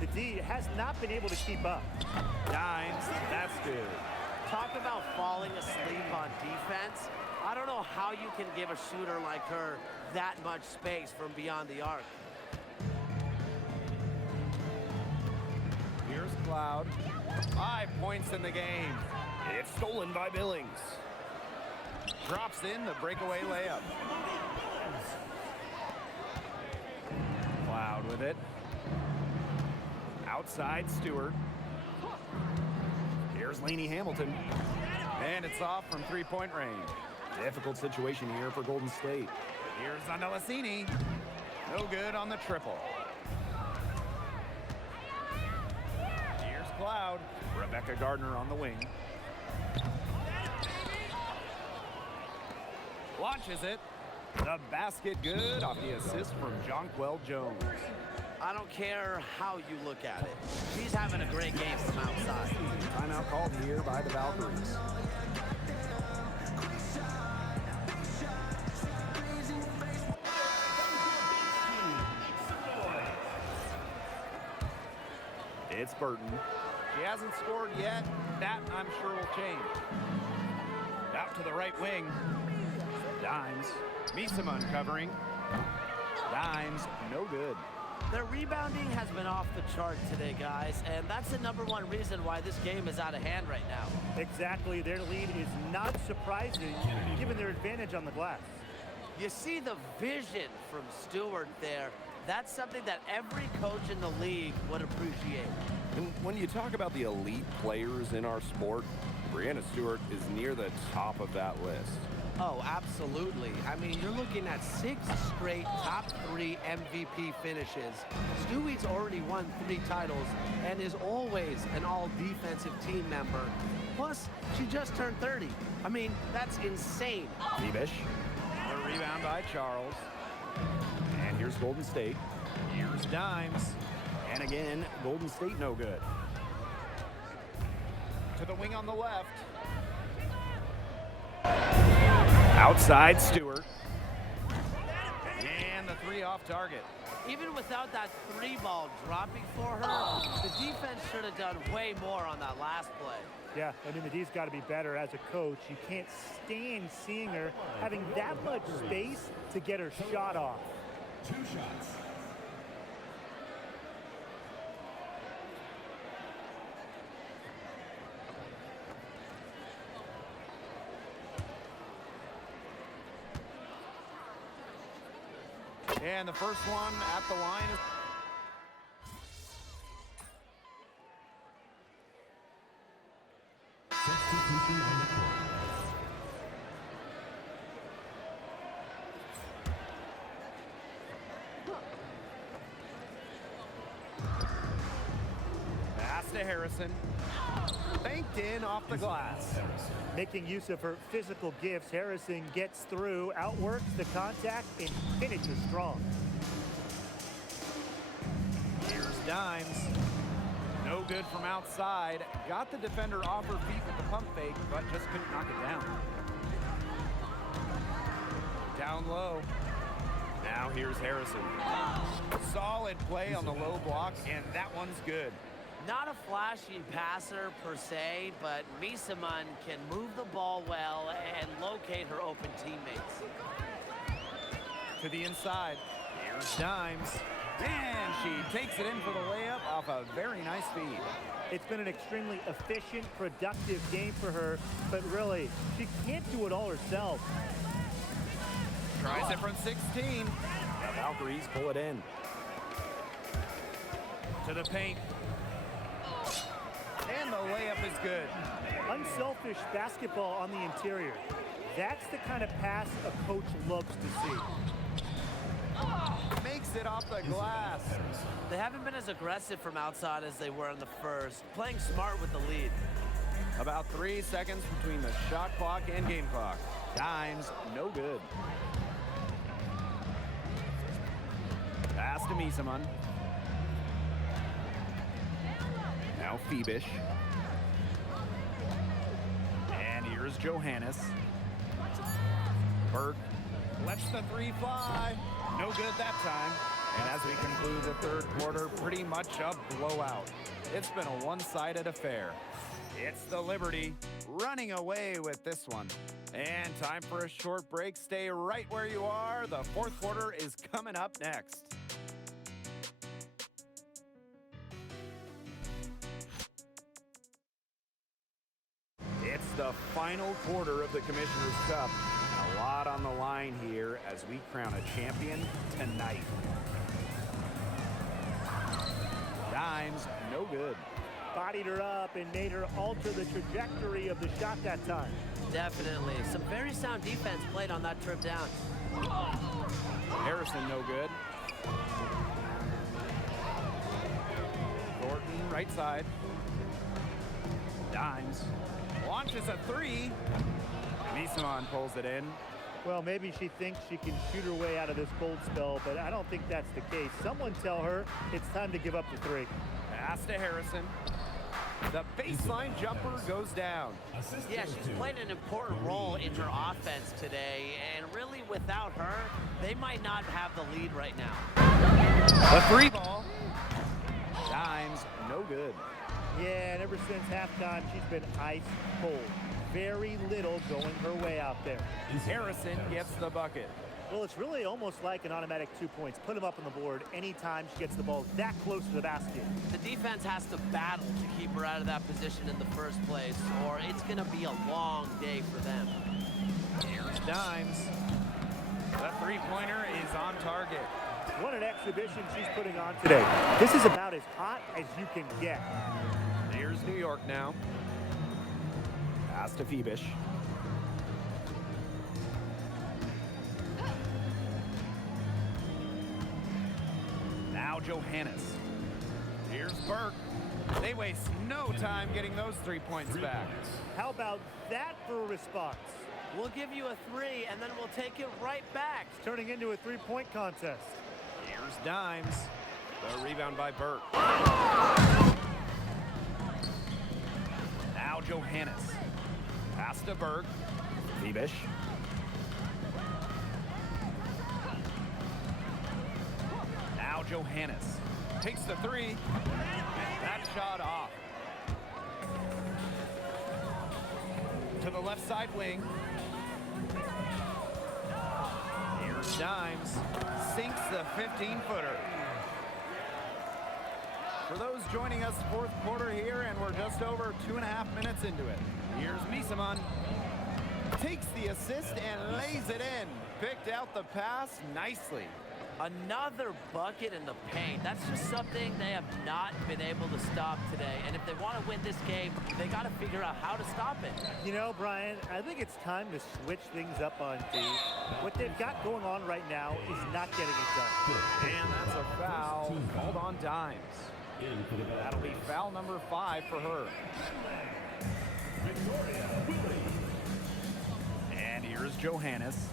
The D has not been able to keep up. Dimes. That's good. Talk about falling asleep on defense. I don't know how you can give a shooter like her that much space from beyond the arc. Here's Cloud. 5 points in the game. It's stolen by Billings. Drops in the breakaway layup. Cloud with it. Outside Stewart. Here's Lainey Hamilton. And it's off from 3-point range. Difficult situation here for Golden State. Here's Andalasini. No good on the triple. Here's Cloud. Rebecca Gardner on the wing. Launches it. The basket good off the assist from Jonquel Jones. I don't care how you look at it. She's having a great game from outside. Timeout called here by the Valkyries. It's Burton. She hasn't scored yet. That, I'm sure, will change. Out to the right wing. Dimes. Misama covering. Dimes, no good. Their rebounding has been off the chart today, guys, and that's the #1 reason why this game is out of hand right now. Exactly. Their lead is not surprising given their advantage on the glass. You see the vision from Stewart there. That's something that every coach in the league would appreciate. And when you talk about the elite players in our sport, Breanna Stewart is near the top of that list. Oh, absolutely. I mean, you're looking at 6 straight top 3 MVP finishes. Stewie's already won 3 titles and is always an all-defensive team member. Plus, she just turned 30. I mean, that's insane. Bebish. The rebound by Charles. And here's Golden State. Here's Dimes. And again, Golden State no good. To the wing on the left. Outside Stewart. And the 3 off target. Even without that 3 ball dropping for her, the defense should have done way more on that last play. Yeah, I mean, the D's got to be better as a coach. You can't stand seeing her having that much space to get her shot off. 2 shots. And the first one at the line is... Substitution on the court. Pass to Harrison. Banked in off the glass. Making use of her physical gifts, Harrison gets through, outworks the contact, and finishes strong. Here's Dimes. No good from outside. Got the defender off her feet with the pump fake, but just couldn't knock it down. Down low. Now here's Harrison. Solid play on the low block, and that one's good. Not a flashy passer per se, but Misaman can move the ball well and locate her open teammates. To the inside. Here's Dimes. And she takes it in for the layup off a very nice feed. It's been an extremely efficient, productive game for her, but really, she can't do it all herself. Tries it from 16. The Valkyries pull it in. To the paint. And the layup is good. Unselfish basketball on the interior. That's the kind of pass a coach loves to see. Makes it off the glass. They haven't been as aggressive from outside as they were in the first, playing smart with the lead. About 3 seconds between the shot clock and game clock. Dimes, no good. Pass to Misaman. Now Phoebish. And here's Johannes. Burke lets the three fly. No good that time. And as we conclude the third quarter, pretty much a blowout. It's been a one-sided affair. It's the Liberty running away with this one. And time for a short break. Stay right where you are. The fourth quarter is coming up next. It's the final quarter of the Commissioner's Cup. A lot on the line here as we crown a champion tonight. Dimes, no good. Bodied her up and made her alter the trajectory of the shot that time. Definitely. Some very sound defense played on that trip down. Harrison, no good. Thornton, right side. Dimes launches a three. Misaman pulls it in. Well, maybe she thinks she can shoot her way out of this cold spell, but I don't think that's the case. Someone tell her it's time to give up the three. Pass to Harrison. The baseline jumper goes down. Yeah, she's played an important role in her offense today, and really without her, they might not have the lead right now. A three ball. Dimes, no good. Yeah, and ever since halftime, she's been ice cold. Very little going her way out there. Harrison gets the bucket. Well, it's really almost like an automatic 2 points. Put them up on the board anytime she gets the ball that close to the basket. The defense has to battle to keep her out of that position in the first place, or it's going to be a long day for them. Here's Dimes. The three-pointer is on target. What an exhibition she's putting on today. This is about as hot as you can get. Here's New York now. Pass to Phoebish. Now Johannes. Here's Burke. They waste no time getting those 3 points back. How about that for a response? We'll give you a three, and then we'll take it right back. It's turning into a three-point contest. Here's Dimes. The rebound by Burke. Now Johannes. Pass to Burke. Phoebish. Now Johannes takes the three, and that shot off. To the left side wing. Here's Dimes, sinks the 15-footer. For those joining us, fourth quarter here, and we're just over 2.5 minutes into it. Here's Misaman. Takes the assist and lays it in. Picked out the pass nicely. Another bucket in the paint. That's just something they have not been able to stop today. And if they want to win this game, they got to figure out how to stop it. You know, Brian, I think it's time to switch things up on D. What they've got going on right now is not getting it done. And that's a foul called on Dimes. That'll be foul number 5 for her. And here's Johannes.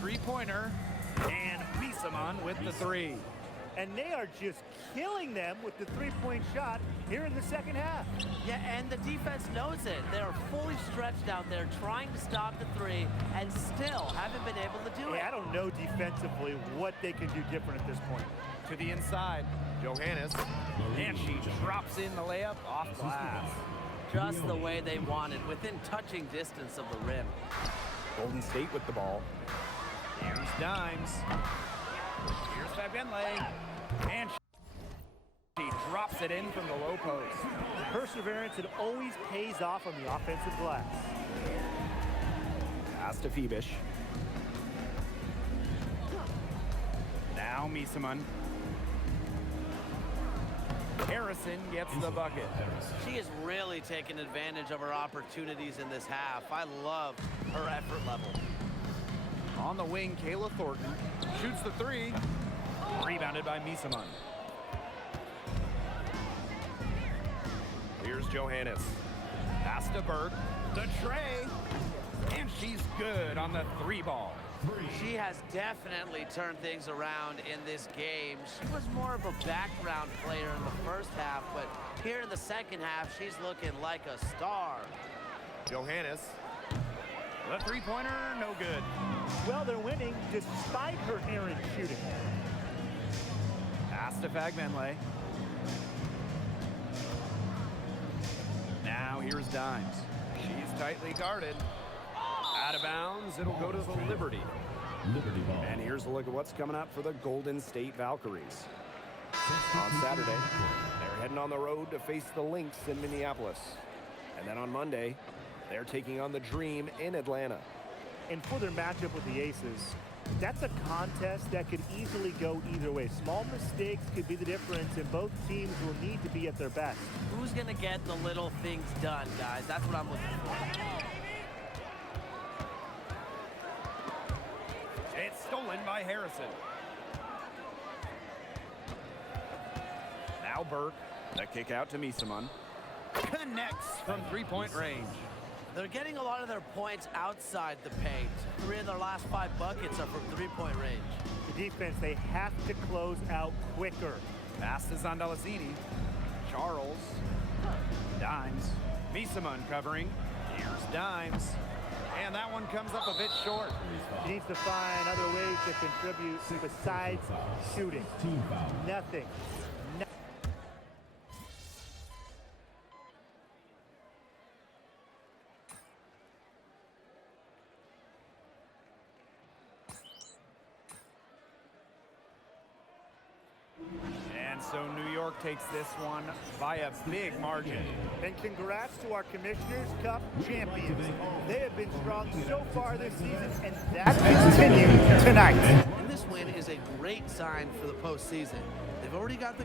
Three-pointer. And Misaman with the three. And they are just killing them with the three-point shot here in the second half. Yeah, and the defense knows it. They're fully stretched out there trying to stop the three and still haven't been able to do it. I don't know defensively what they can do different at this point. to the inside. Johannes. And she drops in the layup off glass. Just the way they wanted, within touching distance of the rim. Golden State with the ball. Here's Dimes. Here's Fabenle. And she drops it in from the low post. Perseverance, it always pays off on the offensive glass. Pass to Phoebish. Now Misaman. Harrison gets the bucket. She is really taking advantage of her opportunities in this half. I love her effort level. On the wing, Kayla Thornton shoots the three. Rebounded by Misaman. Here's Johannes. Pass to Burke. The tray. And she's good on the three ball. She has definitely turned things around in this game. She was more of a background player in the first half, but here in the second half, she's looking like a star. Johannes. The three-pointer, no good. Well, they're winning despite her errant shooting. Pass to Fabenle. Now here's Dimes. She's tightly guarded. Out of bounds, it'll go to the Liberty. Liberty ball. And here's a look at what's coming up for the Golden State Valkyries. On Saturday, they're heading on the road to face the Lynx in Minneapolis. And then on Monday, they're taking on the Dream in Atlanta. And for their matchup with the Aces, that's a contest that could easily go either way. Small mistakes could be the difference, and both teams will need to be at their best. Who's going to get the little things done, guys? That's what I'm looking for. It's stolen by Harrison. Now Burke. The kick out to Misaman. Connects from three-point range. They're getting a lot of their points outside the paint. 3 of their last 5 buckets are from three-point range. The defense, they have to close out quicker. Pass is on Delazzini. Charles. Dimes. Misaman covering. Here's Dimes. And that one comes up a bit short. He needs to find other ways to contribute besides shooting. Team foul. Nothing. And so New York takes this one by a big margin. And congrats to our Commissioners Cup champions. They have been strong so far this season, and that continues tonight. And this win is a great sign for the postseason. They've already got the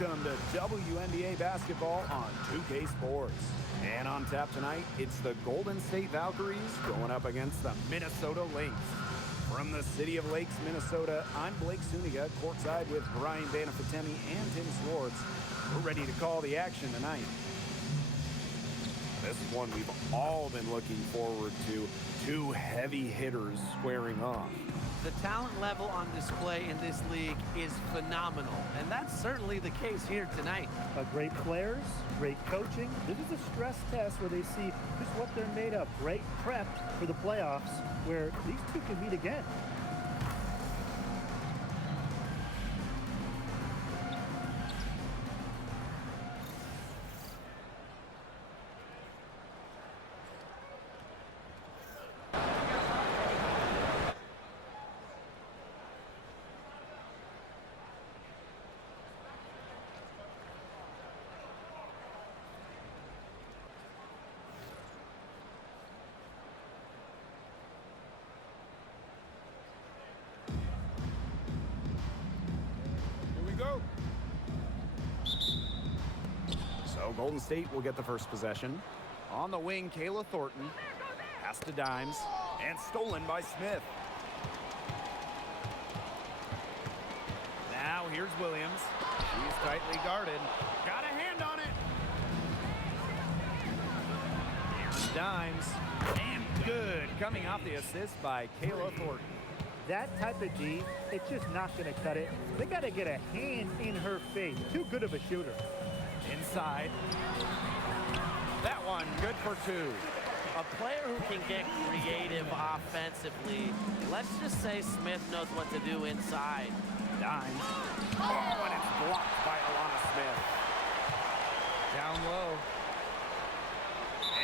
Welcome to WNBA basketball on 2K Sports. And on tap tonight, it's the Golden State Valkyries going up against the Minnesota Lynx. From the city of Lakes, Minnesota, I'm Blake Suniga, courtside with Brian Banafitemi and Tim Swartz. We're ready to call the action tonight. This is one we've all been looking forward to. Two heavy hitters squaring off. The talent level on display in this league is phenomenal, and that's certainly the case here tonight. Great players, great coaching. This is a stress test where they see just what they're made of. Great prep for the playoffs where these two can meet again. So Golden State will get the first possession. On the wing, Kayla Thornton. Pass to Dimes. And stolen by Smith. Now here's Williams. She's tightly guarded. Got a hand on it. Here's Dimes. And good. Coming off the assist by Kayla Thornton. That type of D, it's just not going to cut it. They got to get a hand in her face. Too good of a shooter. Inside. That one, good for two. A player who can get creative offensively. Let's just say Smith knows what to do inside. Dimes. Oh, and it's blocked by Alana Smith. Down low.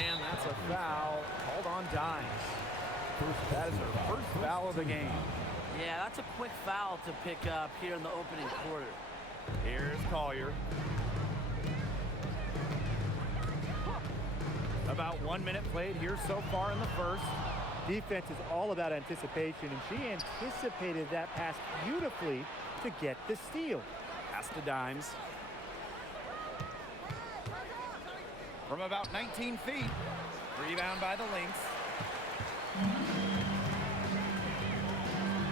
And that's a foul called on Dimes. That is her first foul of the game. Yeah, that's a quick foul to pick up here in the opening quarter. Here's Collier. About 1 minute played here so far in the first. Defense is all about anticipation, and she anticipated that pass beautifully to get the steal. Pass to Dimes. From about 19 feet. Rebound by the Lynx.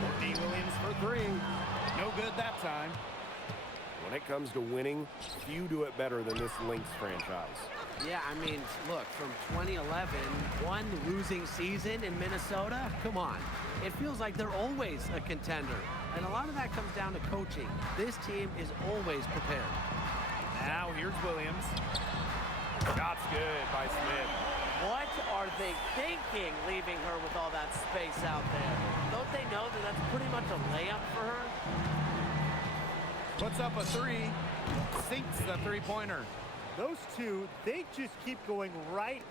Courtney Williams for three. No good that time. When it comes to winning, few do it better than this Lynx franchise. Yeah, I mean, look, from 2011, one losing season in Minnesota, come on. It feels like they're always a contender. And a lot of that comes down to coaching. This team is always prepared. Now here's Williams. Shot's good by Smith. What are they thinking, leaving her with all that space out there? Don't they know that that's pretty much a layup for her? Puts up a three. Sinks the three-pointer. Those two, they just keep going right.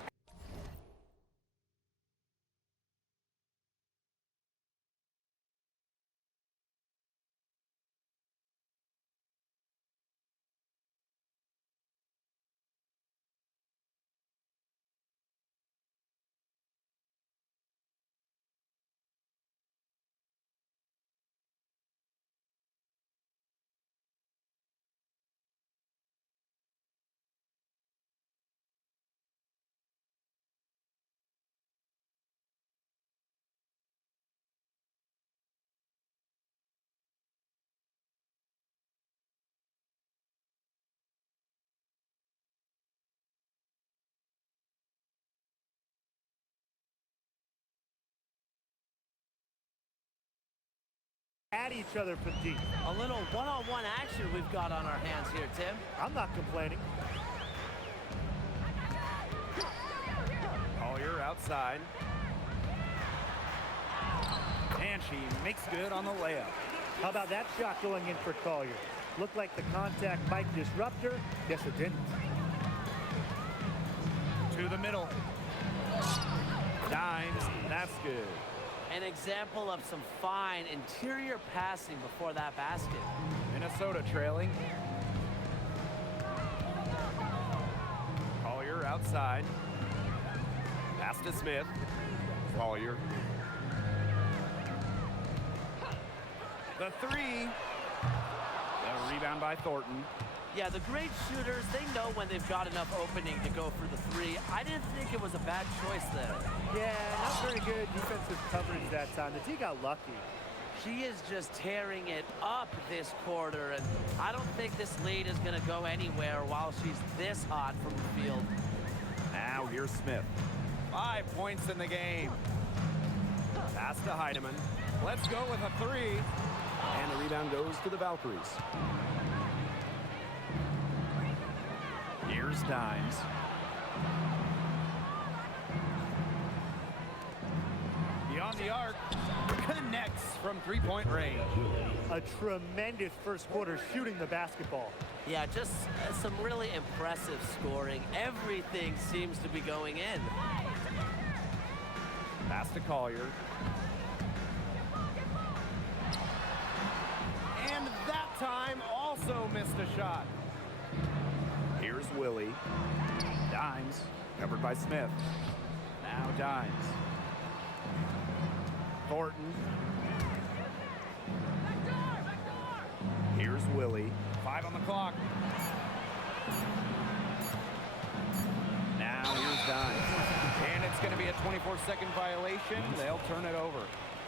At each other from deep. A little one-on-one action we've got on our hands here, Tim. I'm not complaining. Collier outside. And she makes good on the layup. How about that shot going in for Collier? Looked like the contact might disrupt her. Guess it didn't. To the middle. Dimes. That's good. An example of some fine interior passing before that basket. Minnesota trailing. Collier outside. Pass to Smith. Collier. The three. The rebound by Thornton. Yeah, the great shooters, they know when they've got enough opening to go for the three. I didn't think it was a bad choice there. Yeah, not very good defensive coverage that time. The D got lucky. She is just tearing it up this quarter, and I don't think this lead is going to go anywhere while she's this hot from the field. Now here's Smith. 5 points in the game. Pass to Heidemann. Let's go with a 3. And the rebound goes to the Valkyries. Here's Dimes. Beyond the arc. Connects from 3-point range. A tremendous first quarter shooting the basketball. Yeah, just some really impressive scoring. Everything seems to be going in. Pass to Collier. And that time also missed a shot. Here's Willie. Dimes. Covered by Smith. Now Dimes. Thornton. Here's Willie. 5 on the clock. Now here's Dimes. And it's going to be a 24-second violation. They'll turn it over.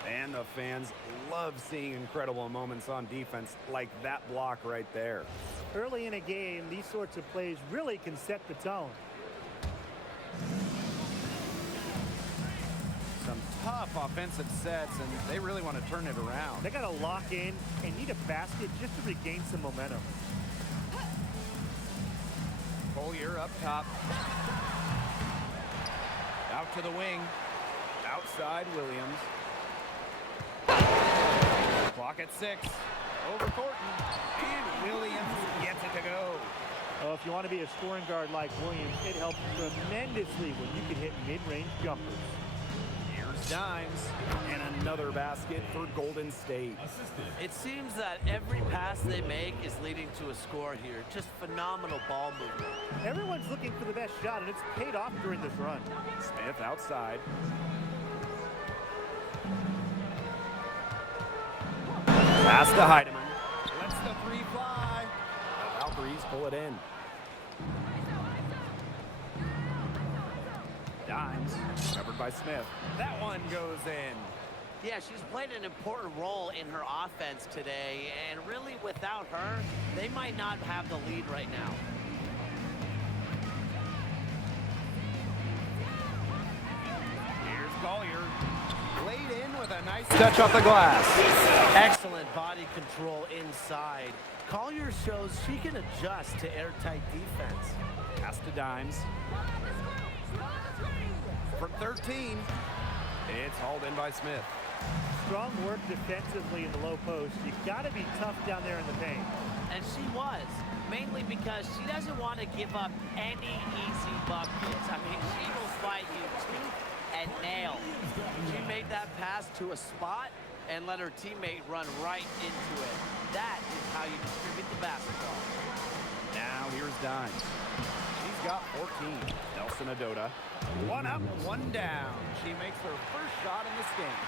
And the fans love seeing incredible moments on defense like that block right there. Early in a game, these sorts of plays really can set the tone. Some tough offensive sets, and they really want to turn it around. They got to lock in and need a basket just to regain some momentum. Collier up top. Out to the wing. Outside Williams. Clock at 6. Over Thornton. And Williams gets it to go. Oh, if you want to be a scoring guard like Williams, it helps tremendously when you can hit mid-range jumpers. Here's Dimes. And another basket for Golden State. It seems that every pass they make is leading to a score here. Just phenomenal ball movement. Everyone's looking for the best shot, and it's paid off during this run. Smith outside. Pass to Heidemann. Lets the 3 fly. The Valkyries pull it in. Dimes. Covered by Smith. That one goes in. Yeah, she's played an important role in her offense today, and really without her, they might not have the lead right now. Here's Collier. Laid in with a nice touch off the glass. Excellent body control inside. Collier shows she can adjust to airtight defense. Pass to Dimes. From 13. It's hauled in by Smith. Strong work defensively in the low post. You got to be tough down there in the paint. And she was, mainly because she doesn't want to give up any easy buckets. I mean, she will fight you tooth and nail. She made that pass to a spot and let her teammate run right into it. That is how you distribute the basketball. Now here's Dimes. She's got 14. Nelson Adota. 1 up, 1 down. She makes her first shot in this game.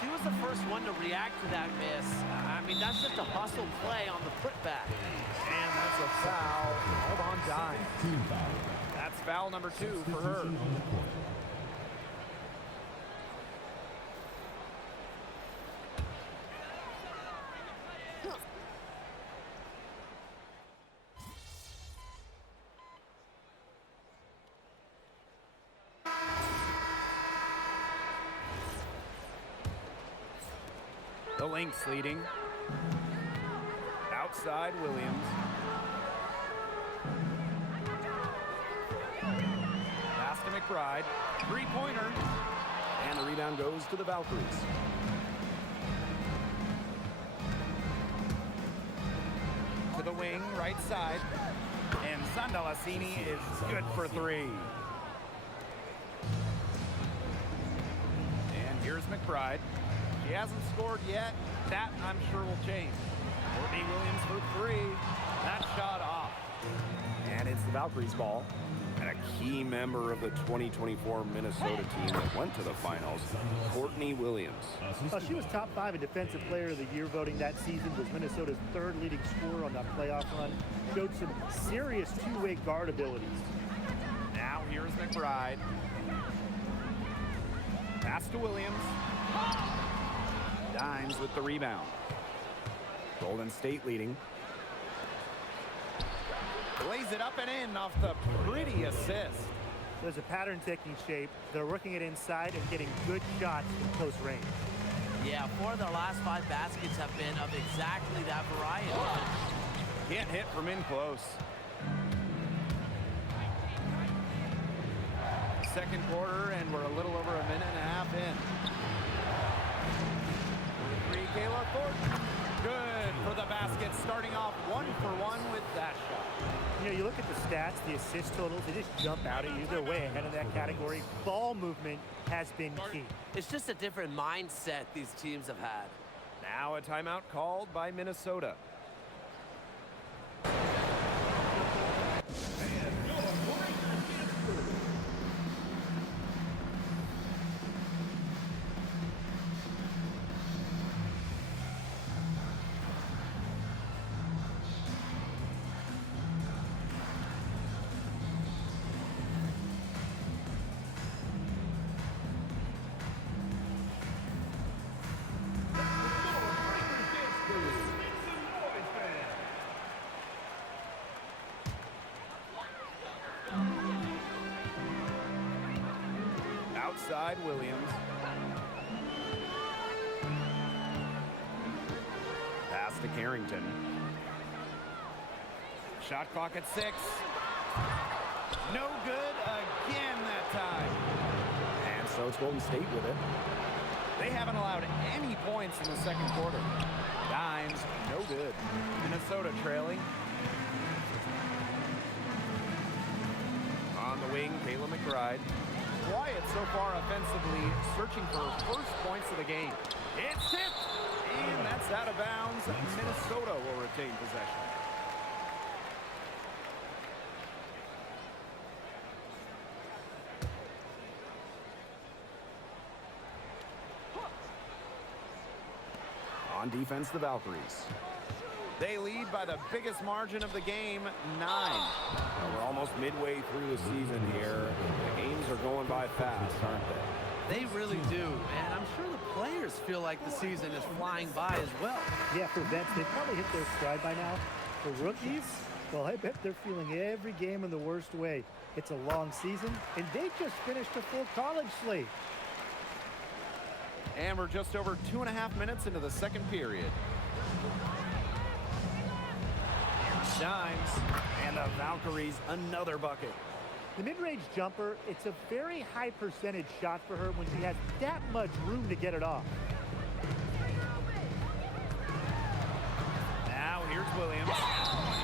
She was the first one to react to that miss. I mean, that's just a hustle play on the putback. And that's a foul. Hold on, Dimes. That's foul number 2 for her. The Lynx leading. Outside Williams. Pass to McBride. 3-pointer. And the rebound goes to the Valkyries. To the wing, right side. And Sandalasini is good for 3. And here's McBride. She hasn't scored yet. That, I'm sure, will change. Courtney Williams for 3. That shot off. And it's the Valkyries' ball. And A key member of the 2024 Minnesota team that went to the finals, Courtney Williams. She was top 5 in Defensive Player of the Year voting that season, was Minnesota's 3rd leading scorer on that playoff run, showed some serious two-way guard abilities. Now here's McBride. Pass to Williams. Dimes with the rebound. Golden State leading. Lays it up and in off the pretty assist. There's a pattern taking shape. They're working it inside and getting good shots in close range. Yeah, 4 of their last 5 baskets have been of exactly that variety. Can't hit from in close. Second quarter, and we're a little over a minute and a half in. Three, Kayla Thornton. Good for the basket, starting off 1 for 1 with that shot. You know, you look at the stats, the assist totals, they just jump out at you. They're way ahead of that category. Ball movement has been key. It's just a different mindset these teams have had. Now a timeout called by Minnesota. Outside Williams. Pass to Carrington. Shot clock at 6. No good again that time. And so it's Golden State with it. They haven't allowed any points in the second quarter. Dimes, no good. Minnesota trailing. On the wing, Kayla McBride. Quiet so far offensively, searching for first points of the game. It's tipped, and that's out of bounds. Minnesota will retain possession. On defense, the Valkyries. They lead by the biggest margin of the game, 9. Well, we're almost midway through the season here. The games are going by fast, aren't they? They really do, and I'm sure the players feel like the season is flying by as well. Yeah, for vets, they've probably hit their stride by now. For rookies, well, I bet they're feeling every game in the worst way. It's a long season, and they just finished a full college slate. And we're just over 2.5 minutes into the second period. Dimes, and the Valkyries another bucket. The mid-range jumper, it's a very high percentage shot for her when she has that much room to get it off. Now here's Williams.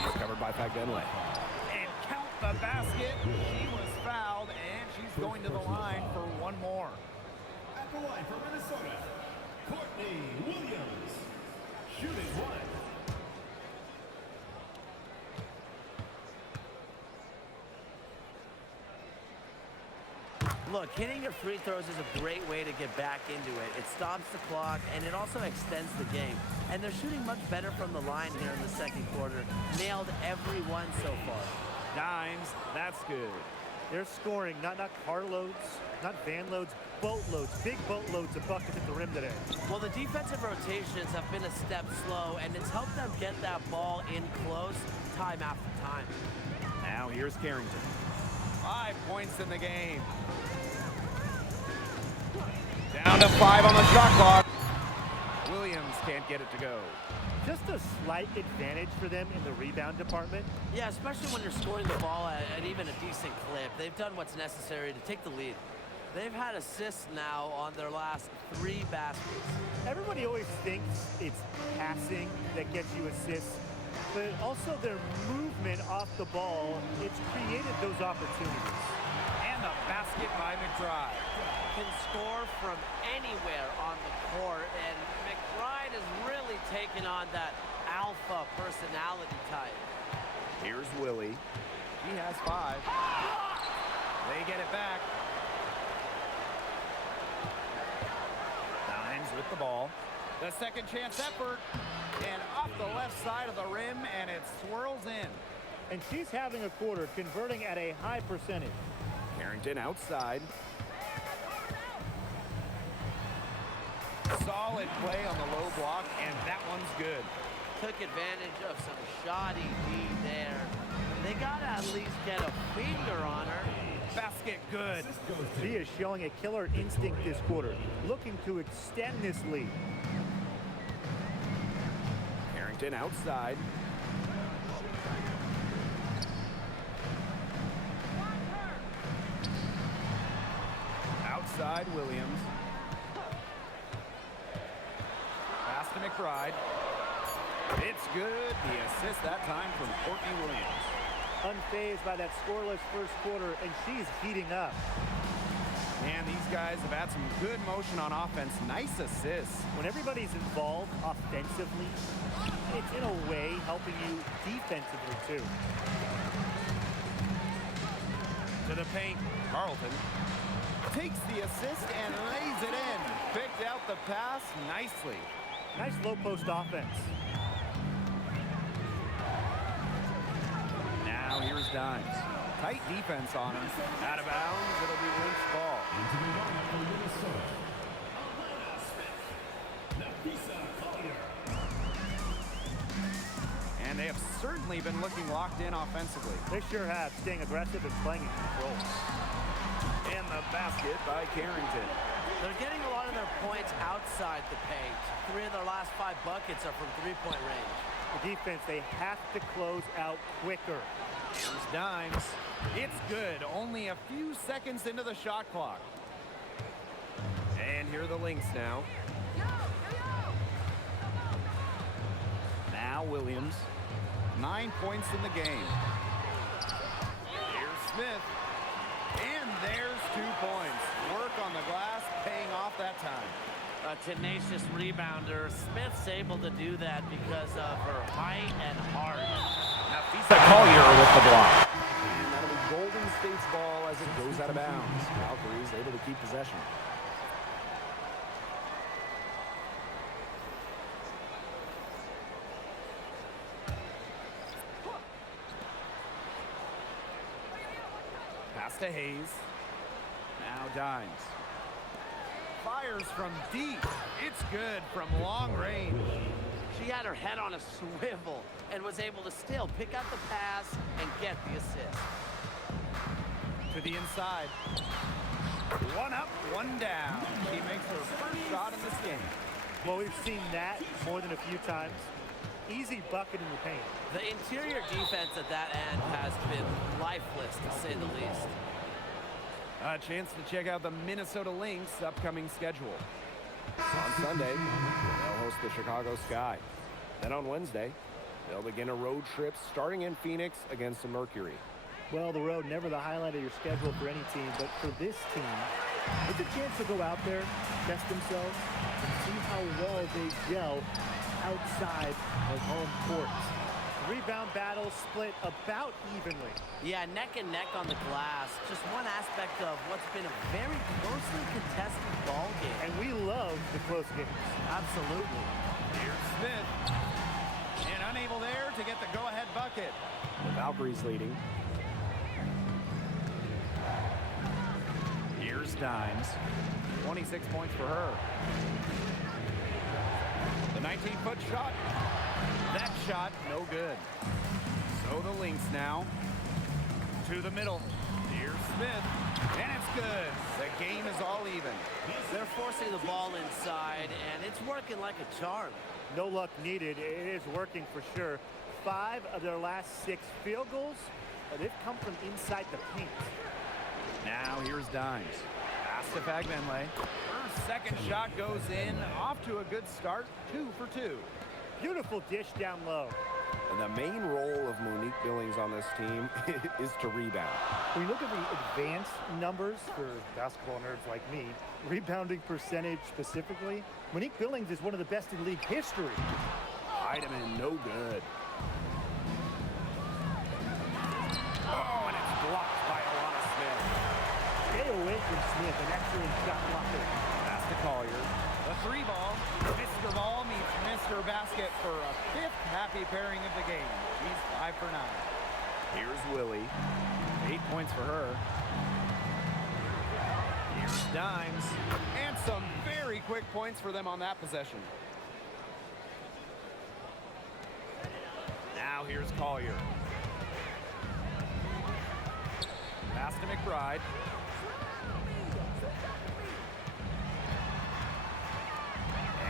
He's covered by Fagdenley. And count the basket. She was fouled, and she's going to the line for one more. At the line for Minnesota, Courtney Williams, shooting 1. Look, hitting your free throws is a great way to get back into it. It stops the clock, and it also extends the game. And they're shooting much better from the line here in the second quarter. Nailed every one so far. Dimes, that's good. They're scoring, not carloads, not van loads, boatloads, big boatloads of buckets at the rim today. Well, the defensive rotations have been a step slow, and it's helped them get that ball in close time after time. Now here's Carrington. 5 points in the game. Down to 5 on the shot clock. Williams can't get it to go. Just a slight advantage for them in the rebound department. Yeah, especially when you're scoring the ball at even a decent clip. They've done what's necessary to take the lead. They've had assists now on their last 3 baskets. Everybody always thinks it's passing that gets you assists, but also their movement off the ball, it's created those opportunities. And the basket by McBride. Can score from anywhere on the court, and McBride has really taken on that alpha personality type. Here's Willie. He has 5. They get it back. Dimes with the ball. The second chance effort. And off the left side of the rim, and it swirls in. And she's having a quarter, converting at a high percentage. Carrington outside. Solid play on the low block, and that one's good. Took advantage of some shoddy D there. They got to at least get a finger on her. Basket good. She is showing a killer instinct this quarter, looking to extend this lead. Carrington outside. Outside Williams. Pass to McBride. It's good. The assist that time from Courtney Williams. Unfazed by that scoreless first quarter, and she's heating up. And these guys have had some good motion on offense. Nice assists. When everybody's involved offensively, it's in a way helping you defensively too. To the paint. Carlton takes the assist and lays it in. Picked out the pass nicely. Nice low post offense. Now here's Dimes. Tight defense on him. Out of bounds. It'll be Lynch ball. Into the lineup for Minnesota. Nafisa Collier. And they have certainly been looking locked in offensively. They sure have, staying aggressive and playing in control. And the basket by Carrington. They're getting a lot of their points outside the paint. 3 of their last 5 buckets are from three-point range. The defense, they have to close out quicker. Here's Dimes. It's good. Only a few seconds into the shot clock. And here are the Lynx now. Now Williams. 9 points in the game. Here's Smith. And there's 2 points. Work on the glass, paying off that time. A tenacious rebounder. Smith's able to do that because of her height and heart. Nafisa Collier with the block. And that'll be Golden State's ball as it goes out of bounds. Valkyries able to keep possession. Pass to Hayes. Now Dimes. Fires from deep. It's good from long range. She had her head on a swivel and was able to still pick up the pass and get the assist. To the inside. 1 up, 1 down. She makes her first shot in this game. Well, we've seen that more than a few times. Easy bucket in the paint. The interior defense at that end has been lifeless, to say the least. A chance to check out the Minnesota Lynx upcoming schedule. On Sunday, they'll host the Chicago Sky. Then on Wednesday, they'll begin a road trip starting in Phoenix against the Mercury. Well, the road, never the highlight of your schedule for any team, but for this team, it's a chance to go out there, test themselves, and see how well they gel outside of home court. Rebound battle split about evenly. Yeah, neck and neck on the glass. Just one aspect of what's been a very closely contested ball game. And we love the close games. Absolutely. Here's Smith. And unable there to get the go-ahead bucket. The Valkyries leading. Here's Dimes. 26 points for her. The 19-foot shot. That shot, no good. So the Lynx now. To the middle. Here's Smith. And it's good. The game is all even. They're forcing the ball inside, and it's working like a charm. No luck needed. It is working for sure. 5 of their last 6 field goals, they've come from inside the paint. Now here's Dimes. Pass to Fagbenle. Her second shot goes in. Off to a good start. 2 for 2. Beautiful dish down low. And the main role of Monique Billings on this team is to rebound. When you look at the advanced numbers for basketball nerds like me, rebounding percentage specifically, Monique Billings is one of the best in league history. Heidemann, no good. Oh, and it's blocked by Alana Smith. from Smith, an excellent shot blocker. Pass to Collier. The three ball. Mr. Ball meets Mr. Basket for a fifth happy pairing of the game. She's 5 for 9. Here's Willie. 8 points for her. Here's Dimes. And some very quick points for them on that possession. Now here's Collier. Pass to McBride.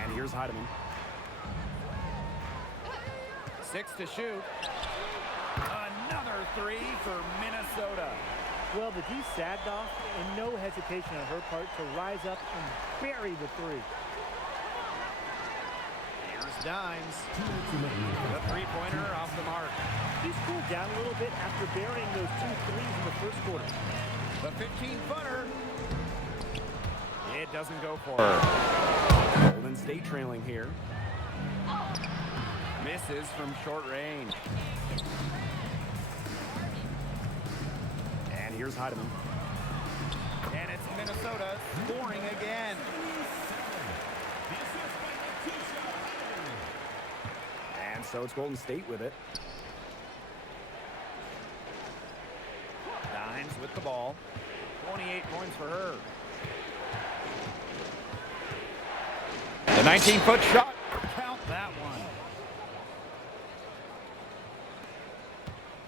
And here's Heidemann. 6 to shoot. Another 3 for Minnesota. Well, the D sagged off, and no hesitation on her part to rise up and bury the three. Here's Dimes. The three-pointer off the mark. She cooled down a little bit after burying those 2 threes in the first quarter. The 15-footer. It doesn't go for her. Golden State trailing here. Misses from short range. And here's Heidemann. And it's Minnesota scoring again. And so it's Golden State with it. Dimes with the ball. 28 points for her. The 19-foot shot. Count that one.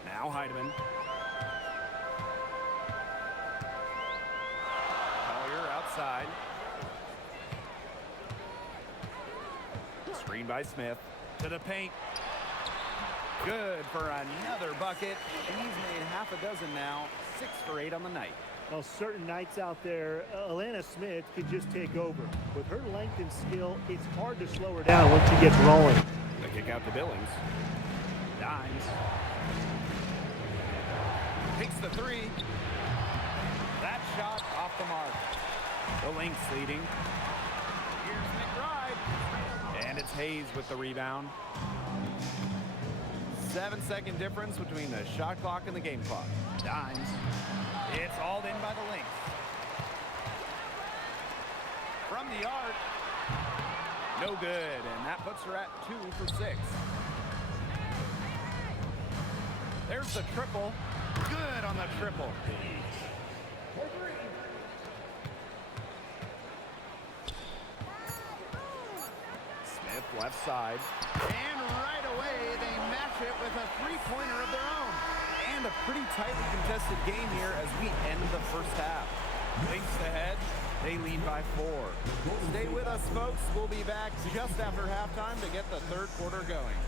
Now Heidemann. Collier outside. Screen by Smith. To the paint. Good for another bucket. She's made half a dozen now. 6 for 8 on the night. Well, certain nights out there, Alana Smith could just take over. With her length and skill, it's hard to slow her down once she gets rolling. The kick out to Billings. Dimes. Takes the three. That shot off the mark. The Lynx leading. Here's McBride. And it's Hayes with the rebound. 7-second difference between the shot clock and the game clock. Dimes. It's hauled in by the Lynx. From the arc. No good, and that puts her at 2 for 6. There's the triple. Good on the triple. Smith left side. And right away, they match it with a three-pointer of their own. And a pretty tightly contested game here as we end the first half. Lynx ahead. They lead by 4. Stay with us, folks. We'll be back just after halftime to get the third quarter going.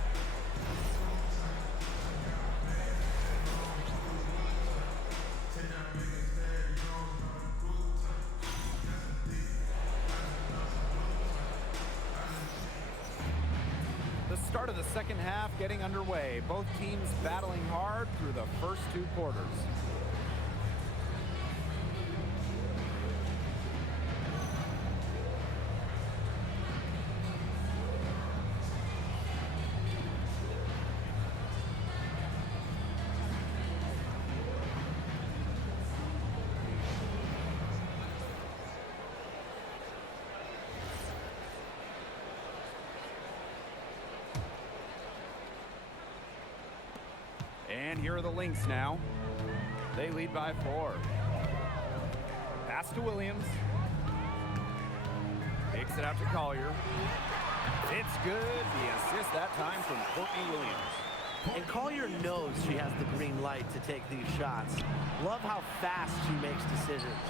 The start of the second half getting underway. Both teams battling hard through the first 2 quarters. And here are the Lynx now. They lead by 4. Pass to Williams. Takes it out to Collier. It's good. The assist that time from Courtney Williams. And Collier knows she has the green light to take these shots. Love how fast she makes decisions.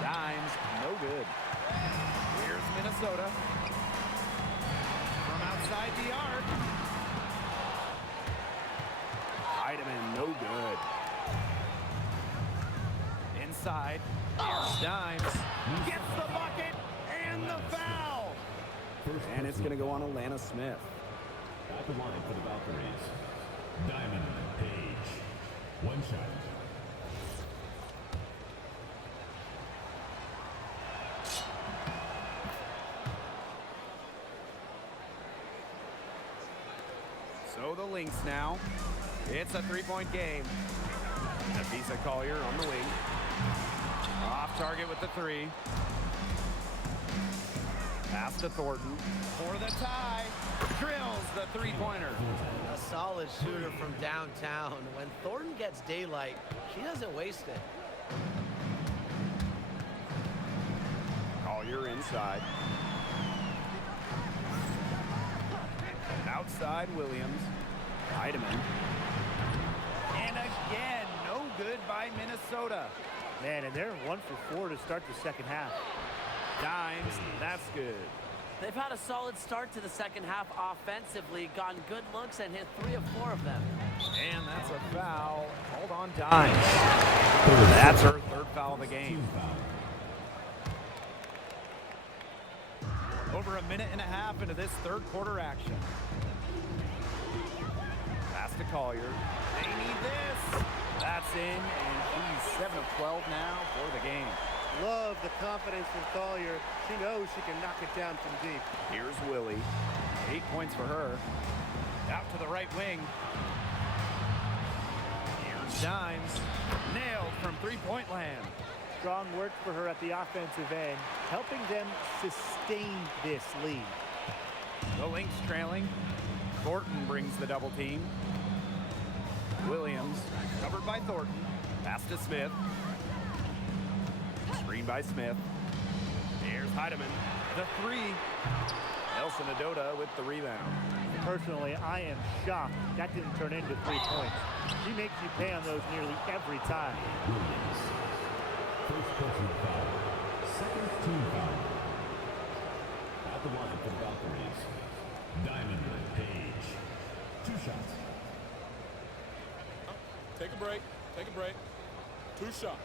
Dimes, no good. Here's Minnesota. From outside the arc. Heidemann, no good. Inside. Here's Dimes. Gets the bucket and the foul. And it's going to go on Alana Smith. At the line for the Valkyries, Diamond Paige. 1 shot. So the Lynx now. It's a 3-point game. Nafisa Collier on the wing. Off target with the three. Pass to Thornton for the tie. Drills the three-pointer. A solid shooter from downtown. When Thornton gets daylight, she doesn't waste it. Collier inside. Outside Williams. Heidemann. And again, no good by Minnesota. Man, and they're 1 for 4 to start the second half. Dimes, that's good. They've had a solid start to the second half offensively, gotten good looks and hit 3 of 4 of them. And that's a foul called on Dimes. That's her third foul of the game. Over a minute and a half into this third quarter action. Pass to Collier. They need this. That's in, and she's 7 of 12 now for the game. Love the confidence from Collier. She knows she can knock it down from deep. Here's Willie. 8 points for her. Out to the right wing. Here's Dimes. Nailed from three-point land. Strong work for her at the offensive end, helping them sustain this lead. The Lynx trailing. Thornton brings the double team. Williams covered by Thornton. Pass to Smith. Screen by Smith. Here's Heidemann. The three. Nelson Adota with the rebound. Personally, I am shocked that didn't turn into 3 points. She makes you pay on those nearly every time. Williams. First personal foul. Second team foul. At the line for the Valkyries. Diamond Paige. 2 shots. Take a break. Take a break. 2 shots.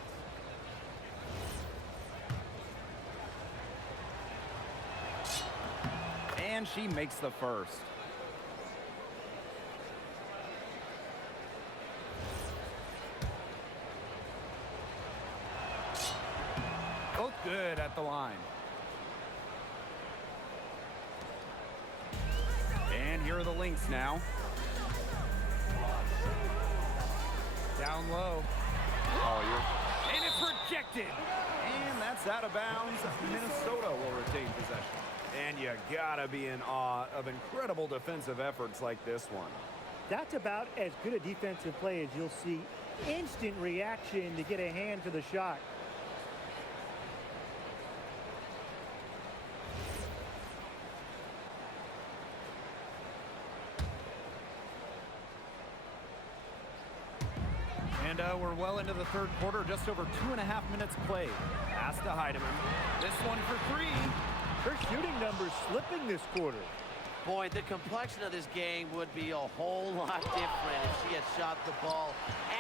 And she makes the first. Both good at the line. And here are the Lynx now. Down low. Collier. And it's rejected. And that's out of bounds. Minnesota will retain possession. And you gotta be in awe of incredible defensive efforts like this one. That's about as good a defensive play as you'll see. Instant reaction to get a hand to the shot. And we're well into the third quarter, just over 2.5 minutes played. Pass to Heidemann. This one for three. Her shooting numbers slipping this quarter. Boy, the complexion of this game would be a whole lot different if she had shot the ball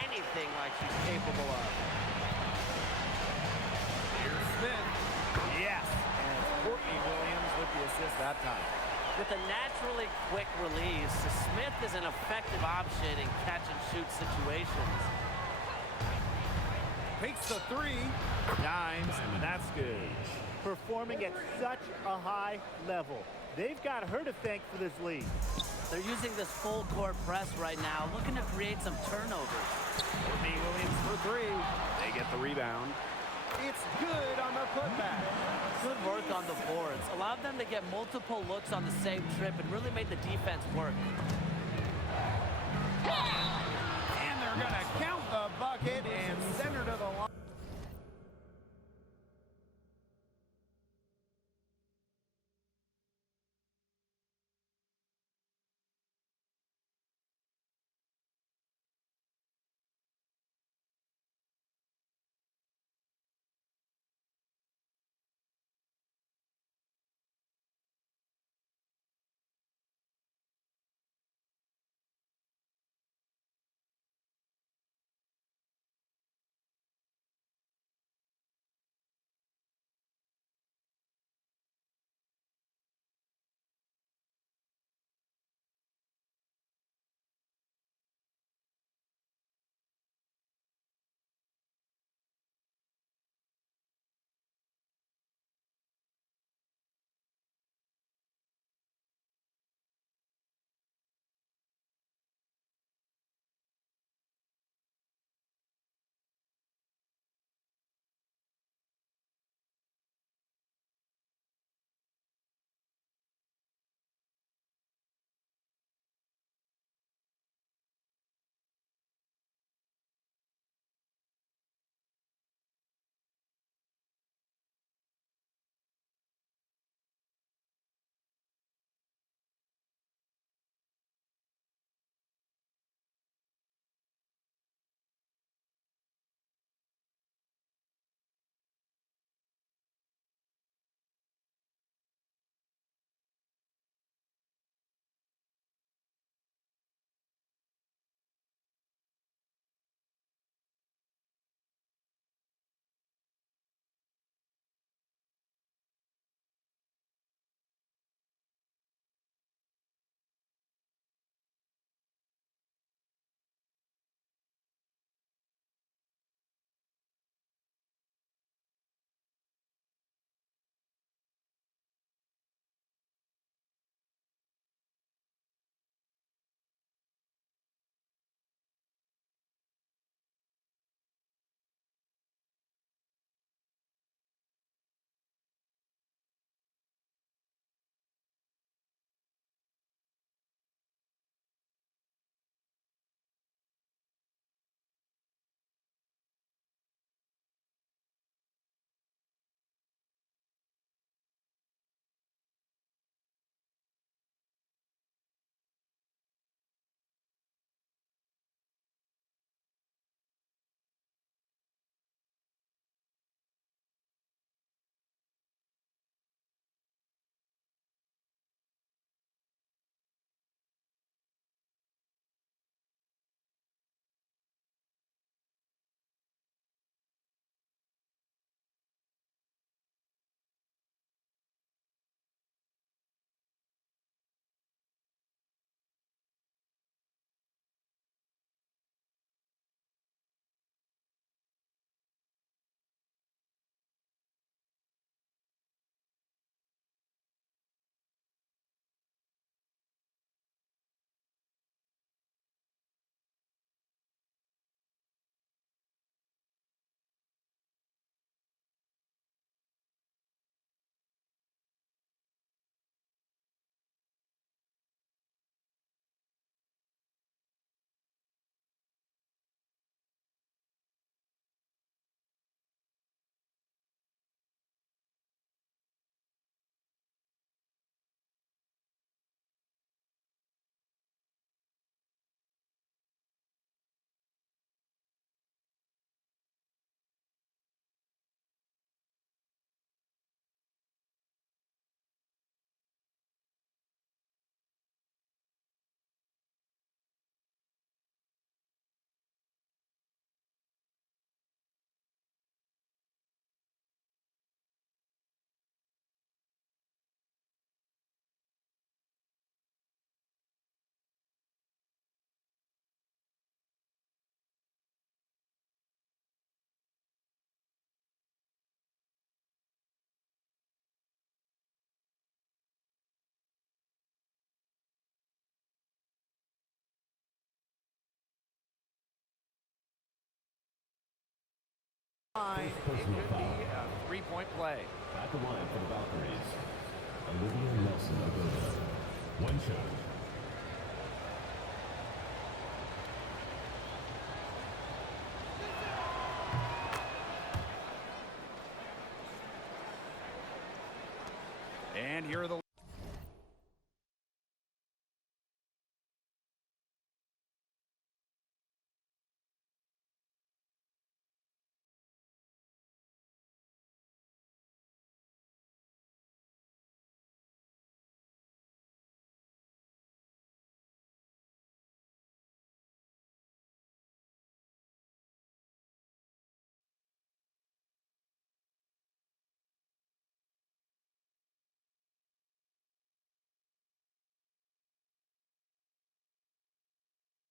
anything like she's capable of. Here's Smith. Yes. And Courtney Williams with the assist that time. With a naturally quick release, Smith is an effective option in catch-and-shoot situations. Takes the three. Dimes. That's good. Performing at such a high level. They've got her to thank for this lead. They're using this full court press right now, looking to create some turnovers. Courtney Williams for three. They get the rebound. It's good on the putback. Good work on the boards. Allowed them to get multiple looks on the same trip and really made the defense work. And they're going to count the bucket and send her to the line. It could be a three-point play. At the line for the Valkyries, Olivia Nelson-Ogoda. One shot. And here are the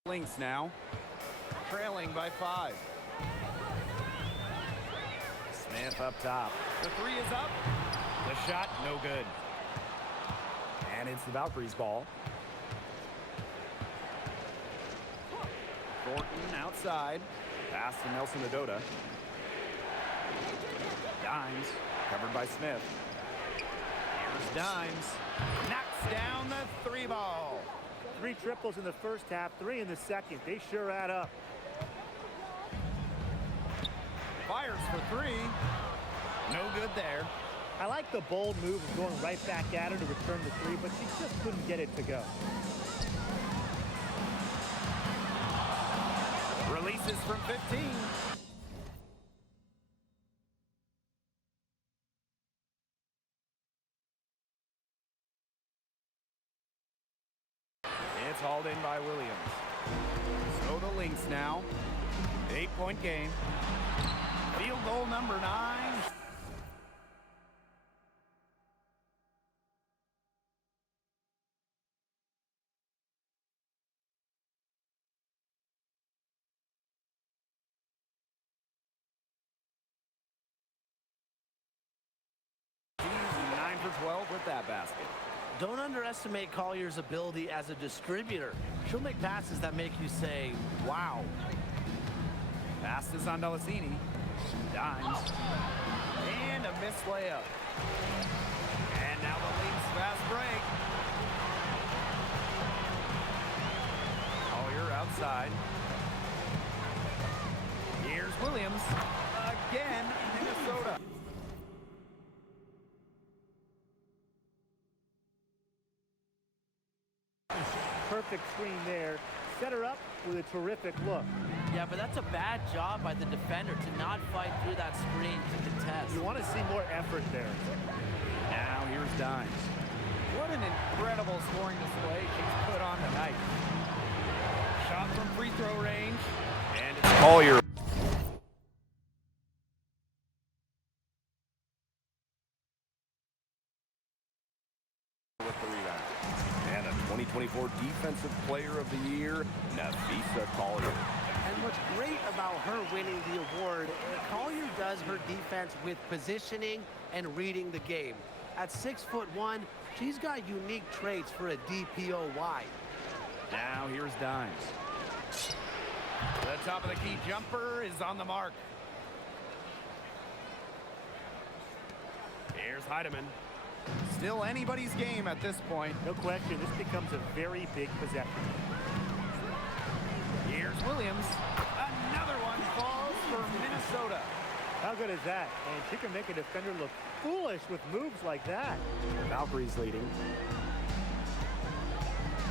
Lynx now, trailing by 5. Smith up top. The three is up. The shot, no good. And it's the Valkyries' ball. Thornton outside. Pass to Nelson-Ogoda. Dimes, Covered by Smith. here's Dimes. Knocks down the three ball. 3 triples in the first half, 3 in the second. They sure add up. Fires for 3. No good there. I like the bold move of going right back at her to return the 3, but she just couldn't get it to go. Releases from 15. It's hauled in by Williams. So the Lynx now. 8-point game. Field goal number 9. He's 9 for 12 with that basket. Don't underestimate Collier's ability as a distributor. She'll make passes that make you say, wow. Pass is on Delacini. Dimes. And a missed layup. And now the Lynx fast break. Collier outside. Here's Williams. Again, Minnesota. Perfect screen there. Set her up with a terrific look. Yeah, but that's a bad job by the defender to not fight through that screen to contest. You want to see more effort there. Now here's Dimes. What an incredible scoring display she's put on tonight. Shot from free throw range. And it's Collier. With the rebound. And a 2024 Defensive Player of the Year, Nafisa Collier. And what's great about her winning the award, Collier does her defense with positioning and reading the game. At 6'1", she's got unique traits for a DPOY. now here's Dimes. The top of the key jumper is on the mark. Here's Heidemann. Still anybody's game at this point. No question, this becomes a very big possession. Here's Williams. Another one falls for Minnesota. How good is that? And she can make a defender look foolish with moves like that. Valkyries leading.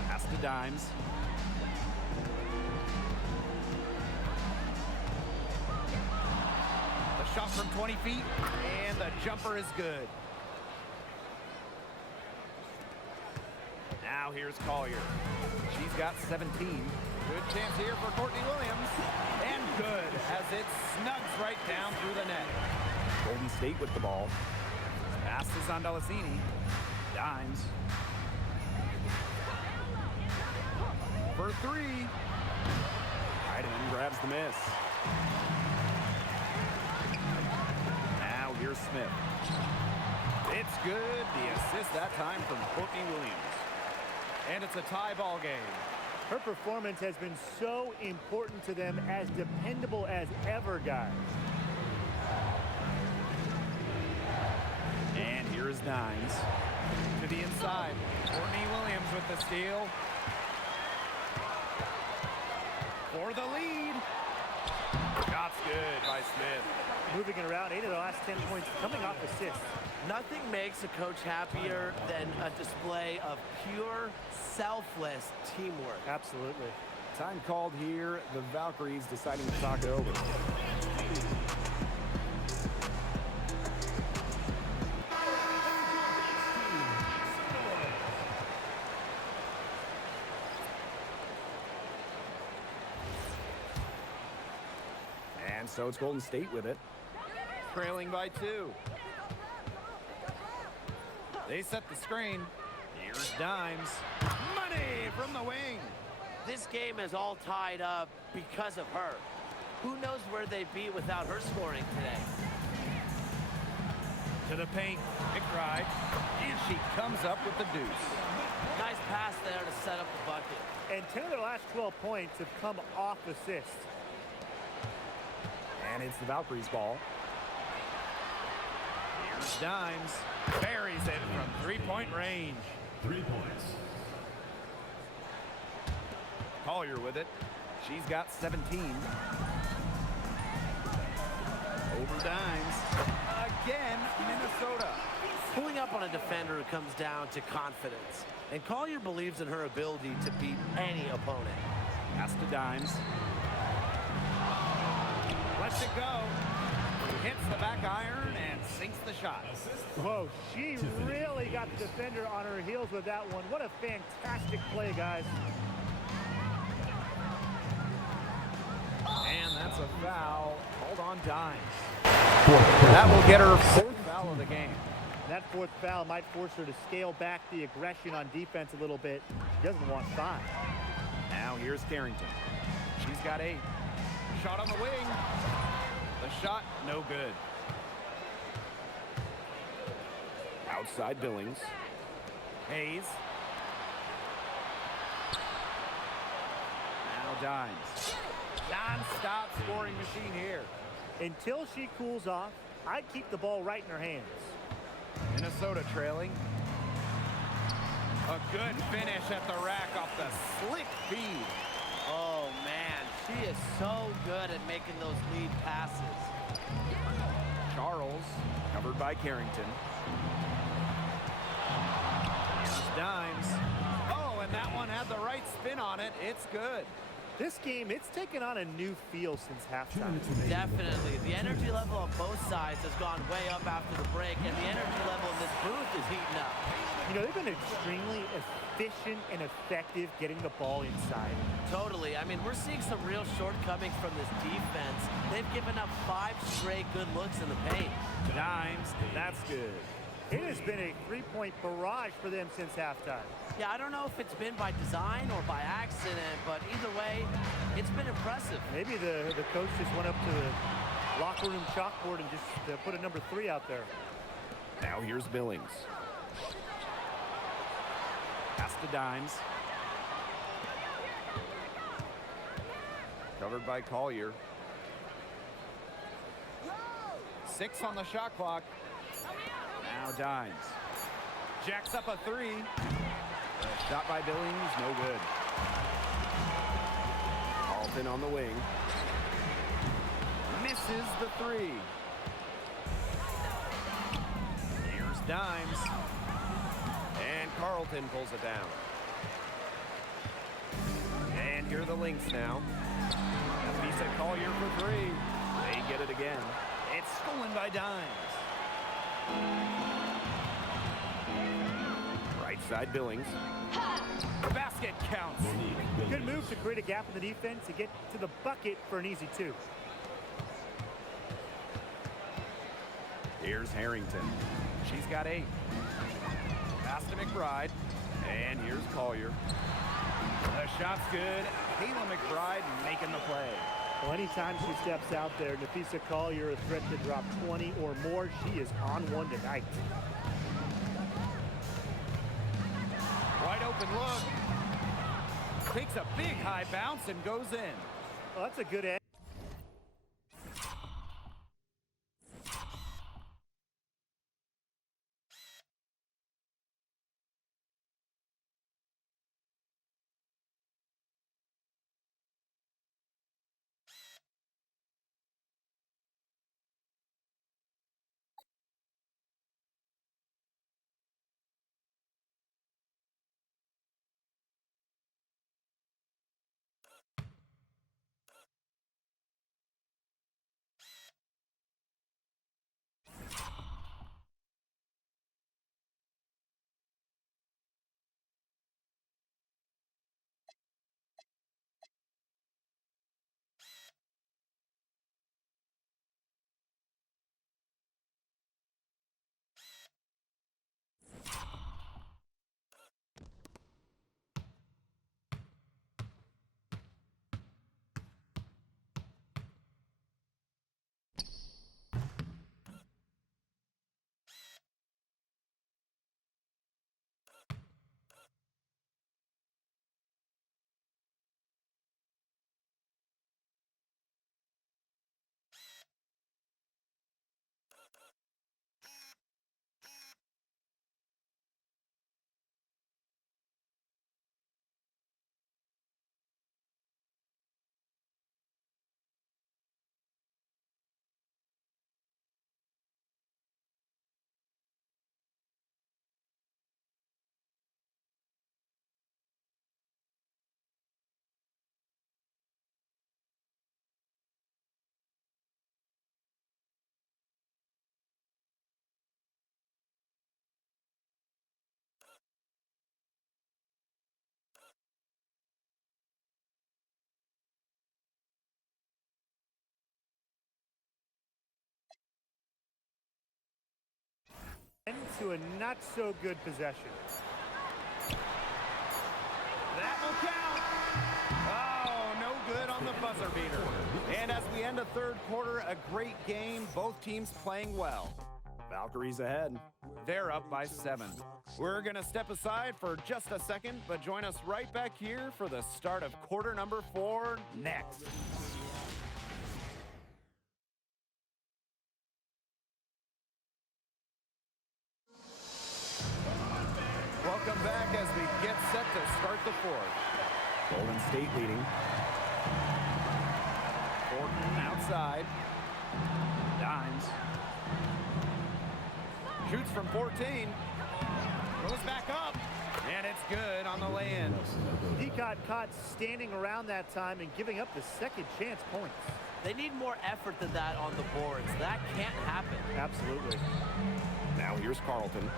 Pass to Dimes. The shot from 20 feet, and the jumper is good. Now here's Collier. She's got 17. Good chance here for Courtney Williams. And good, as it snugs right down through the net. Golden State with the ball. Pass is on Delacini. Dimes. For 3. Heidemann grabs the miss. Now here's Smith. It's good. The assist that time from Courtney Williams. And it's a tie ball game. Her performance has been so important to them, as dependable as ever, guys. Dimes to the inside. Courtney Williams with the steal. For the lead. Shot's good by Smith. Moving it around, 8 of the last 10 points coming off assists. Nothing makes a coach happier than a display of pure, selfless teamwork. Absolutely. Time called here. The Valkyries deciding to talk it over. And so it's Golden State with it. Trailing by 2. They set the screen. Here's Dimes. Money from the wing. This game is all tied up because of her. Who knows where they'd be without her scoring today? To the paint. McBride. And she comes up with the deuce. Nice pass there to set up the bucket. And 10 of their last 12 points have come off assists. And it's the Valkyries' ball. Here's Dimes. Buries it from three-point range. 3 points. Collier with it. She's got 17. Over Dimes. Again, Minnesota. Pulling up on a defender comes down to confidence. And Collier believes in her ability to beat any opponent. Pass to Dimes. Lets it go. Hits the back iron and sinks the shot. Whoa, she really got the defender on her heels with that one. What a fantastic play, guys. And that's a foul called on Dimes. That will get her 4th foul of the game. That 4th foul might force her to scale back the aggression on defense a little bit. She doesn't want 5. Now here's Carrington. She's got 8. Shot on the wing. The shot, no good. Outside Billings. Hayes. Now Dimes. Non-stop scoring machine here. Until she cools off, I'd keep the ball right in her hands. Minnesota trailing. A good finish at the rack off the slick feed. Oh, man, she is so good at making those lead passes. Charles, covered by Carrington. Here's Dimes. Oh, and that one had the right spin on it. It's good. This game, it's taken on a new feel since halftime. Definitely. The energy level on both sides has gone way up after the break, and the energy level in this booth is heating up. You know, they've been extremely efficient and effective getting the ball inside. Totally. I mean, we're seeing some real shortcomings from this defense. They've given up 5 straight good looks in the paint. Dimes, that's good. It has been a 3-point barrage for them since halftime. Yeah, I don't know if it's been by design or by accident, but either way, it's been impressive. Maybe the coach just went up to the locker room chalkboard and just put a number 3 out there. Now here's Billings. Pass to Dimes. Covered by Collier. 6 on the shot clock. Now Dimes. Jacks up a 3. Shot by Billings, no good. Carlton on the wing. Misses the 3. Here's Dimes. And Carlton pulls it down. And here are the Lynx now. Lisa Collier for 3. They get it again. It's stolen by Dimes. Right side Billings. The basket counts. Good move to create a gap in the defense to get to the bucket for an easy 2. Here's Harrington. She's got 8. Pass to McBride. And here's Collier. The shot's good. Kayla McBride making the play. Well, anytime she steps out there, Nafisa Collier, a threat to drop 20 or more, she is on one tonight. Wide open look. Takes a big high bounce and goes in. Well, that's a good edge. To a not-so-good possession. That will count. Oh, no good on the buzzer beater. And as we end the third quarter, a great game. Both teams playing well. Valkyries ahead. They're up by 7. We're going to step aside for just a second, but join us right back here for the start of quarter number 4 next. Welcome back as we get set to start the 4th. Golden State leading. Thornton outside. Dimes. Shoots from 14. Goes back up. And it's good on the lay-in. He got caught standing around that time and giving up the second chance points. They need more effort than that on the boards. That can't happen. Absolutely. Now here's Carlton.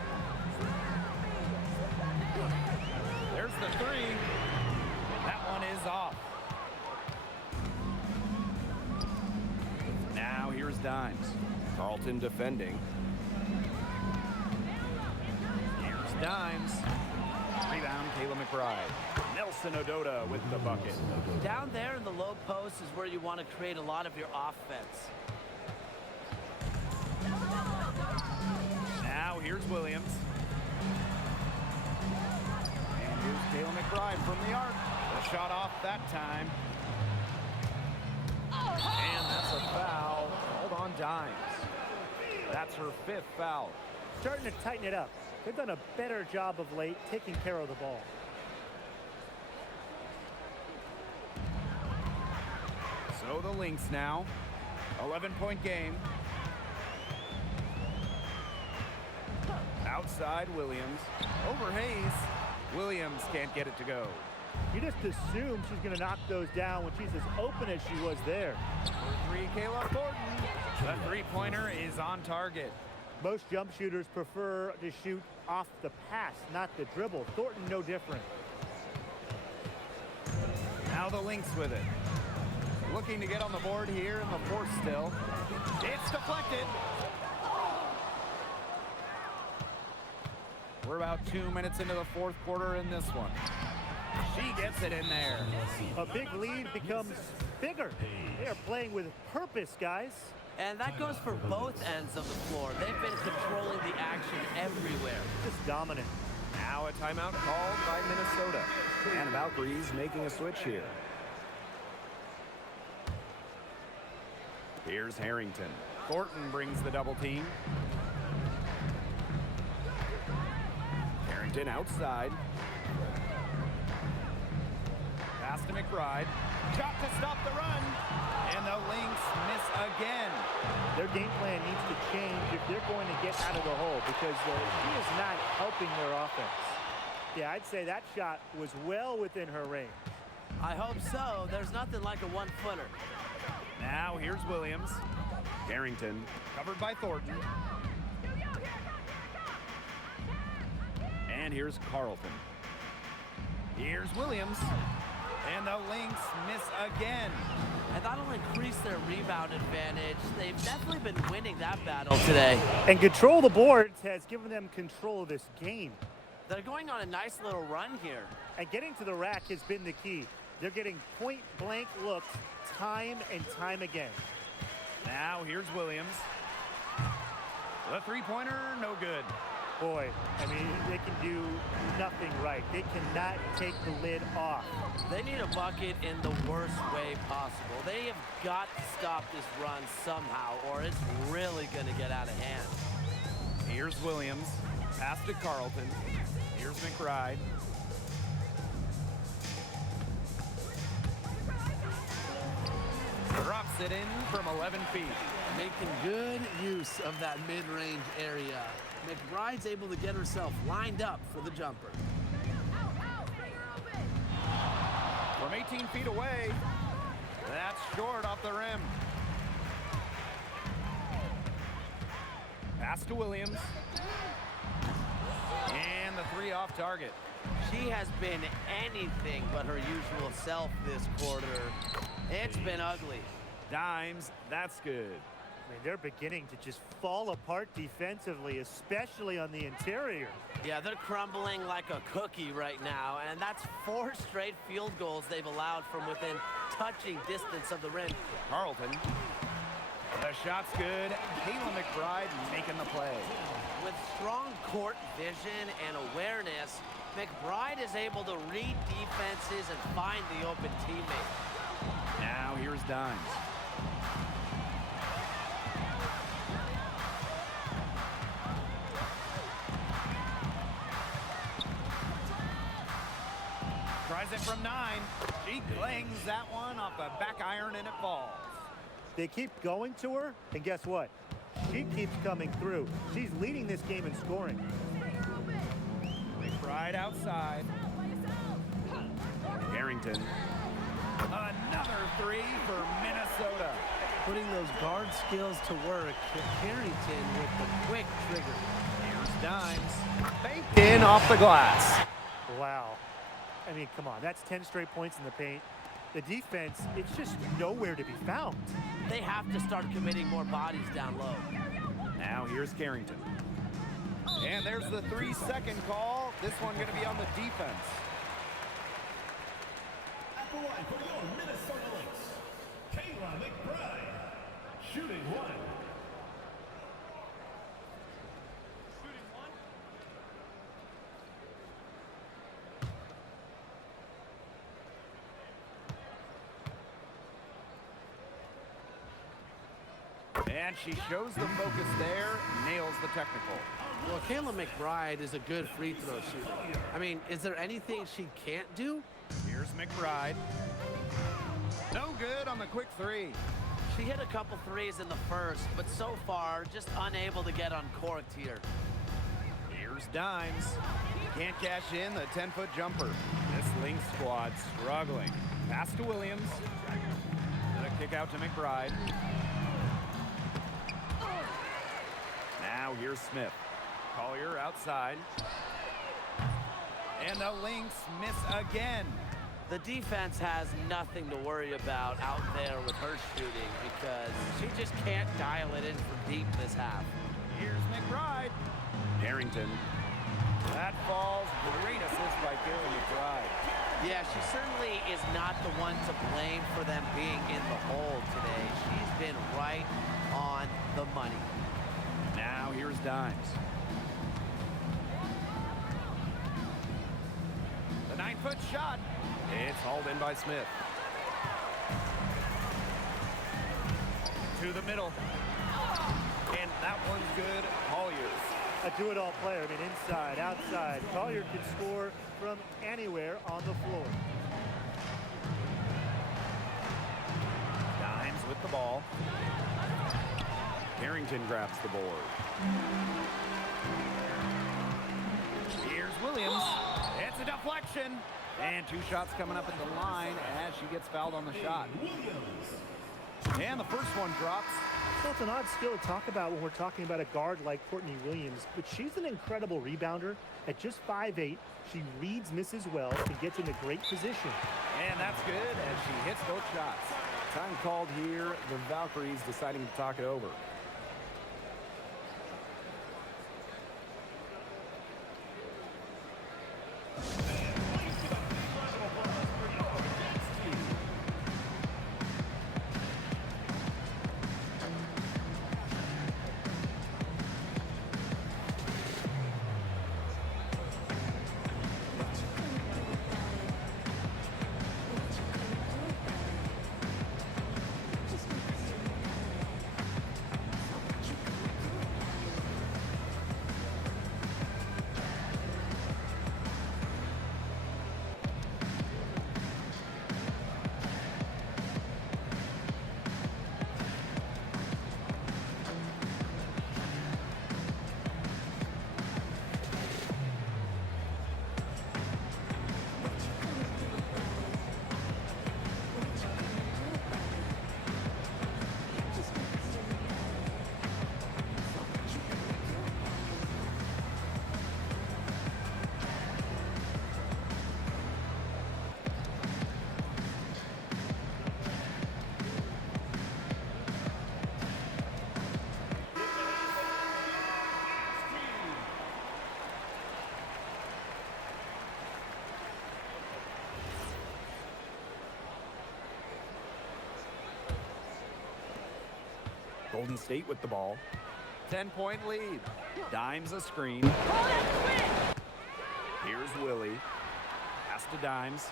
There's the 3. That one is off. Now here's Dimes. Carlton defending. Here's Dimes. Rebound, Kayla McBride. Nelson Ododa with the bucket. Down there in the low post is where you want to create a lot of your offense. Now here's Williams. And here's Kayla McBride from the arc. The shot off that time. And that's a foul. Hold on, Dimes. That's her 5th foul. Starting to tighten it up. They've done a better job of late taking care of the ball. So the Lynx now. 11-point game. Outside Williams. Over Hayes. Williams can't get it to go. You just assume she's going to knock those down when she's as open as she was there. For 3, Kayla Thornton. The 3-pointer is on target. Most jump shooters prefer to shoot off the pass, not the dribble. Thornton, no different. Now the Lynx with it. Looking to get on the board here in the 4th still. It's deflected. We're about 2 minutes into the 4th quarter in this one. She gets it in there. A big lead becomes bigger. They are playing with purpose, guys. And that goes for both ends of the floor. They've been controlling the action everywhere. Just dominant. Now a timeout called by Minnesota. And the Valkyries making a switch here. Here's Harrington. Thornton brings the double team. Harrington outside. Pass to McBride. Shot to stop the run. And the Lynx miss again. Their game plan needs to change if they're going to get out of the hole because she is not helping their offense. Yeah, I'd say that shot was well within her range. I hope so. There's nothing like a 1-footer. Now here's Williams. Harrington covered by Thornton. And here's Carlton. Here's Williams. And the Lynx miss again. And that'll increase their rebound advantage. They've definitely been winning that battle today. And control the boards has given them control of this game. They're going on a nice little run here. And getting to the rack has been the key. They're getting point-blank looks time and time again. Now here's Williams. The 3-pointer, no good. Boy, I mean, they can do nothing right. They cannot take the lid off. They need a bucket in the worst way possible. They have got to stop this run somehow, or it's really going to get out of hand. Here's Williams. Pass to Carlton. Here's McBride. Drops it in from 11 feet. Making good use of that mid-range area. McBride's able to get herself lined up for the jumper. From 18 feet away. That's short off the rim. Pass to Williams. And the three off target. She has been anything but her usual self this quarter. It's been ugly. Dimes, that's good. I mean, they're beginning to just fall apart defensively, especially on the interior. Yeah, they're crumbling like a cookie right now, and that's 4 straight field goals they've allowed from within touching distance of the rim. Carlton. The shot's good. Kayla McBride making the play. With strong court vision and awareness, McBride is able to read defenses and find the open teammate. Now here's Dimes. Tries it from 9. She clings that one off the back iron and it falls. They keep going to her, and guess what? She keeps coming through. She's leading this game in scoring. McBride outside. Harrington. Another 3 for Minnesota. Putting those guard skills to work. Carrington with the quick trigger. Here's Dimes. Baked in off the glass. Wow. I mean, come on. That's 10 straight points in the paint. The defense, it's just nowhere to be found. They have to start committing more bodies down low. Now here's Carrington. And there's the 3-second call. This one going to be on the defense. At the line for your Minnesota Lynx, Kayla McBride, shooting 1. And she shows the focus there, nails the technical. Well, Kayla McBride is a good free throw shooter. I mean, is there anything she can't do? Here's McBride. No good on the quick 3. She hit a couple threes in the first, but so far, just unable to get uncorked here. Here's Dimes. Can't cash in the 10-foot jumper. This Lynx squad struggling. Pass to Williams. The kick out to McBride. Now here's Smith. Collier outside. And the Lynx miss again. The defense has nothing to worry about out there with her shooting because she just can't dial it in from deep this half. Here's McBride. Harrington. That falls. Great assist by Kayla McBride. Yeah, she certainly is not the one to blame for them being in the hole today. She's been right on the money. Now here's Dimes. The 9-foot shot. It's hauled in by Smith. To the middle. And that one's good. Collier. A do-it-all player. I mean, inside, outside. Collier can score from anywhere on the floor. Dimes with the ball. Harrington grabs the board. Here's Williams. It's a deflection. And 2 shots coming up at the line as she gets fouled on the shot. And the first one drops. Well, it's an odd skill to talk about when we're talking about a guard like Courtney Williams, but she's an incredible rebounder. At just 5'8", she reads misses well and gets into great position. And that's good as she hits both shots. Time called here. The Valkyries deciding to talk it over. Golden State with the ball. 10-point lead. Dimes a screen. Here's Willie. Pass to Dimes.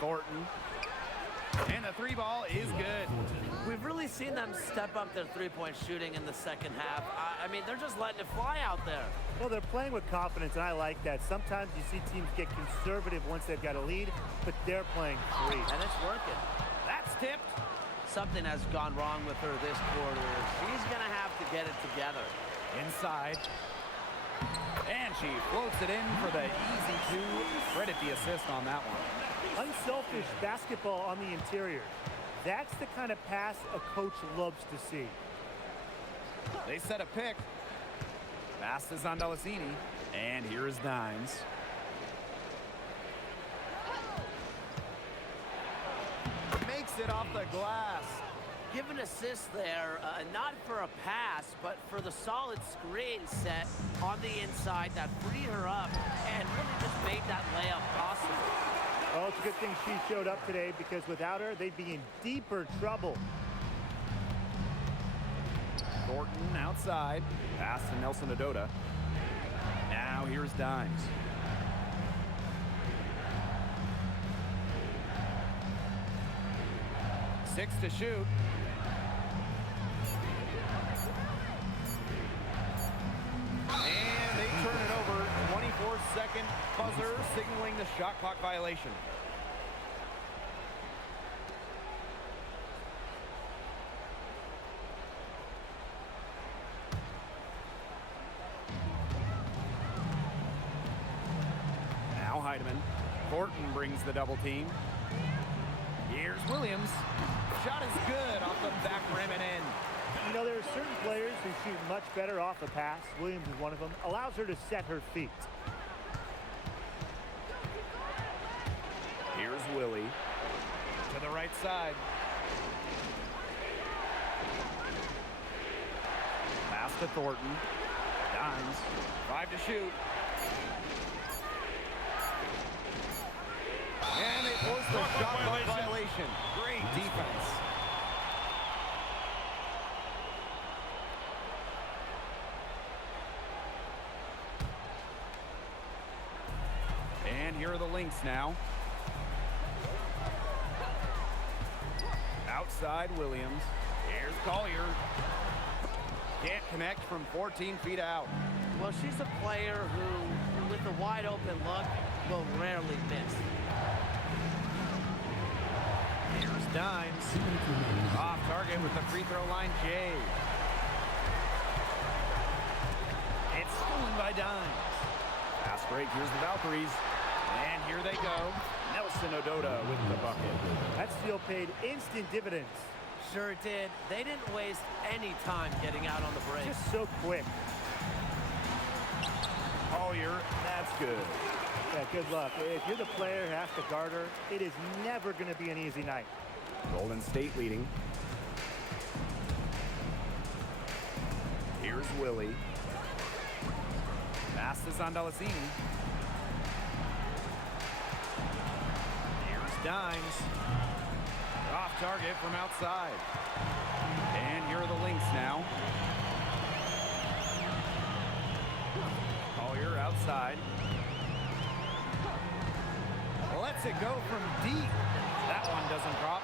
Thornton. And the three ball is good. We've really seen them step up their three-point shooting in the second half. I mean, they're just letting it fly out there. Well, they're playing with confidence, and I like that. Sometimes you see teams get conservative once they've got a lead, but they're playing free. And it's working. That's tipped. Something has gone wrong with her this quarter. She's going to have to get it together. Inside. And she floats it in for the easy two. Credit the assist on that one. Unselfish basketball on the interior. That's the kind of pass a coach loves to see. They set a pick. Pass is on Delacini. And here is Dimes. Makes it off the glass. Give an assist there, not for a pass, but for the solid screen set on the inside that freed her up and really just made that layup possible. Oh, it's a good thing she showed up today, because without her, they'd be in deeper trouble. Thornton outside. Pass to Nelson Adota. Now here's Dimes. Six to shoot. And they turn it over. 24-second buzzer signaling the shot clock violation. Now Heidemann. Thornton brings the double team. Here's Williams. Shot is good off the back rim and in. You know, there are certain players who shoot much better off a pass. Williams is one of them. Allows her to set her feet. Here's Willie. To the right side. Pass to Thornton. Dimes. 5 to shoot. And they force the shot clock violation. Great defense. And here are the Lynx now. Outside Williams. Here's Collier. Can't connect from 14 feet out. Well, she's a player who, with a wide open look, will rarely miss. Here's Dimes. Off target with the free throw line, Jay. It's stolen by Dimes. Fast break, here's the Valkyries. And here they go. Nelson Adota with the bucket. That steal paid instant dividends. Sure did. They didn't waste any time getting out on the break. Just so quick. Collier, that's good. Yeah, good luck. If you're the player who has to guard her, it is never going to be an easy night. Golden State leading. Here's Willie. Pass is on Delacini. Here's Dimes. Off target from outside. And here are the Lynx now. Collier outside. Lets it go from deep. That one doesn't drop.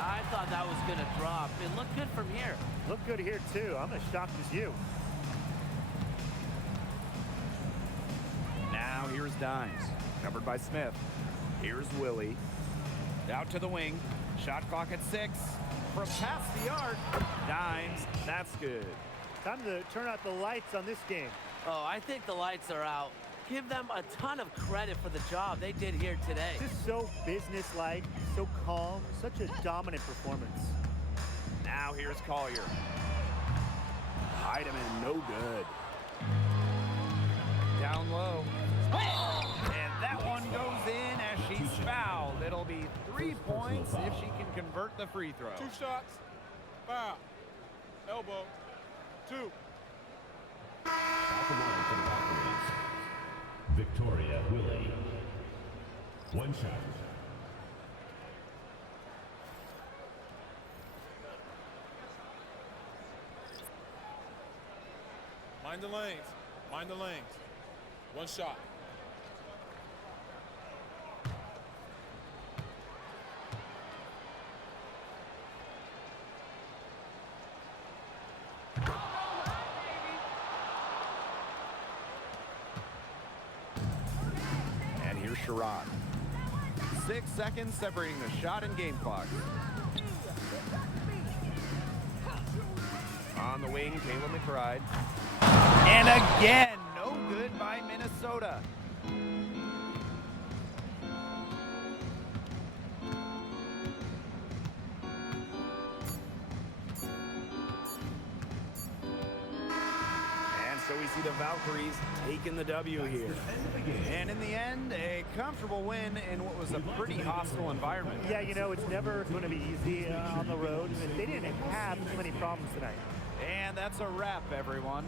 I thought that was going to drop. It looked good from here. Look good here, too. I'm as shocked as you. Now here's Dimes. Covered by Smith. Here's Willie. Out to the wing. Shot clock at 6. From past the arc. Dimes. That's good. Time to turn out the lights on this game. Oh, I think the lights are out. Give them a ton of credit for the job they did here today. Just so businesslike, so calm, such a dominant performance. Now here's Collier. Heidemann, no good. Down low. And that one goes in as she's fouled. It'll be 3 points if she can convert the free throw. 2 shots. Foul. Elbow. 2. At the line for the Valkyries, Victoria Willie. 1 shot. Mind the lanes. Mind the lanes. One shot. And here's Sherrod. 6 seconds separating the shot and game clock. On the wing, Kayla McBride. And again, no good by Minnesota. And so we see the Valkyries taking the W here. And in the end, a comfortable win in what was a pretty hostile environment. Yeah, you know, it's never going to be easy on the road. They didn't have too many problems tonight. And that's a wrap, everyone.